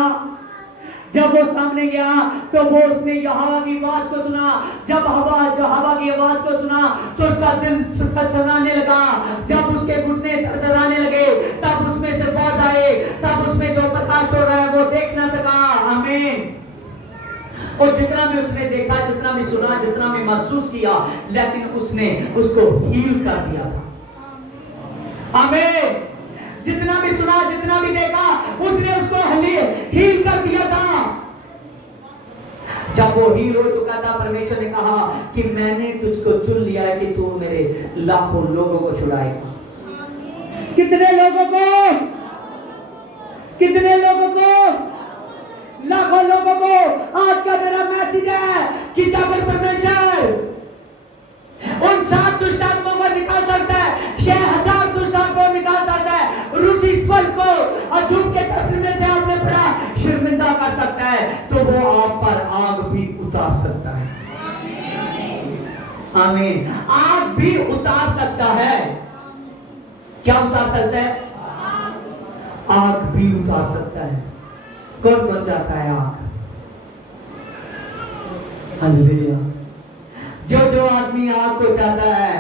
जब वो सामने गया तो वो उसने हवा की आवाज को सुना। जब हवा की आवाज को सुना तो उसका दिल थरथराने लगा। जब उसके घुटने थरथराने लगे तब उसमें से आवाज आए, तब उसमें जो प्रकाश हो रहा है वो देख ना सका। आमीन। और जितना भी उसने देखा, जितना भी सुना, जितना भी महसूस किया, लेकिन उसने उसको हील कर दिया था। आमीन। जितना भी सुना, जितना भी देखा, उसने उसको हील कर दिया था। जब वो हील हो चुका था, परमेश्वर ने कहा कि मैंने तुझको चुन लिया है कि तू मेरे लाखों लोगों को छुड़ाएगा। कितने लोगों को? कितने लोगों को? लाखों लोगों को। आज का मेरा मैसेज है कि जब परमेश्वर उन 7 दुष्ट आत्माओं को निकाल सकता है, 6000 दुष्ट आत्माओं को निकाल सकता है, रूसी फल को अजूब के छत्र में से आपने बड़ा शर्मिंदा कर सकता है, तो वो आप पर आग भी उतार सकता है। आमीन। आग भी उतार सकता है। क्या उतार सकता है? आग भी उतार सकता है। कौन कौन चाहता है आग? हालेलुया। जो आदमी आग को चाहता है,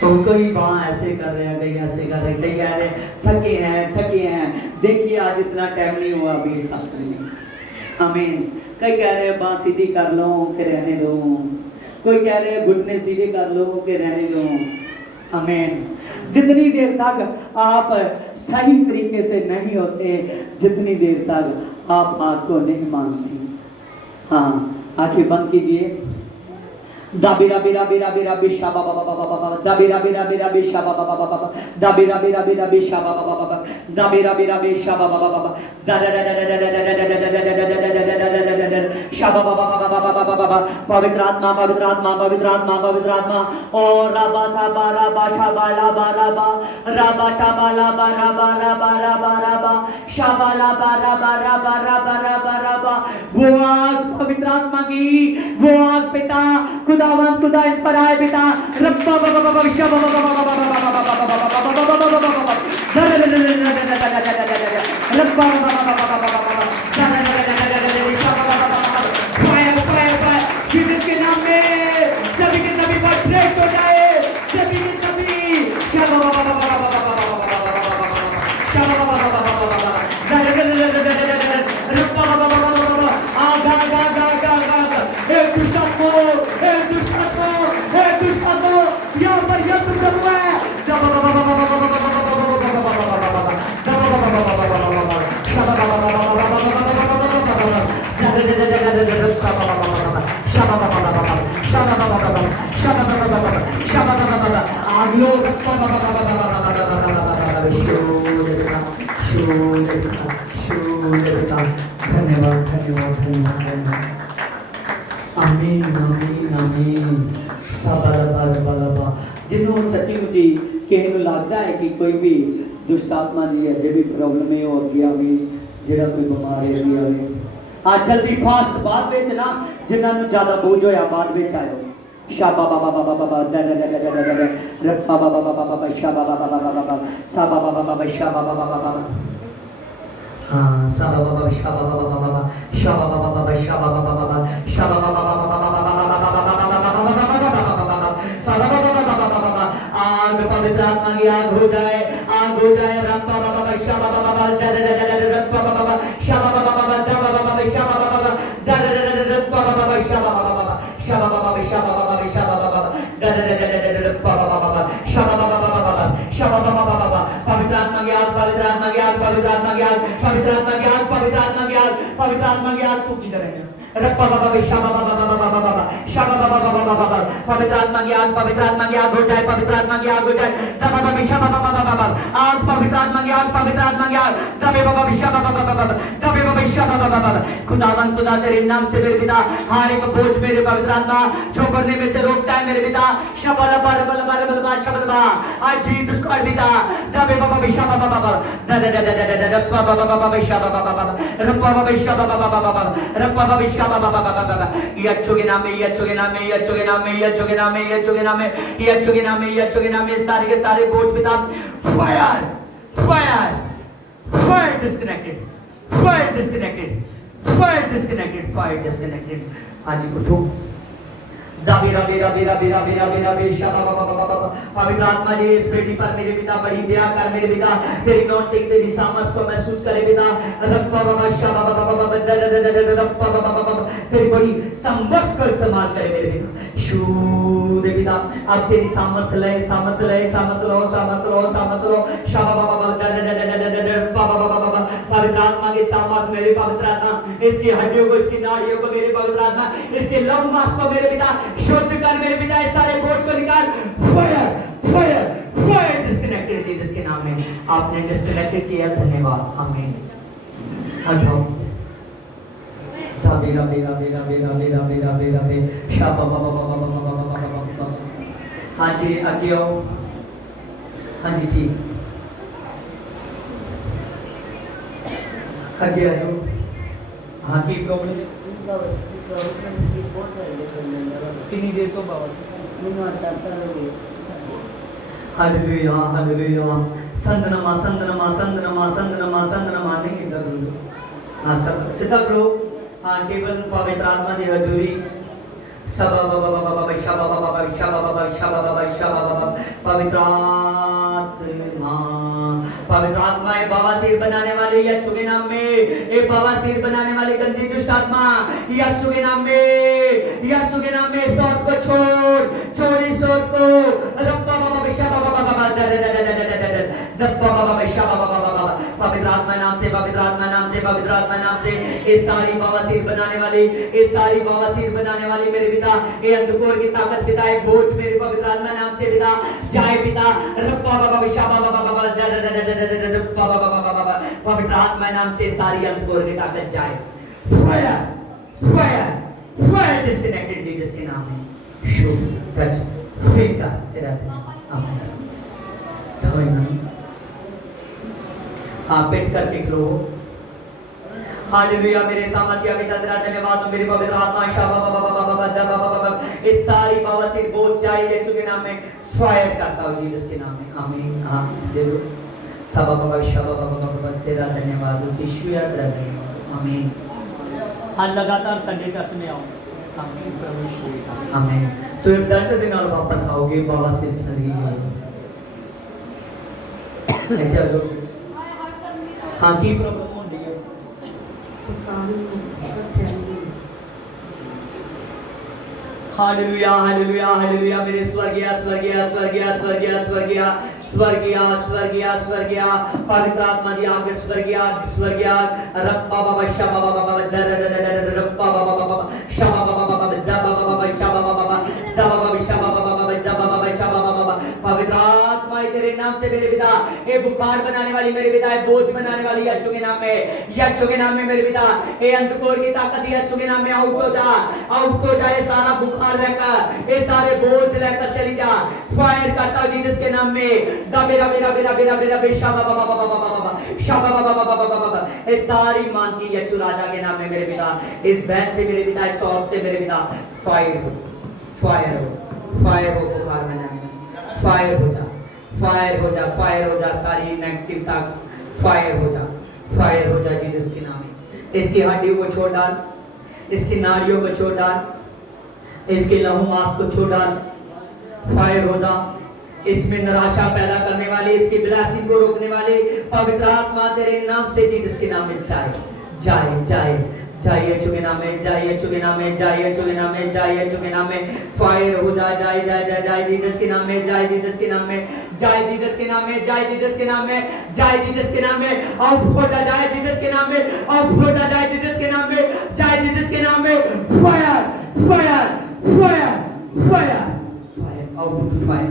तो कोई वहां ऐसे कर रहे हैं, कहीं ऐसे कर रहे हैं, कहीं कह रहे हैं थके हैं। देखिए आज इतना टाइम नहीं हुआ अभी सत्संग में। आमीन। कई कह रहे हैं बांह सीधी कर लो कि रहने दो, कोई कह रहे हैं घुटने सीधे कर लो कि रहने दो। आमीन। जितनी देर तक आप सही तरीके से नहीं होते, जितनी देर तक आप आग को नहीं मानते। हाँ, आंखें बंद कीजिए। दाबिरा बिरा बिरा बिरा बिशा बाबा बाबा बाबा, दाबिरा बिरा बिरा बिशा बाबा बाबा बाबा, दाबिरा बिरा बिरा बिशा बाबा बाबा बाबा, दाबिरा बिरा बिशा बाबा बाबा बाबा, शाबा बाबा बाबा बाबा बाबा बाबा। पवित्र आत्मा, पवित्र आत्मा, पवित्र आत्मा, पवित्र आत्मा। और राबा साबा राबा शाबा लाबा राबा, राबा शाबा लाबा राबा राबा राबा राबा, शाबा लाबा राबा राबा राबा राबा राबा। वो आग पवित्र आत्मा की, वो आग पिता खुदावन खुदा इस पर आए पिता। रब्बा बाबा बाबा शाबा बाबा बाबा बाबा बाबा बाबा बाबा बाबा बाबा, रब्बा बाबा बाबा बाबा बाबा, फायर फायर फायर। जीसस के नाम में सभी के सभी पर ब्रेक हो जाए, सभी के सभी। शाबा बाबा बाबा बाबा बाबा बाबा, शाबा बाबा बाबा बाबा बाबा, रब्बा बाबा बाबा बाबा। आगा आगा आगा आगा। एक दुष्ट को, एक दुष्ट को, एक दुष्ट को यहाँ पर यीशु प्रभु है। बाबा बाबा बाबा बाबा बाबा बाबा बाबा बाबा बाबा बाबा बाबा बाबा बाबा बाबा बाबा बाबा, शाबा बाबा बाबा बाबा लगता है कि कोई भी दुष्ट आत्मा की अजे भी प्रॉब्लम है वो अगे आवे जेड़ा कोई बीमार है अगे आवे आज जल्दी फास्ट बाद में ना जिन्होंने ज्यादा बोझ होया बाद में आयो शाबा बाबा बाबा बाबा द द द द द रप्पा बाबा बाबा बाबा शाबा बाबा बाबा बाबा साबा बाबा बाबा शाबा बाबा बाबा हाँ साबा बाबा शाबा बाबा बाबा शाबा बाबा बाबा शाबा बाबा बाबा शाबा बाबा बाबा आग पवित्र आत्मा की आग हो जाए रप्पा बाबा शाबा बाबा द द द द रप्पा बाबा शाबा बाबा द बाबा शाबा बाबा द द द द रप्पा बाबा शाबा बाबा शाबा बाबा शाबा बाबा शाबा बाबा द द द द द रप्पा बाबा शाबा बाबा शाबा बाबा पवित्र आत्मा की आग पवित्र आत्मा की आग पवित्र आत्मा की आग पवित्र आत्मा की आग पवित्र आत्मा की आग पवित्र आत्मा की आग तू किधर है रप्पा बाबा शाबा बाबा शाबा बाबा पवित्र आत्मा की आग हो जाए पवित्र आत्मा की आग हो जाए द बाबा शाबा बाबा आग पवित्र आत्मा की आग दबे बाबा शाबा बाबा खुदावन खुदा तेरे नाम से मेरे पिता हर एक बोझ मेरे पवित्र आत्मा जो करने में से रोकता है मेरे पिता शबल बर बल बर बल बा शब्द बा आज जीत उसको पिता दबे बाबा शाबा बाबा द द द द रप्पा बाबा शाबा बाबा रप्पा बाबा शाबा बाबा रप्पा बाबा शाबा बाबा यच्चो के नाम में यच्चो के नाम में यच्चो के नाम में यच्चो के नाम में यच्चो के नाम में यच्चो के नाम में यच्चो के नाम में सारे के सारे बोझ पिता फायर फायर फायर डिस्कनेक्टेड आज उठो जाबी रबी रबी रबी रबी रबी रबी शाबा बाबा पवित्र आत्मा जी इस बेटी पर मेरे पिता बड़ी दया कर मेरे पिता तेरी नौटिंग तेरी सामर्थ को महसूस करे पिता रब्बा बाबा शाबा बाबा रब्बा बाबा तेरी बड़ी सामर्थ को इस्तेमाल करे मेरे पिता शू दे पिता अब तेरी सामर्थ ले सामर्थ लो शाबा बाबा बाबा पवित्र आत्मा की सामर्थ मेरे पवित्र आत्मा इसकी हड्डियों को इसकी नाड़ियों को मेरे पवित्र आत्मा इसके लहू मांस को मेरे पिता शुद्ध कर मेरे पिता इस सारे बोझ को निकाल फायर डिस्कनेक्टेड जी जिसके नाम में आपने डिस्कनेक्टेड किया धन्यवाद आमीन हटाओ साबेरा बेरा बेरा बेरा बेरा बेरा बेरा बे शाबा बाबा हाँ जी आगे आओ हाँ जी ठीक आगे आ जाओ हाँ की प्रॉब्लम कितनी देर तो बाबा से हालेलुया हालेलुया संदनमा संदनमा संदनमा संदनमा संदनमा नहीं इधर हाँ सब सीधा करो हाँ केवल पवित्र आत्मा की हजूरी शबा बाबा बाबा बाबा शबा बाबा शबा बाबा शबा बाबा शबा बाबा पवित्र आत्मा ये बवासीर बनाने वाले यीशु के नाम में एक बवासीर बनाने वाले गंदी दुष्ट आत्मा यीशु के नाम में सौत को छोड़ इस सौत को रब्बा बाबा शबा बाबा बाबा दब्बा बाबा शबा बाबा पवित्र आत्मा नाम से इस सारी बवासीर बनाने वाली मेरे पिता ये अंधकार की ताकत पिता एक बोझ मेरे पवित्र आत्मा नाम से पिता जाए पिता रब्बा बाबा शबा बाबा पवित्र आत्मा नाम से सारी अंधकार की ताकत जाए फायर डिस्कनेक्टेड जी जिसके नाम है शो टच फेंका तेरा आमीन हाँ पेट करके खलो हालेलुया मेरे सामर्थ्य पिता तेरा धन्यवाद मेरे पवित्र आत्मा शाबा बाबा बाबा इस सारी बवासीर बोझ जाए यीशु के नाम में फायर करता हूं जीसस के नाम में आमीन हाँ दे दो शाबा बाबा बाबा तेरा धन्यवाद यीशु या तेरा धन्यवाद आमीन हाँ लगातार संडे चर्च में आओ आमीन प्रभु यीशु आमीन तो रिजल्ट के नाल वापस आओगे बवासीर चली गई क्या लो हाँ की प्रॉब्लम हालेलुया हालेलुया हालेलुया मेरे स्वर्गीय पवित्र आत्मा दी आग स्वर्गीय रब्बा बाबा शबा बाबा रब्बा बाबा शबा बाबा जबा बाबा शबा बाबा जबा बाबा शबा बाबा जबा बाबा शबा बाबा पवित्र आत्मा तेरे नाम से मेरे पिता, ये बुखार बनाने वाली मेरे पिता, ये बोझ बनाने वाली यीशु के नाम में, यीशु के नाम में मेरे पिता, ये अंधकार की ताकत यीशु के नाम में आउट हो जा, आउट हो जा। ये सारा बुखार लेकर, ये सारे बोझ लेकर चली जा। फायर करता हूं जीसस के नाम में। दबे रबे रबे रबे रबे रबे शाबा बाबा बाबा बाबा बाबा शाबा बाबा बाबा बाबा बाबा। ये सारी मान की यीशु राजा के नाम में मेरे पिता, इस बैन से मेरे पिता, इस सॉल्ट से मेरे पिता, फायर हो, फायर हो, फायर हो बुखार में नाम, फायर हो जा, फायर हो जा, फायर हो जा। सारी नेगेटिव तक फायर हो जा, फायर हो जा जीसस के नाम में। इसकी हड्डियों को छोड़ डाल, इसकी नाड़ियों को छोड़ डाल, इसके लहू मांस को छोड़ डाल, फायर हो जा। इसमें निराशा पैदा करने वाले, इसकी ब्लेसिंग को रोकने वाले पवित्र आत्मा तेरे नाम से जीसस के नाम में जाए, जाए, जाए, जाए यीशु के नाम में, जाए यीशु के नाम में, जाए यीशु के नाम में, जाए यीशु के नाम में। फायर हो जाए, जाए जाए जाए जाए जीसस के नाम में, जाए जीसस के नाम में, जाए जीसस के नाम में, जाए जीसस के नाम में, जाए जीसस के नाम में। आउट हो जा, जाए जीसस के नाम में, आउट हो जा, जाए जीसस के नाम में, जाए जीसस के नाम में। Fire, fire, fire, fire, out fire,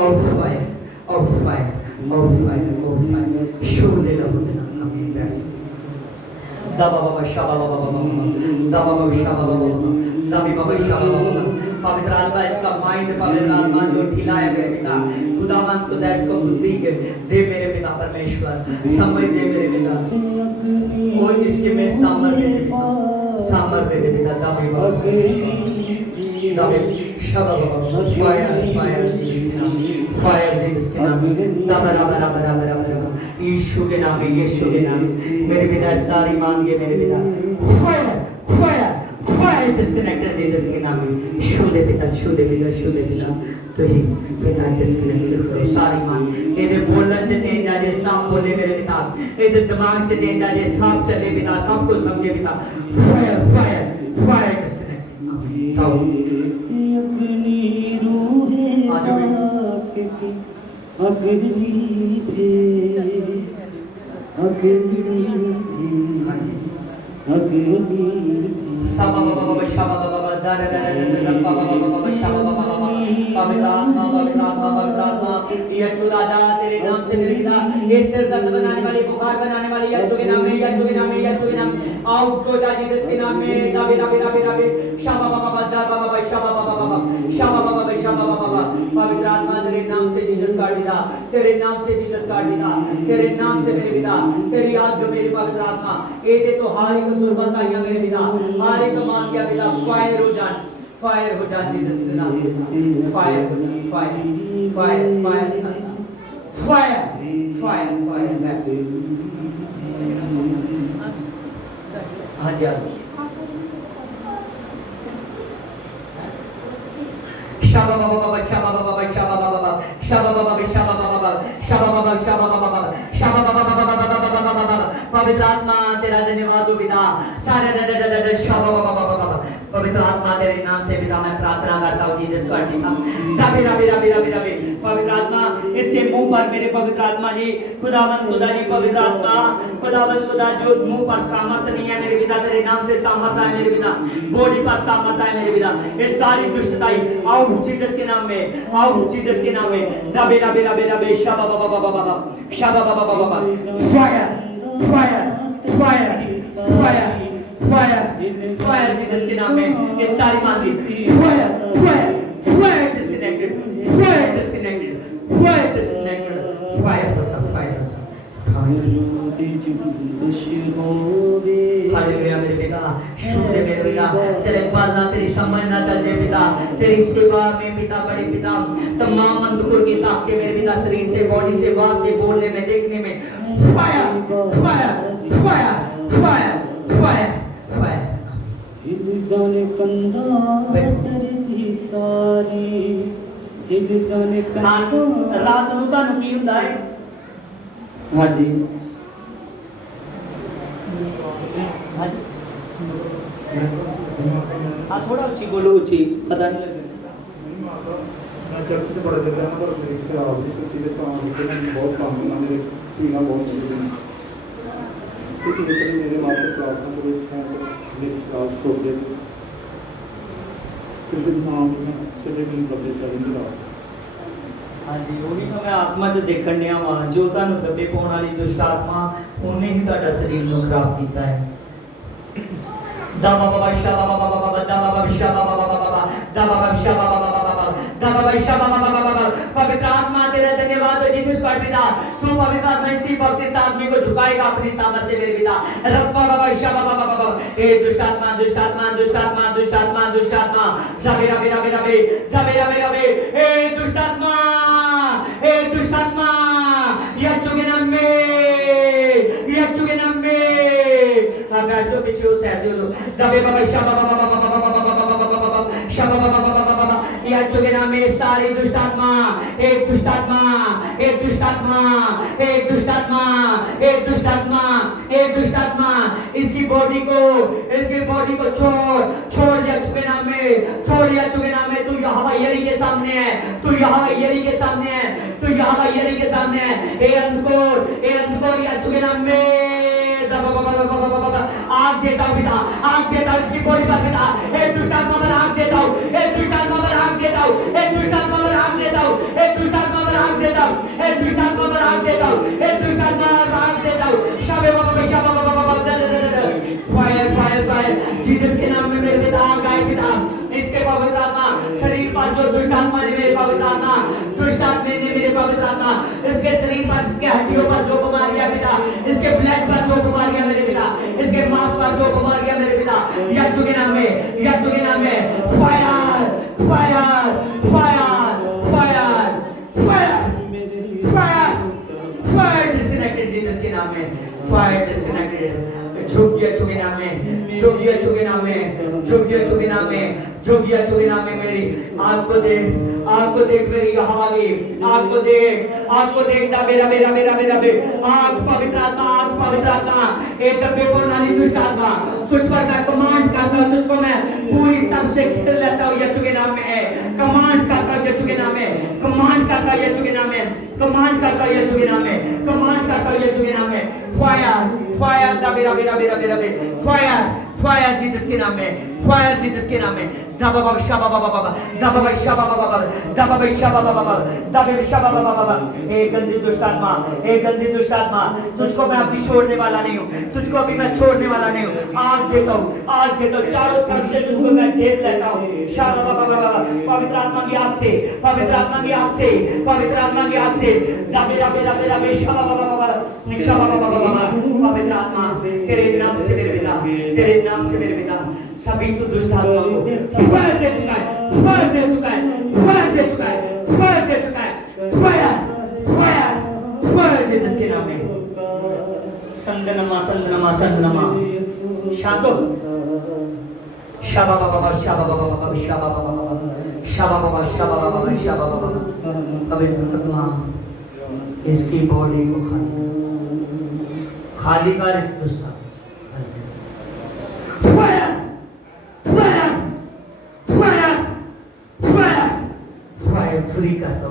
out fire, out fire, out fire, out fire. शुरू दे लो ना हमें बैठ। दबा बाबा शाबा बाबा बाबा, दबा बाबा शाबा बाबा बाबा, दबी बाबा शाबा बाबा। पवित्र आत्मा इसका माइंड, पवित्र आत्मा जो ढीला है मेरे पिता, खुदावंत को दे इसको बुद्धि दे मेरे पिता परमेश्वर, समझ दे मेरे पिता, और इसके में सामर्थ्य दे पिता, सामर्थ्य दे पिता। दबी बाबा, दबी शाबा बाबा, फायर, फायर जीसस के नाम, फायर जीसस के नाम, दबा रबा रबा रबा रबा रबा, यीशु के नाम में, यीशु के नाम में मेरे पिता। सारी मांगे मेरे पिता, fire, fire, fire disconnected Jesus के नाम में। शुद्ध पिता, शुद्ध पिता, शुद्ध पिता, तो ही पिता डिस्कनेक्टेड करो सारी मांग। इधर बोलने से चेंज आ जाए, सांप बोले मेरे पिता, इधर दिमाग से चेंज आ जाए, सांप चले पिता, सबको समझे पिता। Fire, fire, fire disconnected. शाबा बाबा बाबा, शाबा बाबा बाबा, दा दा दा दा बाबा बाबा बाबा, शाबा बाबा बाबा। पवित्र आत्मा, पवित्र आत्मा, पवित्र आत्मा, यीशु राजा तेरे नाम से मेरे पिता, ये सिर दर्द बनाने वाली, बुखार बनाने वाली यीशु के नाम में, यीशु के नाम में, यीशु के नाम में आउट हो जा जीसस के नाम में। दबे दबे दबे दबे शाबा बाबा बाबा, दा बाबा बाबा, शाबा बाबा बाबा, शाबा बाबा बाबा, शाबा बाबा बाबा। पवित्र आत्मा तेरे नाम से जीसस काट दिया, तेरे नाम से जीसस काट दिया, तेरे नाम से मेरे पिता, तेरी आज्ञा मेरे पवित्र आत्मा, ये दे तो हार एक दुर्बलताइयां मेरे पिता, हार एक मान गया पिता। फायर हो जा, फायर हो जा जीसस के नाम से, फायर हो जा, fire, fire, fire, fire, fire, fire. हाँ जी, शाबा बाबा बाबा, शाबा बाबा बाबा, शाबा बाबा बाबा, शाबा बाबा बाबा, शाबा बाबा बाबा, शाबा बाबा, शाबा बाबा बाबा, शाबा बाबा बाबा बाबा बाबा। पवित्र आत्मा तेरा धन्यवाद हो पिता, सारे शाबा बाबा बाबा बाबा। पवित्र आत्मा तेरे नाम से पिता मैं प्रार्थना करता हूँ जीसस का पिता। रबी रबी रबी रबी रबी पवित्र आत्मा इसके मुंह पर मेरे पवित्र आत्मा जी, खुदावंद खुदा जी, पवित्र आत्मा खुदावंद खुदा, जो मुंह पर सामर्थ नहीं है मेरे पिता, तेरे नाम से सामर्थ है मेरे पिता, बॉडी पर सामर्थ है मेरे पिता। ये सारी दुष्टताई आउट जीसस के नाम में, आउट जीसस के नाम में। रबी रबी रबी रबी शाबा बाबा बाबा बाबा, शाबा बाबा बाबा बाबा। Fire, fire, fire, fire, fire, fire Jesus के नाम में। ये सारी मांगी fire, fire, fire disconnected, fire disconnected, fire disconnected, fire हो जा, फायर हो जा। हालेलुया मेरे पिता, शुद्ध मेरे पिता, तेरे पालना तेरी समझ ना चल जाए पिता, तेरी सेवा में पिता, बड़े पिता, तमाम अंधकार की ताकतें मेरे पिता, शरीर से, बॉडी से, वास से, बोलने में, देखने में, fire, fire, fire, fire, fire, fire. जाने कंधा तेरी सारी, जाने रात ਨੂੰ ਤੁਹਾਨੂੰ ਕੀ ਹੁੰਦਾ ਹੈ? ਹਾਂਜੀ ਹਾਂਜੀ ਆ ਥੋੜਾ ਉੱਚੀ ਬੋਲੋ, ਉੱਚੀ ਪਤਾ ਨਹੀਂ ਲੱਗਦਾ। मैं चर्च से बड़ा देता हूँ, पर मेरी खराब नहीं होती है, काम बहुत काम करना, मेरे पीना बहुत चलते हैं, क्योंकि मेरे माता प्रार्थना को मेरी क्लास को दे क्योंकि नाम में चले दिन बदले चलेंगे रात ਹਾਂਜੀ ਉਹੀ ਤਾਂ ਮੈਂ ਆਤਮਾ 'ਚ ਦੇਖਣ ਡਿਆ ਵਾਂ ਜੋ ਤੁਹਾਨੂੰ ਦੱਬੇ ਪਾਉਣ ਵਾਲੀ ਦੁਸ਼ਟ ਆਤਮਾ ਉਹਨੇ ਹੀ ਤੁਹਾਡਾ ਸਰੀਰ ਨੂੰ ਖਰਾਬ ਕੀਤਾ ਹੈ पवित्र आत्मा तेरा धन्यवाद है जिस पिता तू पवित्र आत्मा इसी वक्त इस आदमी को झुकाएगा अपनी सामने से मेरे पिता रब्बा बाबा शाबा बाबा बाबा ए दुष्टात्मा दुष्टात्मा दुष्टात्मा दुष्टात्मा दुष्टात्मा जबेरा मेरा मेरा बे जबेरा मेरा बे ए दुष्टात्मा यचुगे नाम में अब जो पीछे उस है दो दबे बाबा शाबा बाबा बाबा शाबा बाबा यचुगे नाम में सारी दुष्टात्मा एक दुष्टात्मा एक दुष्टात्मा एक दुष्टात्मा एक दुष्टात्मा एक दुष्टात्मा इसकी बॉडी को छोड़ यचुगे नाम में छोड़ यचुगे नाम में तू यहोवा यरी के सामने है तू यहोवा यरी के सामने है तू यहोवा यरी के सामने है ए अंधकोर यचुगे नाम में आग देता हूँ पिता आग देता हूँ इसकी बॉडी पर पिता एक दुष्टात्मा पर आग देता हूँ एक दुष्टात्मा पर आग देता हूँ एक दुष्टात्मा पर आग देता हूँ एक दुष्टात्मा पर आग देता हूँ एक दुष्टात्मा पर आग देता हूँ एक दुष्टात्मा पर आग देता हूँ शाबे बाबा फायर फायर फायर जीसस के नाम में मेरे पिता आग आए पिता इसके पवित्र आत्मा शरीर पर जो दुष्ट आत्मा ने मेरे पवित्र आत्मा दुष्ट आत्मा ने मेरे पवित्र आत्मा इसके शरीर पर इसके हड्डियों पर जो बीमारियां पिता इसके ब्लड पर जो बीमारियां मेरे पिता इसके मांस पर जो बीमारियां मेरे पिता यीशु के नाम में fire fire fire fire fire fire fire disconnected Jesus के नाम में फायर डिस्कनेक्टेड जोगिया चुगे नाम में मेरी आग को देख मेरी यहोवा की आग को देख दा मेरा बे आग पवित्र आत्मा एक दबे को नाली दुष्ट आत्मा तुझ पर मैं कमांड करता हूँ तुझको मैं पूरी तरह से खेल लेता हूँ यीशु के नाम में है कमांड करता हूँ यीशु के नाम में कमांड करता हूँ यीशु के नाम में कमांड करता हूँ यीशु के नाम में कमांड करता हूँ यीशु के नाम में फायर दा मेरा बे फायर जीसस के नाम में फायर जीसस के नाम में दबा शाबा बाबा दबा शाबा बाबा ए गंदी दुष्ट आत्मा तुझको मैं अभी छोड़ने वाला नहीं हूँ तुझको अभी मैं छोड़ने वाला नहीं हूँ आग देता हूँ चारों तरफ से तुझको मैं घेर लेता हूँ शाबा बाबा पवित्र आत्मा की आग से दबे शाबा बाबा पवित्र आत्मा तेरे नाम से मेरे पिता सभी तो दुष्ट आत्मा को फायर दे चुका है फायर जिसके नाम में संदनमा शांतो शाबा बाबा पवित्र आत्मा इसकी बॉडी को खाली कर इस दुष्ट फ्री करता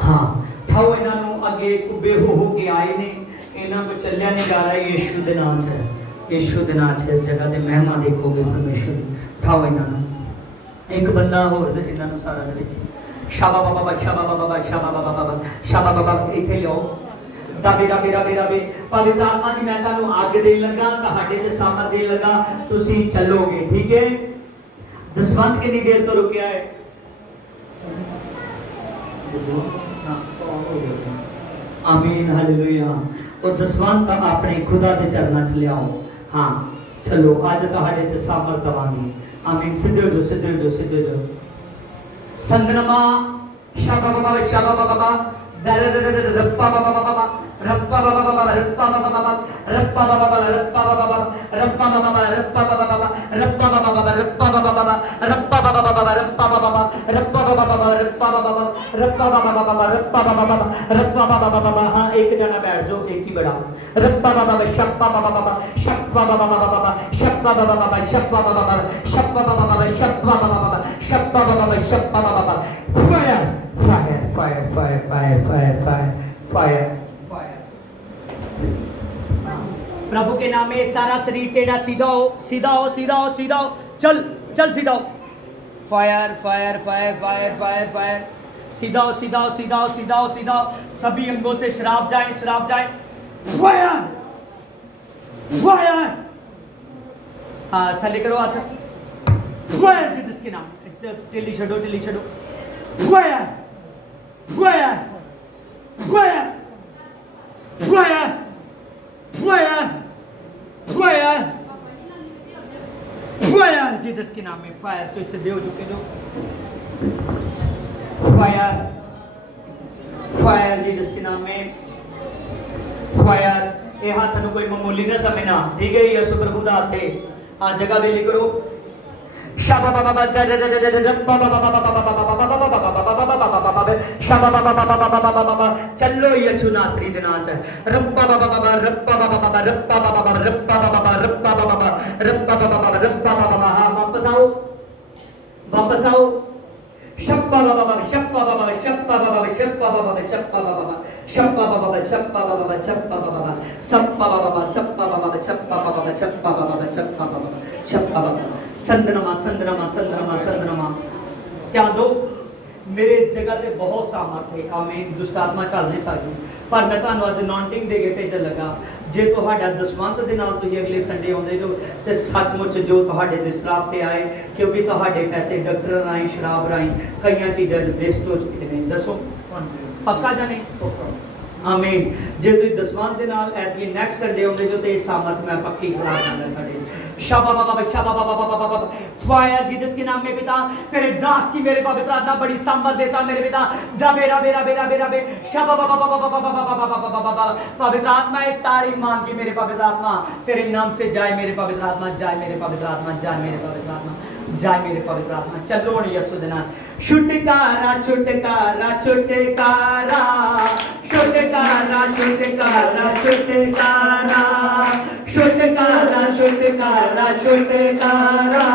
हाँ थाओ इन्हां नूं अगे कुबे हो के आए ने इन्हां को चलिया नहीं जा रहा यीशु दे नाम च इस जगह ते महिमा देखोगे परमेश्वर थाओ इन्हां नूं एक बंदा होर इन्हां नूं सारा दे शाबा बाबा इथे लियो दबे पवित्र आत्मा दी मैं तुहानूं आग देण लगा तुहाडे ते सामत देण लगा तुसीं चलोगे ठीक है दसवंत कितनी देर तो रुकिया है आमीन हालेलुया और दसवंत अपने खुदा के चरणों च लियाओ हाँ चलो आज तुहाडे ते सामर्थ दवांगी आमीन सीधे जो संदनमा शाबा बाबा रप्पा हाँ एक जना बैठ जाओ एक ही बड़ा रप्पा बाबा शप्पा बाबा शप्पा बाबा शप्पा बाबा शप्पा बाबा शप्पा बाबा शप्पा बाबा शप्पा बाबा शप्पा बाबा fire fire fire fire fire fire fire fire प्रभु के नाम में सारा शरीर टेढ़ा सीधा हो चल सीधा हो fire fire fire fire fire fire, सीधा हो सीधा हो सीधा हो सीधा हो सीधा हो, सभी अंगों से शराब जाए शराब जाए, फायर फायर, हाँ थले करो हाथ, फायर जिसके नाम, टिल्ली छड़ो fire fire fire fire fire fire fire Jesus के नाम में फायर। तो इससे दे हो चुके लोग, फायर फायर जीसस के नाम में फायर। ये हाथ ਨੂੰ कोई मामूली ना समझना, ठीक है? यीशु प्रभु का हाथ है। हाँ जगह बेली करो, शाबा बाबा बाबा रब्बा बाबा बाबा चलो यीशु नासरी दे नाम च रब्बा बाबा बाबा रब्बा बाबा बाबा रब्बा बाबा रब्बा बाबा रब्बा बाबा रब्बा बाबा रब्बा बाबा। हाँ वापस आओ वापस आओ, शप्पा बाबा शप्पा बाबा शप्पा बाबा शप्पा बाबा शप्पा बाबा शप्पा बाबा शप्पा बाबा शप्पा बाबा सप्पा बाबा शप्पा बाबा शप्पा बाबा शप्पा बाबा शप्पा बाबा शप्पा बाबा। संदनमा संदनमा संदनमा संदनमा। क्या दो मेरे जगह पे बहुत सामर्थ है, आमीन। दुष्ट आत्मा चल नहीं सकती, पर मैं ਤੁਹਾਨੂੰ ਅੱਜ ਅਨਾਉਂਟਿੰਗ ਦੇ ਕੇ ਭੇਜਣ ਲੱਗਾ। ਜੇ ਤੁਹਾਡਾ ਦਸਵੰਤ ਦੇ ਨਾਲ ਤੁਸੀਂ ਅਗਲੇ ਸੰਡੇ ਆਉਂਦੇ ਜੋ ਤੇ ਸੱਚਮੁੱਚ ਜੋ ਤੁਹਾਡੇ ਦੇ ਸ਼ਰਾਬ ਤੇ ਆਏ, ਕਿਉਂਕਿ ਤੁਹਾਡੇ ਪੈਸੇ ਡਾਕਟਰ ਰਾਹੀਂ ਸ਼ਰਾਬ ਰਾਹੀਂ ਕਈਆਂ ਚੀਜ਼ਾਂ ਵੇਸਟ ਹੋ ਚੁੱਕੇ ਨੇ। ਦੱਸੋ ਪੱਕਾ ਜਾਂ ਨਹੀਂ? ਆਮੀਨ। ਜੇ ਤੁਸੀਂ ਦਸਵੰਤ ਦੇ ਨਾਲ ਐਤਕੀ ਨੈਕਸਟ ਸੰਡੇ ਆਉਂਦੇ ਜੋ ਤੇ ਸਾਮਰਥ ਮੈਂ ਪੱਕੀ ਖੜਾ ਕਰਾਂਗਾ ਤੁਹਾਡੇ। शाबा बाबा शाबा बाबा बाबा बाबा फायर जीसस के नाम में पिता, तेरे दास की मेरे पवित्र आत्मा बड़ी सामर्थ देता मेरे पिता। दा मेरा मेरा मेरा मेरा बे शाबा बाबा बाबा बाबा बाबा बाबा पवित्र आत्मा है सारी मान की मेरे पवित्र आत्मा तेरे नाम से जाए, मेरे पवित्र आत्मा जाए, मेरे पवित्र आत्मा जाए, मेरे पवित्र आत्मा जाए, मेरे पवित्र आत्मा। चलो यीशु दे नाम छुटकारा छुटकारा छुटकारा छुटकारा छुटकारा छुटकारा छुटकारा छुटकारा छुटकारा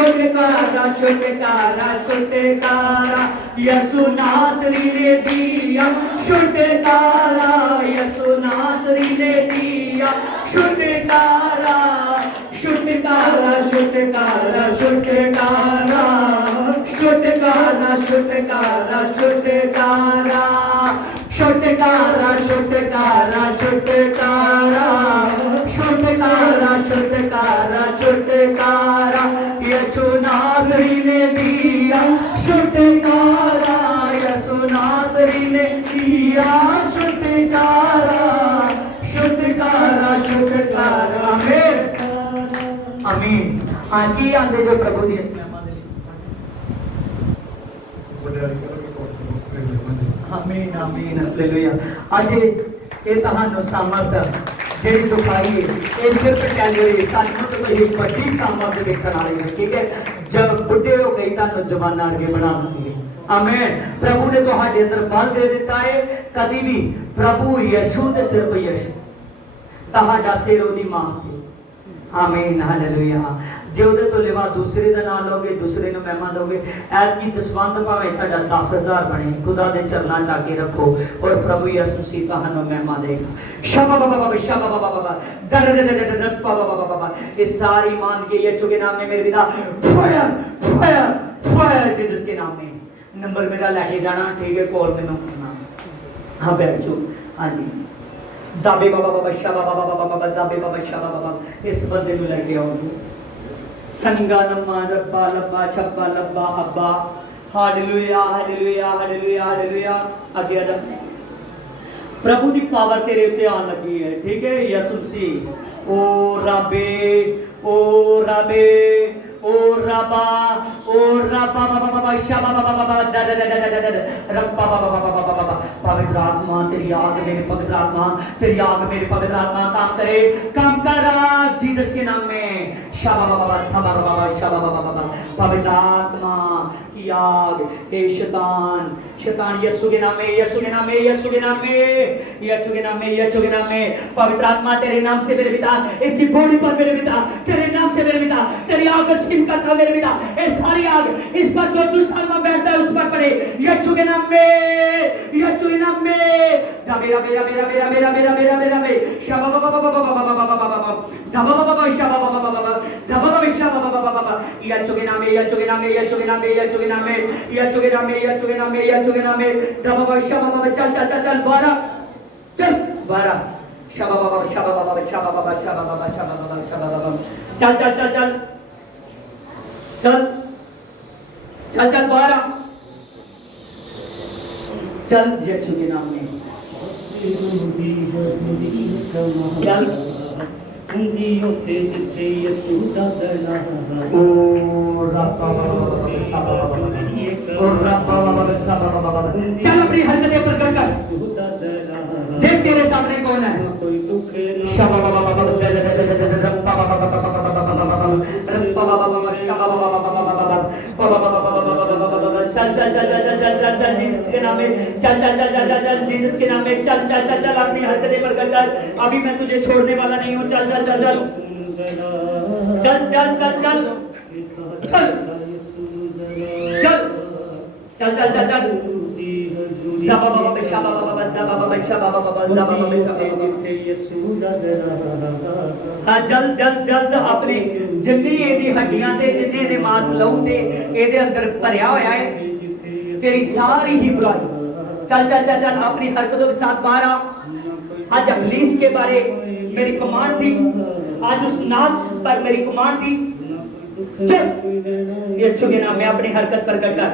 छुटकारा छुटकारा छुटकारा यीशु नासरी ने दिया छुटकारा, यीशु नासरी ने दिया छुटकारा छुटकारा छुटकारा छुटकारा छुटकारा छुटकारा छुटकारा छुटकारा छुटकारा छुटकारा छुटकारा छुटकारा छुटकारा यीशु नासरी ने दिया छुटकारा, यीशु नासरी ने दिया छुटकारा छुटकारा छुटकारा। आमीन आमीन। आज ही आंदे जो प्रभु दी इसमें आमीन आमीन हालेलुया। आज ये तहानु सामर्थ जेडी दुखाई है ये सिर्फ कैलोरी सचमुच तो एक बड़ी सामर्थ देखने वाली है, ठीक है? जब बुढ़े हो गई तानु जवाना आगे बढ़ा देती है। आमीन। प्रभु ने तुम्हारे अंदर बल दे देता है, कभी भी प्रभु यीशु ते सिर्फ यीशु तहाडा सिर ओदी मां थी। आमीन हालेलुया। जे ਉਹਦੇ ਤੋਂ ਲਿਵਾ ਦੂਸਰੇ ਦਾ ਨਾਮ ਲਓਗੇ, ਦੂਸਰੇ ਨੂੰ ਮਹਿਮਾ ਦੋਗੇ। ਐਤਕੀ ਦਸਵੰਧ ਭਾਵੇਂ ਤੁਹਾਡਾ 10,000 ਬਣੇ, ਖੁਦਾ ਦੇ ਚਰਨਾਂ 'ਚ ਆ ਕੇ ਰੱਖੋ ਔਰ ਪ੍ਰਭੂ ਯਿਸੂ ਮਸੀਹ ਤੁਹਾਨੂੰ ਮਹਿਮਾ ਦੇਗਾ। ਸ਼ਬਾ ਬਾਬਾ ਬਾਬਾ ਸ਼ਬਾ ਬਾਬਾ ਬਾਬਾ ਦਰ ਦਰ ਦਰ ਦਰ ਬਾਬਾ ਬਾਬਾ ਬਾਬਾ। ये सारी मान के यीशु के नाम में मेरे पिता फायर फायर फायर जीसस के नाम में। नंबर मेरा लेके जाना, ठीक है? कॉल मैंने करना। हाँ बैठ जाओ। हाँ जी दाबे बाबा बाबा शाबा बाबा बाबा बाबा दाबे बाबा शाबा बाबा इस बंदे ਨੂੰ ਲੈ ਕੇ ਆਉਂਗੇ। संगा नम्मा रब्बा लब्बा छब्बा लब्बा अब्बा हालेलुया हालेलुया हालेलुया हालेलुया। आगे आ जा। प्रभु की पावर तेरे उत्ते आन लगी है, ठीक है? यीशु मसीह ओ रबे ओ रबे ओ रबा बाबा बाबा शाबा बाबा बाबा द द द द द रब्बा बाबा बाबा बाबा। पवित्र आत्मा तेरी आग मेरे पवित्र आत्मा तेरी आग मेरे पवित्र आत्मा काम करे, काम कर जीसस के नाम में। शाबा बाबा थबा बाबा शाबा बाबा बाबा पवित्र आत्मा की आग ए शैतान शैतान यीशु के नाम में यीशु के नाम में यीशु के नाम में यीशु के नाम में यीशु के नाम में। पवित्र आत्मा तेरे नाम से मेरे पिता इसकी बॉडी पर मेरे पिता तेरे नाम से मेरे पिता तेरी आग स्किन करता मेरे पिता ये सारी आग इस पर जो दुष्ट आत्मा बैठता है उस पर पड़े यीशु के नाम में यीशु के नाम में। मेरा मेरा मेरा मेरा मेरा मेरा मेरा मेरा में शाबा बाबा बाबा बाबा बाबा बाबा बाबा शाबा बाबा शाबा बाबा बाबा शाबा बाबा शाबा बाबा बाबा यीशु के नाम में यीशु के नाम में यीशु के नाम में यीशु के नाम में यीशु के नाम में यीशु के नाम में यीशु के नाम में बाबा शबा चल चल चल चल बारा चल बारा शबा बाबा शबा बाबा शबा बाबा शबा बाबा शबा बाबा शबा बाबा चल चल चल चल चल चल चल बारा चल यीशु के नाम में चल चल अपनी हरकतें प्रकट कर देख तेरे सामने कौन है चल चल चल चल चल चल चल जीसस के नाम में चल चल चल चल चल चल जीसस के नाम में चल चल चल चल अपनी हरकतें प्रकट कर अभी मैं तुझे छोड़ने वाला नहीं हूँ चल चल चल चल चल चल चल चल चल चल चल चल चल ज़बा बाबा शबा बाबा ज़बा बाबा शबा बाबा ज़बा बाबा हाँ जल्द जल्द जल्द अपनी जिन्नी एदी हड्डियां ते जिन्ने दे मांस लहू ते एदे अंदर भरिया होया है तेरी सारी ही बुराई चल चल चल चल अपनी हरकतों के साथ बाहर आ आज अबलीस के बारे मेरी कमांड थी आज उस नाम पर मेरी कमांड थी चल यीशु के नाम में अपनी हरकत प्रकट कर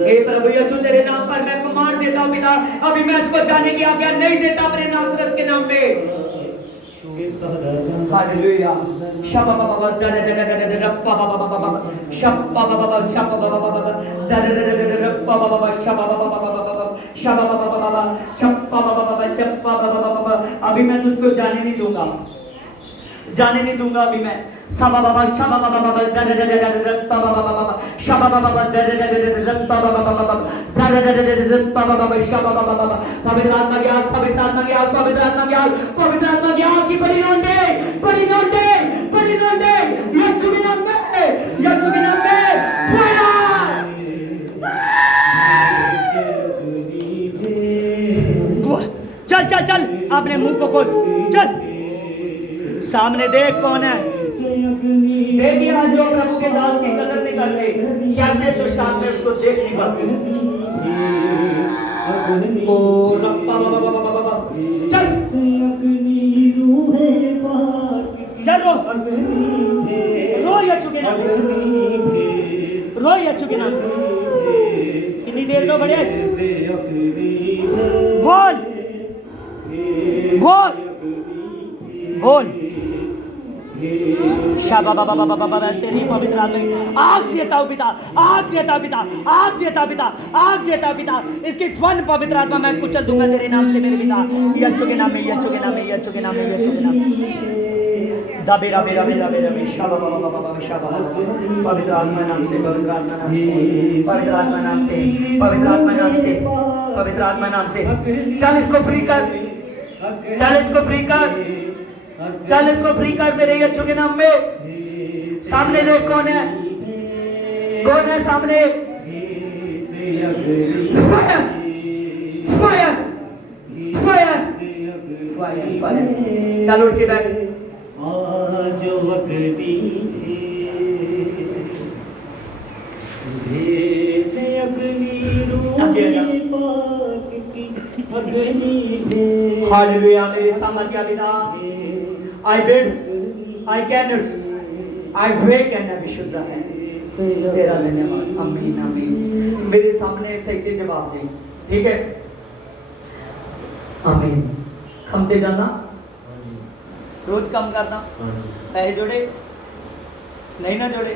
हे प्रभु यीशु तेरे नाम पर मैं कमांड देता हूं पिता अभी मैं इसको जाने की आज्ञा नहीं देता अपने नासरत के नाम में हालेलुया शबा बाबा दर दर दर दर रप्पा बाबा बाबा शबा बाबा शबा बाबा दर दर दर रप्पा बाबा शबा बाबा शबा बाबा शबा बाबा शबा बाबा अभी मैं तुझको जाने नहीं दूंगा अभी मैं शबा बाबा दर दर दर रप्पा बाबा शबा बाबा दर दर दर रप्पा बाबा दर दर दर रप्पा बाबा शबा बाबा पवित्र आत्मा की आग पवित्र आत्मा की आग पवित्र आत्मा की आग पवित्र आत्मा की आग की बड़ी नोंडे यीशु के नाम में फायर चल चल चल अपने मुंह को खोल चल सामने देख कौन है देखिए जो प्रभु के दास की कदर नहीं करते कैसे दुष्ट आत्मा उसको देख नहीं पाते ओ रप्पा बाबा चल चलो रो यीशु के नाम रो यीशु के नाम कितनी देर को बढ़े बोल बोल बोल शाबा बाबा बाबा बाबा तेरी पवित्र आत्मा आग देता हूं पिता आग देता पिता आग देता पिता आग देता पिता इसकी फन पवित्र आत्मा मैं कुचल दूंगा तेरे नाम से मेरे पिता यीशु के नाम में यीशु के नाम में यीशु के नाम में यीशु के नाम में दबेरा बेरा बेरा बेरा बे शाबा बाबा बाबा शाबा पवित्र आत्मा नाम से पवित्र आत्मा नाम से पवित्र आत्मा नाम से पवित्र आत्मा नाम से पवित्र आत्मा नाम से चल इसको फ्री कर चल इसको फ्री कर चल इसको फ्री कर मेरे यीशु के नाम में सामने देख कौन है सामने fire fire fire fire fire चल उठ के बैठ आज वक्ती भेद अपनी रूह पाक की अग्नि में हालेलुया मेरे सामर्थ्य पिता I bids, I cannot, I break and अभिशुद्ध है तेरा लेने वाला आमीन आमीन मेरे सामने सही से जवाब दे ठीक है आमीन खमते जाना रोज कम करना पैसे जोड़े नहीं ना जोड़े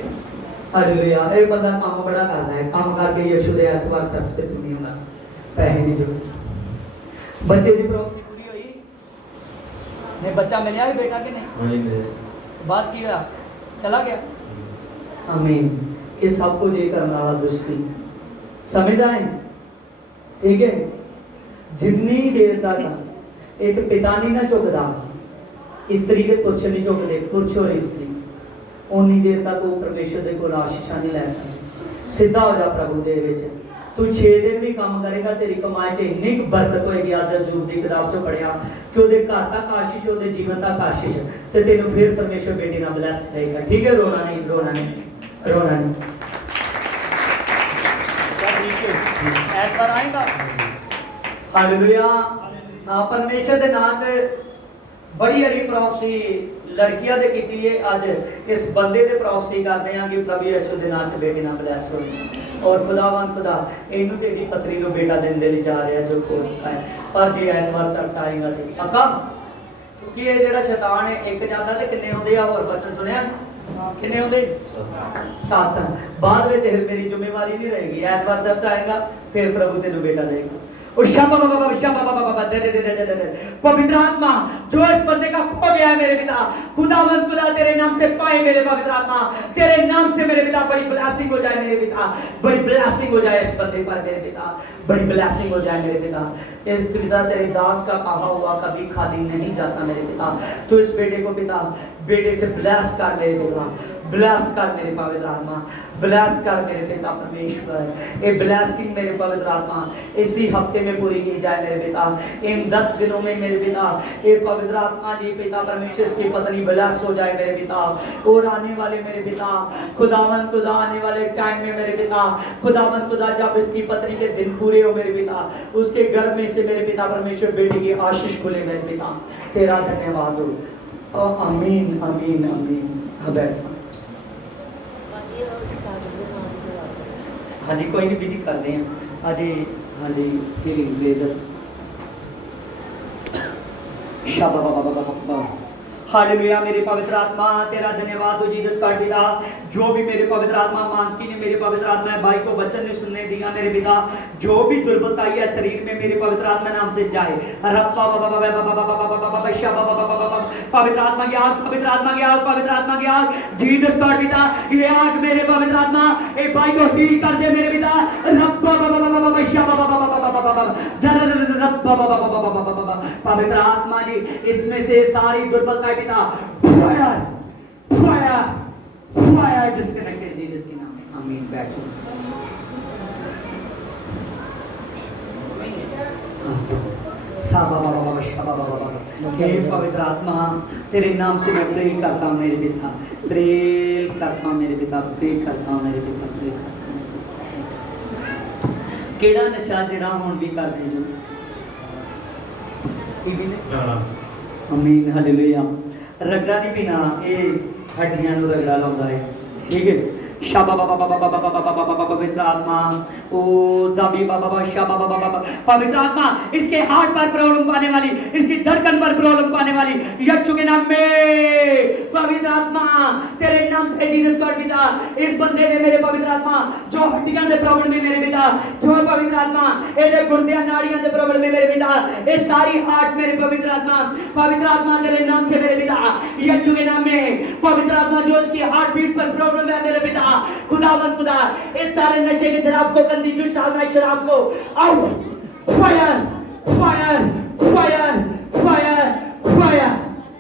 हालेलुया एक बंदा काम बड़ा करता है काम करके यीशु दे एतवार चर्च पे सुनी होगा पैसे नहीं जोड़े बच्चे की प्रॉब्लम ने बच्चा मिल आया बेटा के नहीं बात की गया चला गया आमीन ये सब कुछ ये करने वाला दुष्टी समझदा है ठीक है जितनी देर तक एक पिता नहीं ना चुकदा स्त्री के पुरुष नहीं चुकते पुरुष और स्त्री उन्नी देर तक वो परमेश्वर दे कोल आशीषां नहीं लै सकदे सीधा हो जा प्रभु दे विच तू 6 दिन भी काम करेगा तेरी कमाई च इन्नी बरकत होएगी। आज अय्यूब दी किताब च पढ़िया कि ओदे घर तक आशीष, ओदे जीवन तक आशीष, ते तेनू फिर परमेश्वर बेटी नाल ब्लेस करेगा। ठीक है, रोना नहीं, रोना नहीं, रोना नहीं। ऐसा आएगा। हालेलुया। परमेश्वर दे नाम च बड़ी हरी प्रॉफसी लड़कियां दे कीती है। आज इस बंदे दे प्रॉफसी करते हैं कि प्रभु यीशु दे नाम च बेटी नाल ब्लेस हो, और खुदावन खुदा इनू तेरी पत्नी नु बेटा देने दे जा रहा है जो हो चुका है। पर जे ऐतवार चर्च आएगा ते पक्का, क्योंकि ये जेड़ा शैतान है एक जांदा ते किन्ने होंदे आ। और बचन सुनिया किन्ने होंदे? 7। बाद में मेरी जिम्मेवारी नहीं रहेगी। ऐतवार चर्च आएगा फिर प्रभु तेनू बेटा देगा। पवित्र आत्मा जो इस बंदे का खो गया है मेरे पिता, खुदावंद खुदा तेरे नाम से पाए मेरे पवित्र आत्मा, तेरे नाम से मेरे पिता बड़ी ब्लेसिंग हो जाए मेरे पिता, बड़ी ब्लेसिंग हो जाए इस बंदे पर मेरे पिता, बड़ी ब्लेसिंग हो जाए मेरे पिता। इस पिता तेरे दास का कहा हुआ कभी खाली नहीं जाता मेरे पिता। तो इस बेटे को पिता बेटे से ब्लेस कर मेरे पिता, ब्लेस कर मेरे पवित्र आत्मा, ब्लेस कर मेरे पिता परमेश्वर। ये ब्लेसिंग मेरे पवित्र आत्मा इसी हफ्ते में पूरी की जाए मेरे पिता। इन 10 दिनों में मेरे पिता ये पवित्र आत्मा जी पिता परमेश्वर की पत्नी ब्लेस हो जाए मेरे पिता। और आने वाले मेरे पिता खुदावंद खुदा आने वाले टाइम में मेरे पिता खुदावंद खुदा जब इसकी पत्नी के दिन पूरे हो मेरे पिता, उसके घर में से मेरे पिता परमेश्वर बेटी की आशीष खुले मेरे पिता। तेरा धन्यवाद हो। आमीन आमीन आमीन। हाँ जी, कोई नहीं बिजी करते हैं। हाँ जी, हाँ जी, फिर ले दस शाबा बाबा बाबा बाबा। हालेलुया। मेरे पवित्र आत्मा तेरा धन्यवाद हो जीसस का पिता। जो भी मेरे पवित्र आत्मा मानती ने मेरे पवित्र आत्मा भाई को वचन ने सुनने दिया मेरे पिता, जो भी दुर्बलता है शरीर में मेरे पवित्र आत्मा नाम से जाए। रब्बा बाबा बाबा बाबा बाबा बाबा शाबा बाबा बाबा पवित्र आत्मा की आग, पवित्र आत्मा की आग, पवित्र आत्मा की आग जीसस का पिता। ये आग मेरे पवित्र आत्मा ए भाई को हील कर दे मेरे पिता। रब्बा बाबा बाबा बाबा शाबा बाबा बाबा बाबा बाबा रब्बा बाबा बाबा बाबा पवित्र आत्मा जी इसमें से सारी दुर्बलता पिता fire fire fire disconnected Jesus के नाम में आमीन। बैठो। साबा बाबा बाबा शाबा बाबा बाबा हे पवित्र आत्मा तेरे नाम से मैं प्रे करता हूं मेरे पिता, प्रे करता हूं मेरे पिता, प्रे करता हूं मेरे पिता, प्रे करता हूं। केड़ा नशा जेड़ा हुण भी करदे जो टीवी ने आमीन हालेलुया। रगड़ा नहीं पीना, ये हड्डियां नु रगड़ा लाउंदा है। ठीक है। शाबा बाबा बाबा बाबा बाबा बाबा पवित्र आत्मा ओ जाबी बाबा बाबा शाबा बाबा बाबा पवित्र आत्मा इसके हार्ट पर प्रॉब्लम पाने वाली, इसकी धड़कन पर प्रॉब्लम पाने वाली यीशु के नाम में पवित्र आत्मा तेरे नाम से जीसस का पिता इस बंदे ने मेरे पवित्र आत्मा जो हड्डियां दे प्रॉब्लम में मेरे पिता, जो पवित्र आत्मा ए गुर्दियां नाड़ियां दे प्रॉब्लम में मेरे पिता, ये सारी हार्ट मेरे पवित्र आत्मा तेरे नाम से मेरे पिता यीशु के नाम में पवित्र आत्मा जो इसकी हार्ट बीट पर प्रॉब्लम है मेरे पिता खुदावंद खुदा इस सारे नशे के शराब को गंदी दुष्ट आत्मा शराब को out fire fire fire fire fire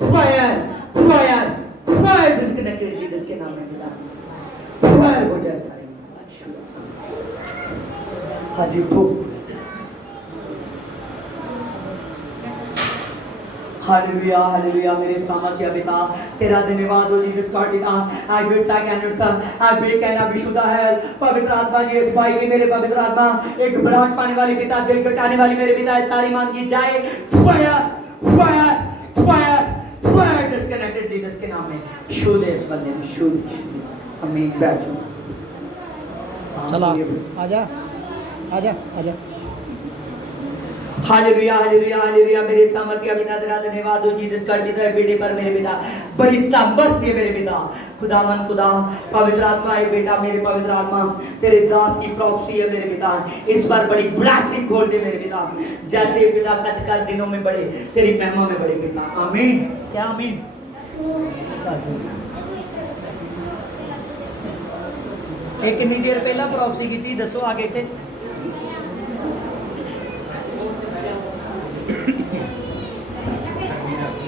fire fire fire disconnected Jesus के नाम में पिता फायर हो जाए सारे। हाजी उठो। हालेलुया हालेलुया। मेरे सामर्थ्य पिता तेरा धन्यवाद हो जीसस का पिता। I wish I can not I be can be शुदा है पवित्र आत्मा जी इस भाई की मेरे पवित्र आत्मा एक घबराहट पाने वाली पिता, दिल कटाने वाली मेरे पिता सारी मान की जाए। Fire fire fire fire disconnected Jesus के नाम में शुद्ध इस बंदे में शुद्ध। आमीन। बैठो। चला आजा आजा आजा। हालेलुया हालेलुया हालेलुया। मेरे सामर्थ्य पिता तेरा धन्यवाद हो जीसस का पिता बेटे पर मेरे पिता बड़ी सामर्थ्य मेरे पिता खुदावन खुदा पवित्र आत्मा है बेटा मेरे पवित्र आत्मा तेरे दास की प्रॉफसी है मेरे पिता, इस बार बड़ी ब्लेसिंग खोल दे मेरे पिता, जैसे पिता कद दिनों में बड़े तेरी महिमा में बड़े पिता। आमीन। क्या आमीन। एक कितनी देर पहला प्रॉफसी की थी दसो आगे थे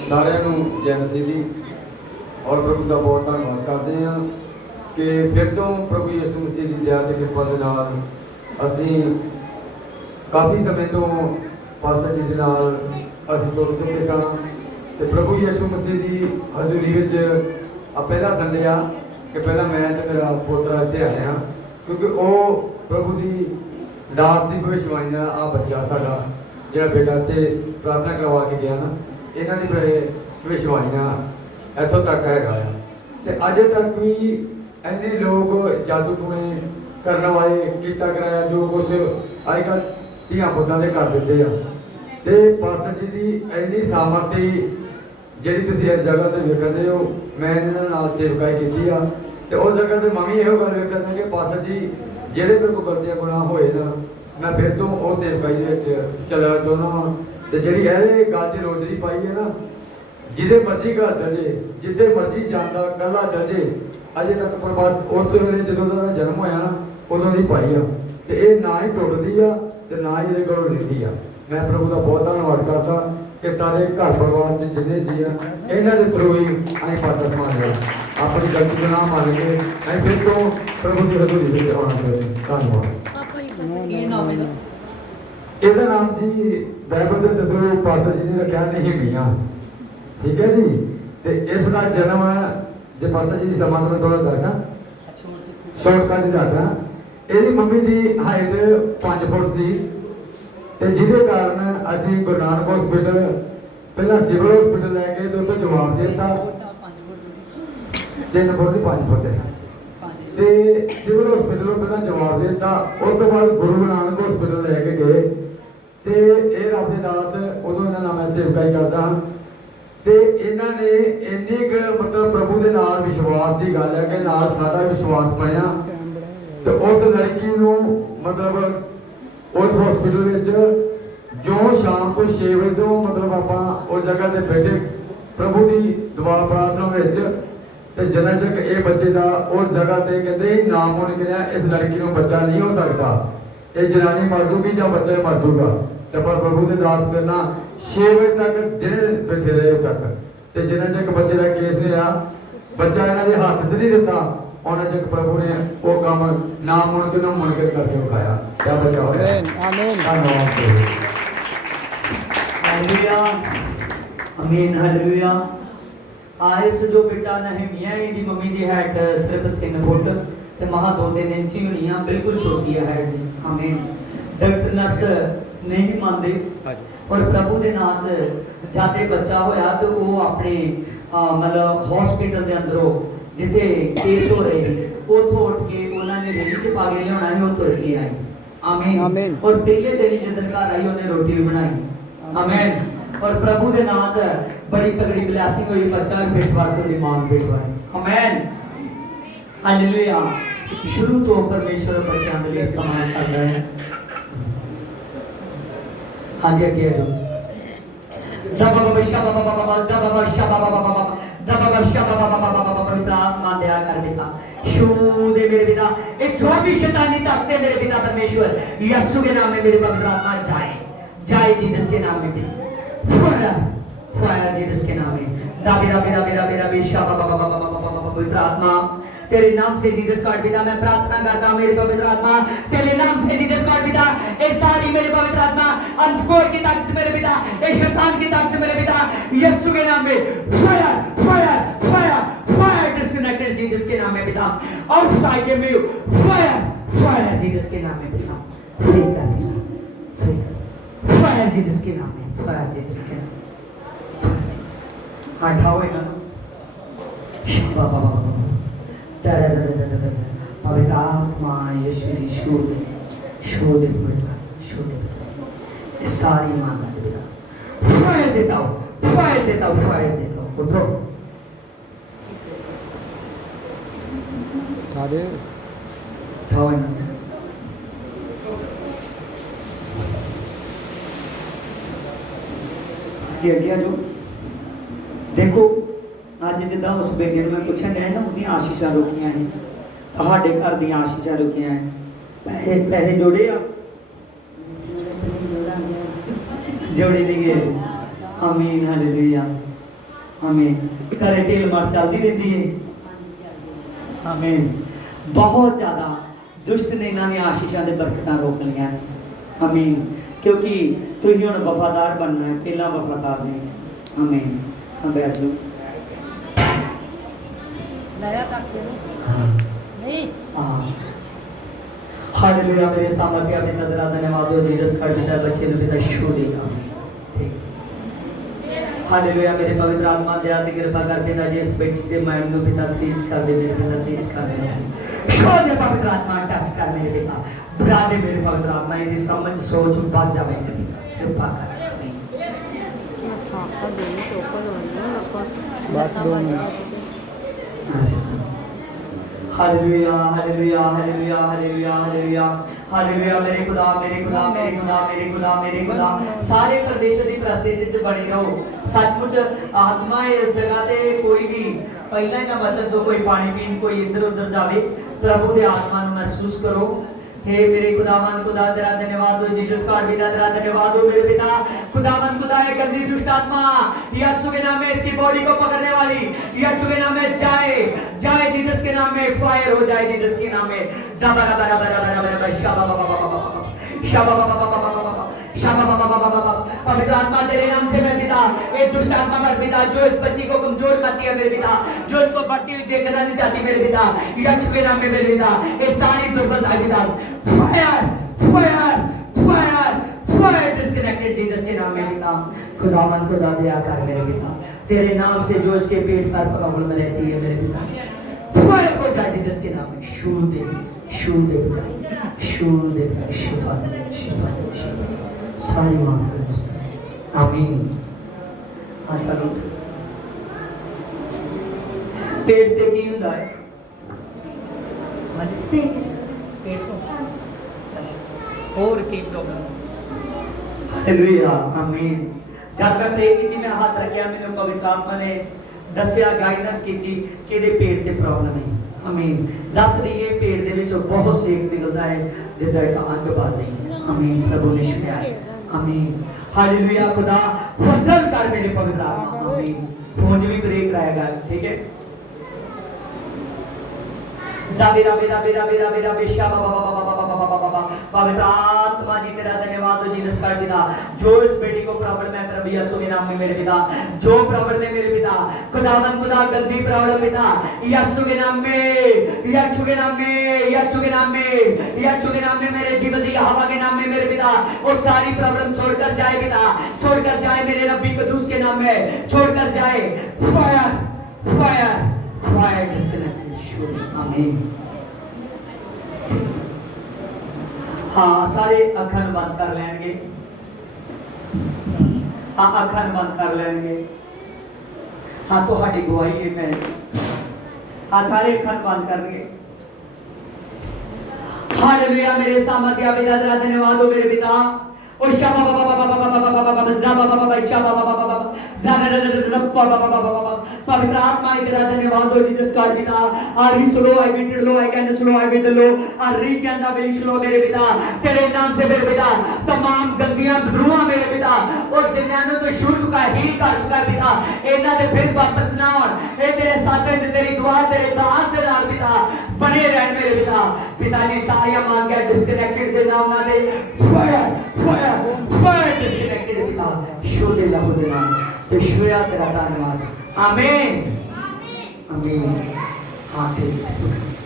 ਸਾਰਿਆਂ ਨੂੰ ਜੈ ਮਸੀਹ ਦੀ ਔਰ ਪ੍ਰਭੂ ਦਾ ਬਹੁਤ ਧੰਨਵਾਦ ਕਰਦੇ ਹਾਂ ਕਿ ਫਿਰ ਤੋਂ ਪ੍ਰਭੂ ਯਿਸੂ ਮਸੀਹ ਦੀ ਦਇਆ ਤੇ ਕਿਰਪਾ ਦੇ ਨਾਲ ਅਸੀਂ ਕਾਫੀ ਸਮੇਂ ਤੋਂ ਪਾਸਟਰ ਜੀ ਦੇ ਨਾਲ ਅਸੀਂ ਤੁਰ ਚੁੱਕੇ ਸਾਂ ਤੇ ਪ੍ਰਭੂ ਯਿਸੂ ਮਸੀਹ ਦੀ ਹਜ਼ੂਰੀ ਵਿੱਚ ਆ ਪਹਿਲਾ ਸੰਡੇ ਆ ਕਿ ਪਹਿਲਾਂ ਮੈਂ ਤੇ ਮੇਰਾ ਪੋਤਰਾ ਇੱਥੇ ਆਏ ਹਾਂ, ਕਿਉਂਕਿ ਉਹ ਪ੍ਰਭੂ ਦੀ ਦਾਸ ਦੀ ਭਵਿੱਖਬਾਣੀ ਨਾਲ ਆ ਬੱਚਾ ਸਾਡਾ ਜਿਹੜਾ ਬੇਟਾ ਇੱਥੇ ਪ੍ਰਾਰਥਨਾ ਕਰਵਾ ਕੇ ਗਿਆ ਨਾ, ਇਹਨਾਂ ਦੀ ਭਵਿੱਖਬਾਣੀ ਨਾਲ ਇੱਥੋਂ ਤੱਕ ਹੈਗਾ ਆ। ਤੇ ਅਜੇ ਤੱਕ ਵੀ ਇੰਨੇ ਲੋਕ ਜਾਦੂ ਟੂਣੇ ਕਰਨ ਵਾਲੇ ਕੀਤਾ ਕਰਾਇਆ ਜੋ ਕੁਛ ਅੱਜ ਕੱਲ੍ਹ ਧੀਆਂ ਪੁੱਤਾਂ ਦੇ ਕਰ ਦਿੰਦੇ ਆ। ਤੇ ਪਾਸਟਰ ਜੀ ਦੀ ਇੰਨੀ ਸਾਮਰਥੀ ਜਿਹੜੀ ਤੁਸੀਂ ਇਸ ਜਗ੍ਹਾ ਤੇ ਵੇਖਦੇ ਹੋ, ਮੈਂ ਇਹਨਾਂ ਨਾਲ ਸੇਵਕਾਈ ਕੀਤੀ ਆ ਤੇ ਉਸ ਜਗ੍ਹਾ ਤੇ ਮੈਂ ਵੀ ਇਹੋ ਗੱਲ ਵੇਖਦਾ ਕਿ ਪਾਸਟਰ ਜੀ ਜਿਹੜੇ ਮੇਰੇ ਕੋਲ ਗਲਤੀਆਂ ਗੁਨਾਹ ਹੋਏ ਨਾ, ਮੈਂ ਫਿਰ ਤੋਂ ਉਹ ਸੇਵਕਾਈ ਦੇ ਵਿੱਚ ਚੱਲਣਾ ਚਾਹੁੰਦਾ ਹਾਂ। ਤੇ ਜਿਹੜੀ ਇਹਦੇ ਗੱਲ 'ਚ ਰੋਜ਼ਰੀ ਪਾਈ ਹੈ ਨਾ, ਜਿਹਦੇ ਮਰਜ਼ੀ ਘਰ ਚੱਲੇ, ਜਿੱਥੇ ਮਰਜ਼ੀ ਜਾਂਦਾ ਕੱਲਾ ਚੱਲੇ, ਅਜੇ ਤੱਕ ਪ੍ਰਭਾਸ ਉਸ ਵੇਲੇ ਜਦੋਂ ਦਾ ਜਨਮ ਹੋਇਆ ਨਾ ਉਦੋਂ ਦੀ ਪਾਈ ਆ। ਤੇ ਇਹ ਨਾ ਹੀ ਟੁੱਟਦੀ ਆ ਤੇ ਨਾ ਹੀ ਇਹਦੇ ਕੋਲ ਰਹਿੰਦੀ ਆ। ਮੈਂ ਪ੍ਰਭੂ ਦਾ ਬਹੁਤ ਧੰਨਵਾਦ ਕਰਦਾ ਕਿ ਸਾਰੇ ਘਰ ਪਰਿਵਾਰ 'ਚ ਜਿੰਨੇ ਜੀ ਆ ਇਹਨਾਂ ਦੇ ਥਰੂ ਹੀ ਅਸੀਂ ਪਾਤਾ ਸਮਾਨ ਲਿਆ, ਆਪਣੀ ਗਲਤੀ ਦਾ ਨਾਮ ਮੰਨ ਕੇ ਅਸੀਂ ਫਿਰ ਤੋਂ ਪ੍ਰਭੂ ਦੀ ਹਜ਼ੂਰੀ ਵਿੱਚ ਆਉਣਾ ਚਾਹੁੰਦੇ। ਧੰਨਵਾਦ। ਕੀ ਨਾਮ ਇਹਦਾ? ਇਹਦਾ ਨਾਮ ਜੀ ਬਾਈਬਲ ਦੇ ਥਰੂ ਪਾਸਟਰ ਜੀ ਨੇ ਰੱਖਿਆ ਨਹਿਮੀਆ, ਠੀਕ ਹੈ ਜੀ। ਤੇ ਇਸ ਦਾ ਜਨਮ ਜੇ ਪਾਸਟਰ ਜੀ ਦੀ ਸਮਾਂ ਤੋਂ ਮੈਂ ਥੋੜਾ ਦੱਸਦਾ, ਸ਼ਾਰਟਕਟ ਹੀ ਦੱਸਦਾ। ਇਹਦੀ ਮੰਮੀ ਦੀ ਹਾਈਟ 5 ਫੁੱਟ ਸੀ ਤੇ ਜਿਹਦੇ ਕਾਰਨ ਅਸੀਂ ਗੁਰੂ ਨਾਨਕ ਹਸਪੀਟਲ ਪਹਿਲਾਂ ਸਿਵਲ ਹਸਪੀਟਲ ਲੈ ਕੇ ਤੇ ਉੱਥੇ ਜਵਾਬ ਦੇ ਦਿੱਤਾ 3 ਫੁੱਟ ਦੀ 5 ਫੁੱਟ ਹੈ ਤੇ ਸਿਵਲ ਹਸਪੀਟਲੋਂ ਪਹਿਲਾਂ ਜਵਾਬ ਦੇ ਦਿੱਤਾ। ਉਸ ਤੋਂ ਬਾਅਦ ਗੁਰੂ ਨਾਨਕ ਹਸਪੀਟਲ ਲੈ ਕੇ ਗਏ ਤੇ ਇਹ ਰੱਬ ਦੇ ਦਾਸ ਉਦੋਂ ਇਹਨਾਂ ਨਾਲ ਮੈਂ ਸੇਵਕਾਈ ਕਰਦਾ ਹਾਂ ਤੇ ਇਹਨਾਂ ਨੇ ਇੰਨੀ ਕੁ ਮਤਲਬ ਪ੍ਰਭੂ ਦੇ ਨਾਲ ਵਿਸ਼ਵਾਸ ਦੀ ਗੱਲ ਹੈ ਕਿ ਨਾਲ ਸਾਡਾ ਵਿਸ਼ਵਾਸ ਬਣਿਆ ਤੇ ਉਸ ਲੜਕੀ ਨੂੰ ਮਤਲਬ ਉਸ ਹਸਪੀਟਲ ਵਿੱਚ ਜੋ ਸ਼ਾਮ ਤੋਂ 6 ਵਜੇ ਤੋਂ ਮਤਲਬ ਆਪਾਂ ਉਸ ਜਗ੍ਹਾ ਤੇ ਬੈਠੇ ਪ੍ਰਭੂ ਦੀ ਦੁਆ ਪ੍ਰਾਰਥਨਾ ਵਿੱਚ ਤੇ ਜਿੰਨਾ ਤੱਕ ਇਹ ਬੱਚੇ ਦਾ ਉਸ ਜਗ੍ਹਾ ਤੇ ਕਹਿੰਦੇ ਨਾਮ ਮੁਮਕਿਨ ਹੈ, ਇਸ ਲੜਕੀ ਨੂੰ ਬੱਚਾ ਨਹੀਂ ਹੋ ਸਕਦਾ, ਇਹ ਜਨਾਨੀ ਮਰ ਜੂਗੀ ਜਾਂ ਬੱਚਾ ਮਰ ਜੂਗਾ। ਤੇ ਪਰ ਪ੍ਰਭੂ ਦੇ ਦਾਸ ਕਰਨਾ 6 ਵਜੇ ਤੱਕ ਦਿਨੇ ਬੈਠੇ ਰਹੇ ਤੱਕ ਤੇ ਜਿੰਨਾ ਤੱਕ ਬੱਚੇ ਦਾ ਕੇਸ ਨਹੀਂ ਆ, ਬੱਚਾ ਇਹਨਾਂ ਦੇ ਹੱਥ ਤੇ ਨਹੀਂ ਦਿੱਤਾ, ਉਹਨਾਂ ਤੱਕ ਪ੍ਰਭੂ ਨੇ ਉਹ ਕੰਮ ਨਾਮ ਮੁਮਕਿਨ ਨੂੰ ਮੁਮਕਿਨ ਕਰਕੇ ਵਿਖਾਇਆ। ਕਿਆ ਬੱਚਾ ਹੋਇਆ। ਆਮੀਨ। ਧੰਨਵਾਦ। हालेलुया, आमीन, हालेलुया। इस जो बेटा नहमिया दी मम्मी दी हाइट सिर्फ 3 फुट ते महा 2-3 इंच ही होनी है, बिल्कुल छोटी है हाइट दी। आमीन। डॉक्टर नर्स नहीं मानते और प्रभु दे नाम च जाते बच्चा होया तो वो अपने मतलब हॉस्पिटल दे अंदरों जिथे केस हो रहे उथों उठ के उन्होंने रेडी ते पागे लियाना ही, वो तुर के आई। आमीन, आमीन। और पहले दिन जिस घर आई उन्हें रोटी भी बनाई। आमीन। और प्रभु के नाम से बड़ी तगड़ी ब्लेसिंग हुई, बच्चा भी पेट भर के ईमान पेट भर। आमीन, हालेलुया। शुरू तो परमेश्वर बच्चों के लिए इस्तेमाल कर रहे हैं। हाँ जी, आगे आ जाओ। दबा बाबा शाबा बाबा बाबा दबा शाबा बाबा बाबा दबा शाबा बाबा बाबा बाबा पवित्र आत्मा दया कर बेटा शू दे मेरे पिता, एक जो भी शैतानी ताकतें मेरे पिता परमेश्वर यीशु के नाम में मेरे पवित्र आत्मा जाए जाए जीसस के नाम में फायर फायर जीसस के नाम में दाबी दाबी दाबी दाबी दाबी शाबा बाबा बाबा बाबा पवित्र आत्मा तेरे नाम से जीसस गॉड पिता मैं प्रार्थना करता हूं मेरे पवित्र आत्मा तेरे नाम से जीसस गॉड पिता ए सारी मेरे पवित्र आत्मा अंधकार की ताकत मेरे पिता ए शैतान की ताकत मेरे पिता यीशु के नाम में fire fire fire fire disconnected Jesus के नाम में पिता आउट बाय के में फायर फायर जीसस के नाम में पिता फ्री कर दिया फायर जीसस के नाम में फायर जीसस के नाम हटाओ इन्हें शाबा बाबा पवित्र आत्मा यीशु शोध सारी मांगा बेटा फायर देता हूँ फायर देता हूँ फायर देता हूँ उठो उठाओ ना जी अगे जो देखो ਅੱਜ ਜਿੱਦਾਂ ਉਸ ਬੇਟੇ ਨੂੰ ਮੈਂ ਪੁੱਛਣ ਡਿਆ ਨਾ ਉਹਦੀਆਂ ਆਸ਼ੀਸ਼ਾਂ ਰੁਕੀਆਂ ਸੀ, ਤੁਹਾਡੇ ਘਰ ਦੀਆਂ ਆਸ਼ੀਸ਼ਾਂ ਰੁਕੀਆਂ ਹੈ, ਪੈਸੇ ਜੋੜੇ ਆ ਜੋੜੇ ਨਹੀਂ ਗਏ। ਆਮੀਨ, ਹਾਲੇਲੂਇਆ, ਆਮੀਨ। ਘਰੇ ਢੇਲ ਮਾਰ ਚੱਲਦੀ ਰਹਿੰਦੀ ਹੈ। ਆਮੀਨ। ਬਹੁਤ ਜ਼ਿਆਦਾ दुष्ट ने इन्होंने आशीषां दे बरकतां रोक लियां। आमीन। क्योंकि तुसीं हुण वफादार बनना है, पहला वफादार नहीं सी। आमीन। हाँ बैठ लो। नहीं हालेलुया। मेरे सामर्थ्य अभी नजर धन्यवाद हो जीसस का पिता बच्चे ने पिता शो देगा। हालेलुया। मेरे पवित्र आत्मा दया की कृपा कर पिता जी इस बच्चे के माइंड को पिता तेज कर दे, मेरे पिता तेज कर दे। शो दे पवित्र आत्मा, टच कर मेरे पिता, बुला दे मेरे पवित्र आत्मा, ये समझ सोच बात जावे कृपा कर। बस 2 minute. Hallelujah hallelujah hallelujah hallelujah hallelujah हालेलुया। मेरे खुदा मेरे खुदा मेरे खुदा मेरे खुदा मेरे खुदा सारे परमेश्वर की प्रस्थिति च बने रहो। सचमुच आत्मा इस जगह ते कोई भी पहला ही ना वचन तो कोई पानी पीन कोई इधर उधर जावे, प्रभु दे आत्मा नु महसूस करो। हे मेरे खुदावन खुदा तेरा धन्यवाद हो जीसस का पिता, तेरा धन्यवाद हो मेरे पिता। खुदावन खुदा है गंदी दुष्ट आत्मा यीशु के नाम में इसकी बॉडी को पकड़ने वाली यीशु के नाम में जाए जाए, जीसस के नाम में फायर हो जाए, जीसस के नाम में दबा दबा दबा दबा दबा शाबा बाबा बाबा शाबा बाबा बाबा शाबा बाबा बाबा। पवित्र आत्मा तेरे नाम से मैं पिता एक दुष्ट आत्मा पर पिता जो इस बच्ची को कमजोर करती है मेरे पिता, जो इसको बढ़ती हुई देखना नहीं चाहती मेरे पिता, यीशु के नाम में मेरे पिता ये सारी दुर्बलता पिता fire fire fire fire disconnected Jesus के नाम में पिता। खुदावन खुदा दया कर मेरे पिता, तेरे नाम से जो इसके पेट पर प्रॉब्लम रहती है मेरे पिता फायर हो जाए जीसस के नाम में। शू दे पिता, शू दे पिता, शिफा दे शिफा दे शिफा सारी मांग कर। आमीन। हाँ चलो पेट ते की हुंदा है पेट को और की प्रॉब्लम। हालेलुया आमीन। जब मैं प्रे की मैं हाथ रखिया मैंने पवित्र आत्मा ने दसिया गाइडेंस की कि दे पेट ते प्रॉब्लम है। आमीन। दस लिए पेट दे विचों बहुत सेक निकलता है जिदा एक अंग बाहर नहीं। आमीन। प्रभु ने सुना है। आमीन। हालेलुया। खुदा फजल कर मेरे पवित्र आत्मा। आमीन। फोन भी ब्रेक रहेगा ठीक है। जाबेरा बेरा बेरा बेरा बेरा बेशा बाबा बाबा बाबा बाबा बाबा पवित्र आत्मा जी तेरा धन्यवाद हो जीसस का पिता, जो इस बेटी को प्रॉब्लम है प्रभु यीशु के नाम में मेरे पिता, जो प्रॉब्लम है मेरे पिता खुदावन खुदा गंदी प्रॉब्लम पिता यीशु के नाम में यीशु के नाम में यीशु के नाम में यीशु के नाम में मेरे जीवन की हवा के नाम में मेरे पिता वो सारी प्रॉब्लम छोड़कर जाए पिता, छोड़कर जाए मेरे रब्बी कदूस के नाम में छोड़कर जाए। Fire fire fire disconnect. आमीन। हाँ सारे अखंड बंद कर लेंगे। हाँ अखंड बंद कर लेंगे। हाँ तो हमारी गवाही है मैं हाँ सारे अखंड बंद करेंगे। हालेलुया। मेरे सामर्थ्य पिता तेरा धन्यवाद हो मेरे पिता। ओ शाबा बाबा बाबा बाबा बाबा बाबा जाबा बाबा बाबा शाबा बाबा बाबा जाना बाबा बाबा बाबा पवित्र आत्मा तेरा धन्यवाद हो जीसस का पिता। Are we slow I with low I can slow I with low are re can the very slow मेरे पिता तेरे नाम से मेरे पिता तमाम गंदियां धुआं मेरे पिता और जिन्हां तो छू चुका ही कर चुका पिता इन्हां दे फिर वापस ना आउण ए तेरे सासे ते तेरी दुआ तेरे दान दे नाल पिता बने रहन मेरे पिता। पिता ने साया मांग गया डिस्कनेक्टेड दे नाम ना they fire fire fire disconnected पिता शो दे लहू दे नाम यीशुया तेरा धन्यवाद। आमीन आमीन। हाँ ठीक है।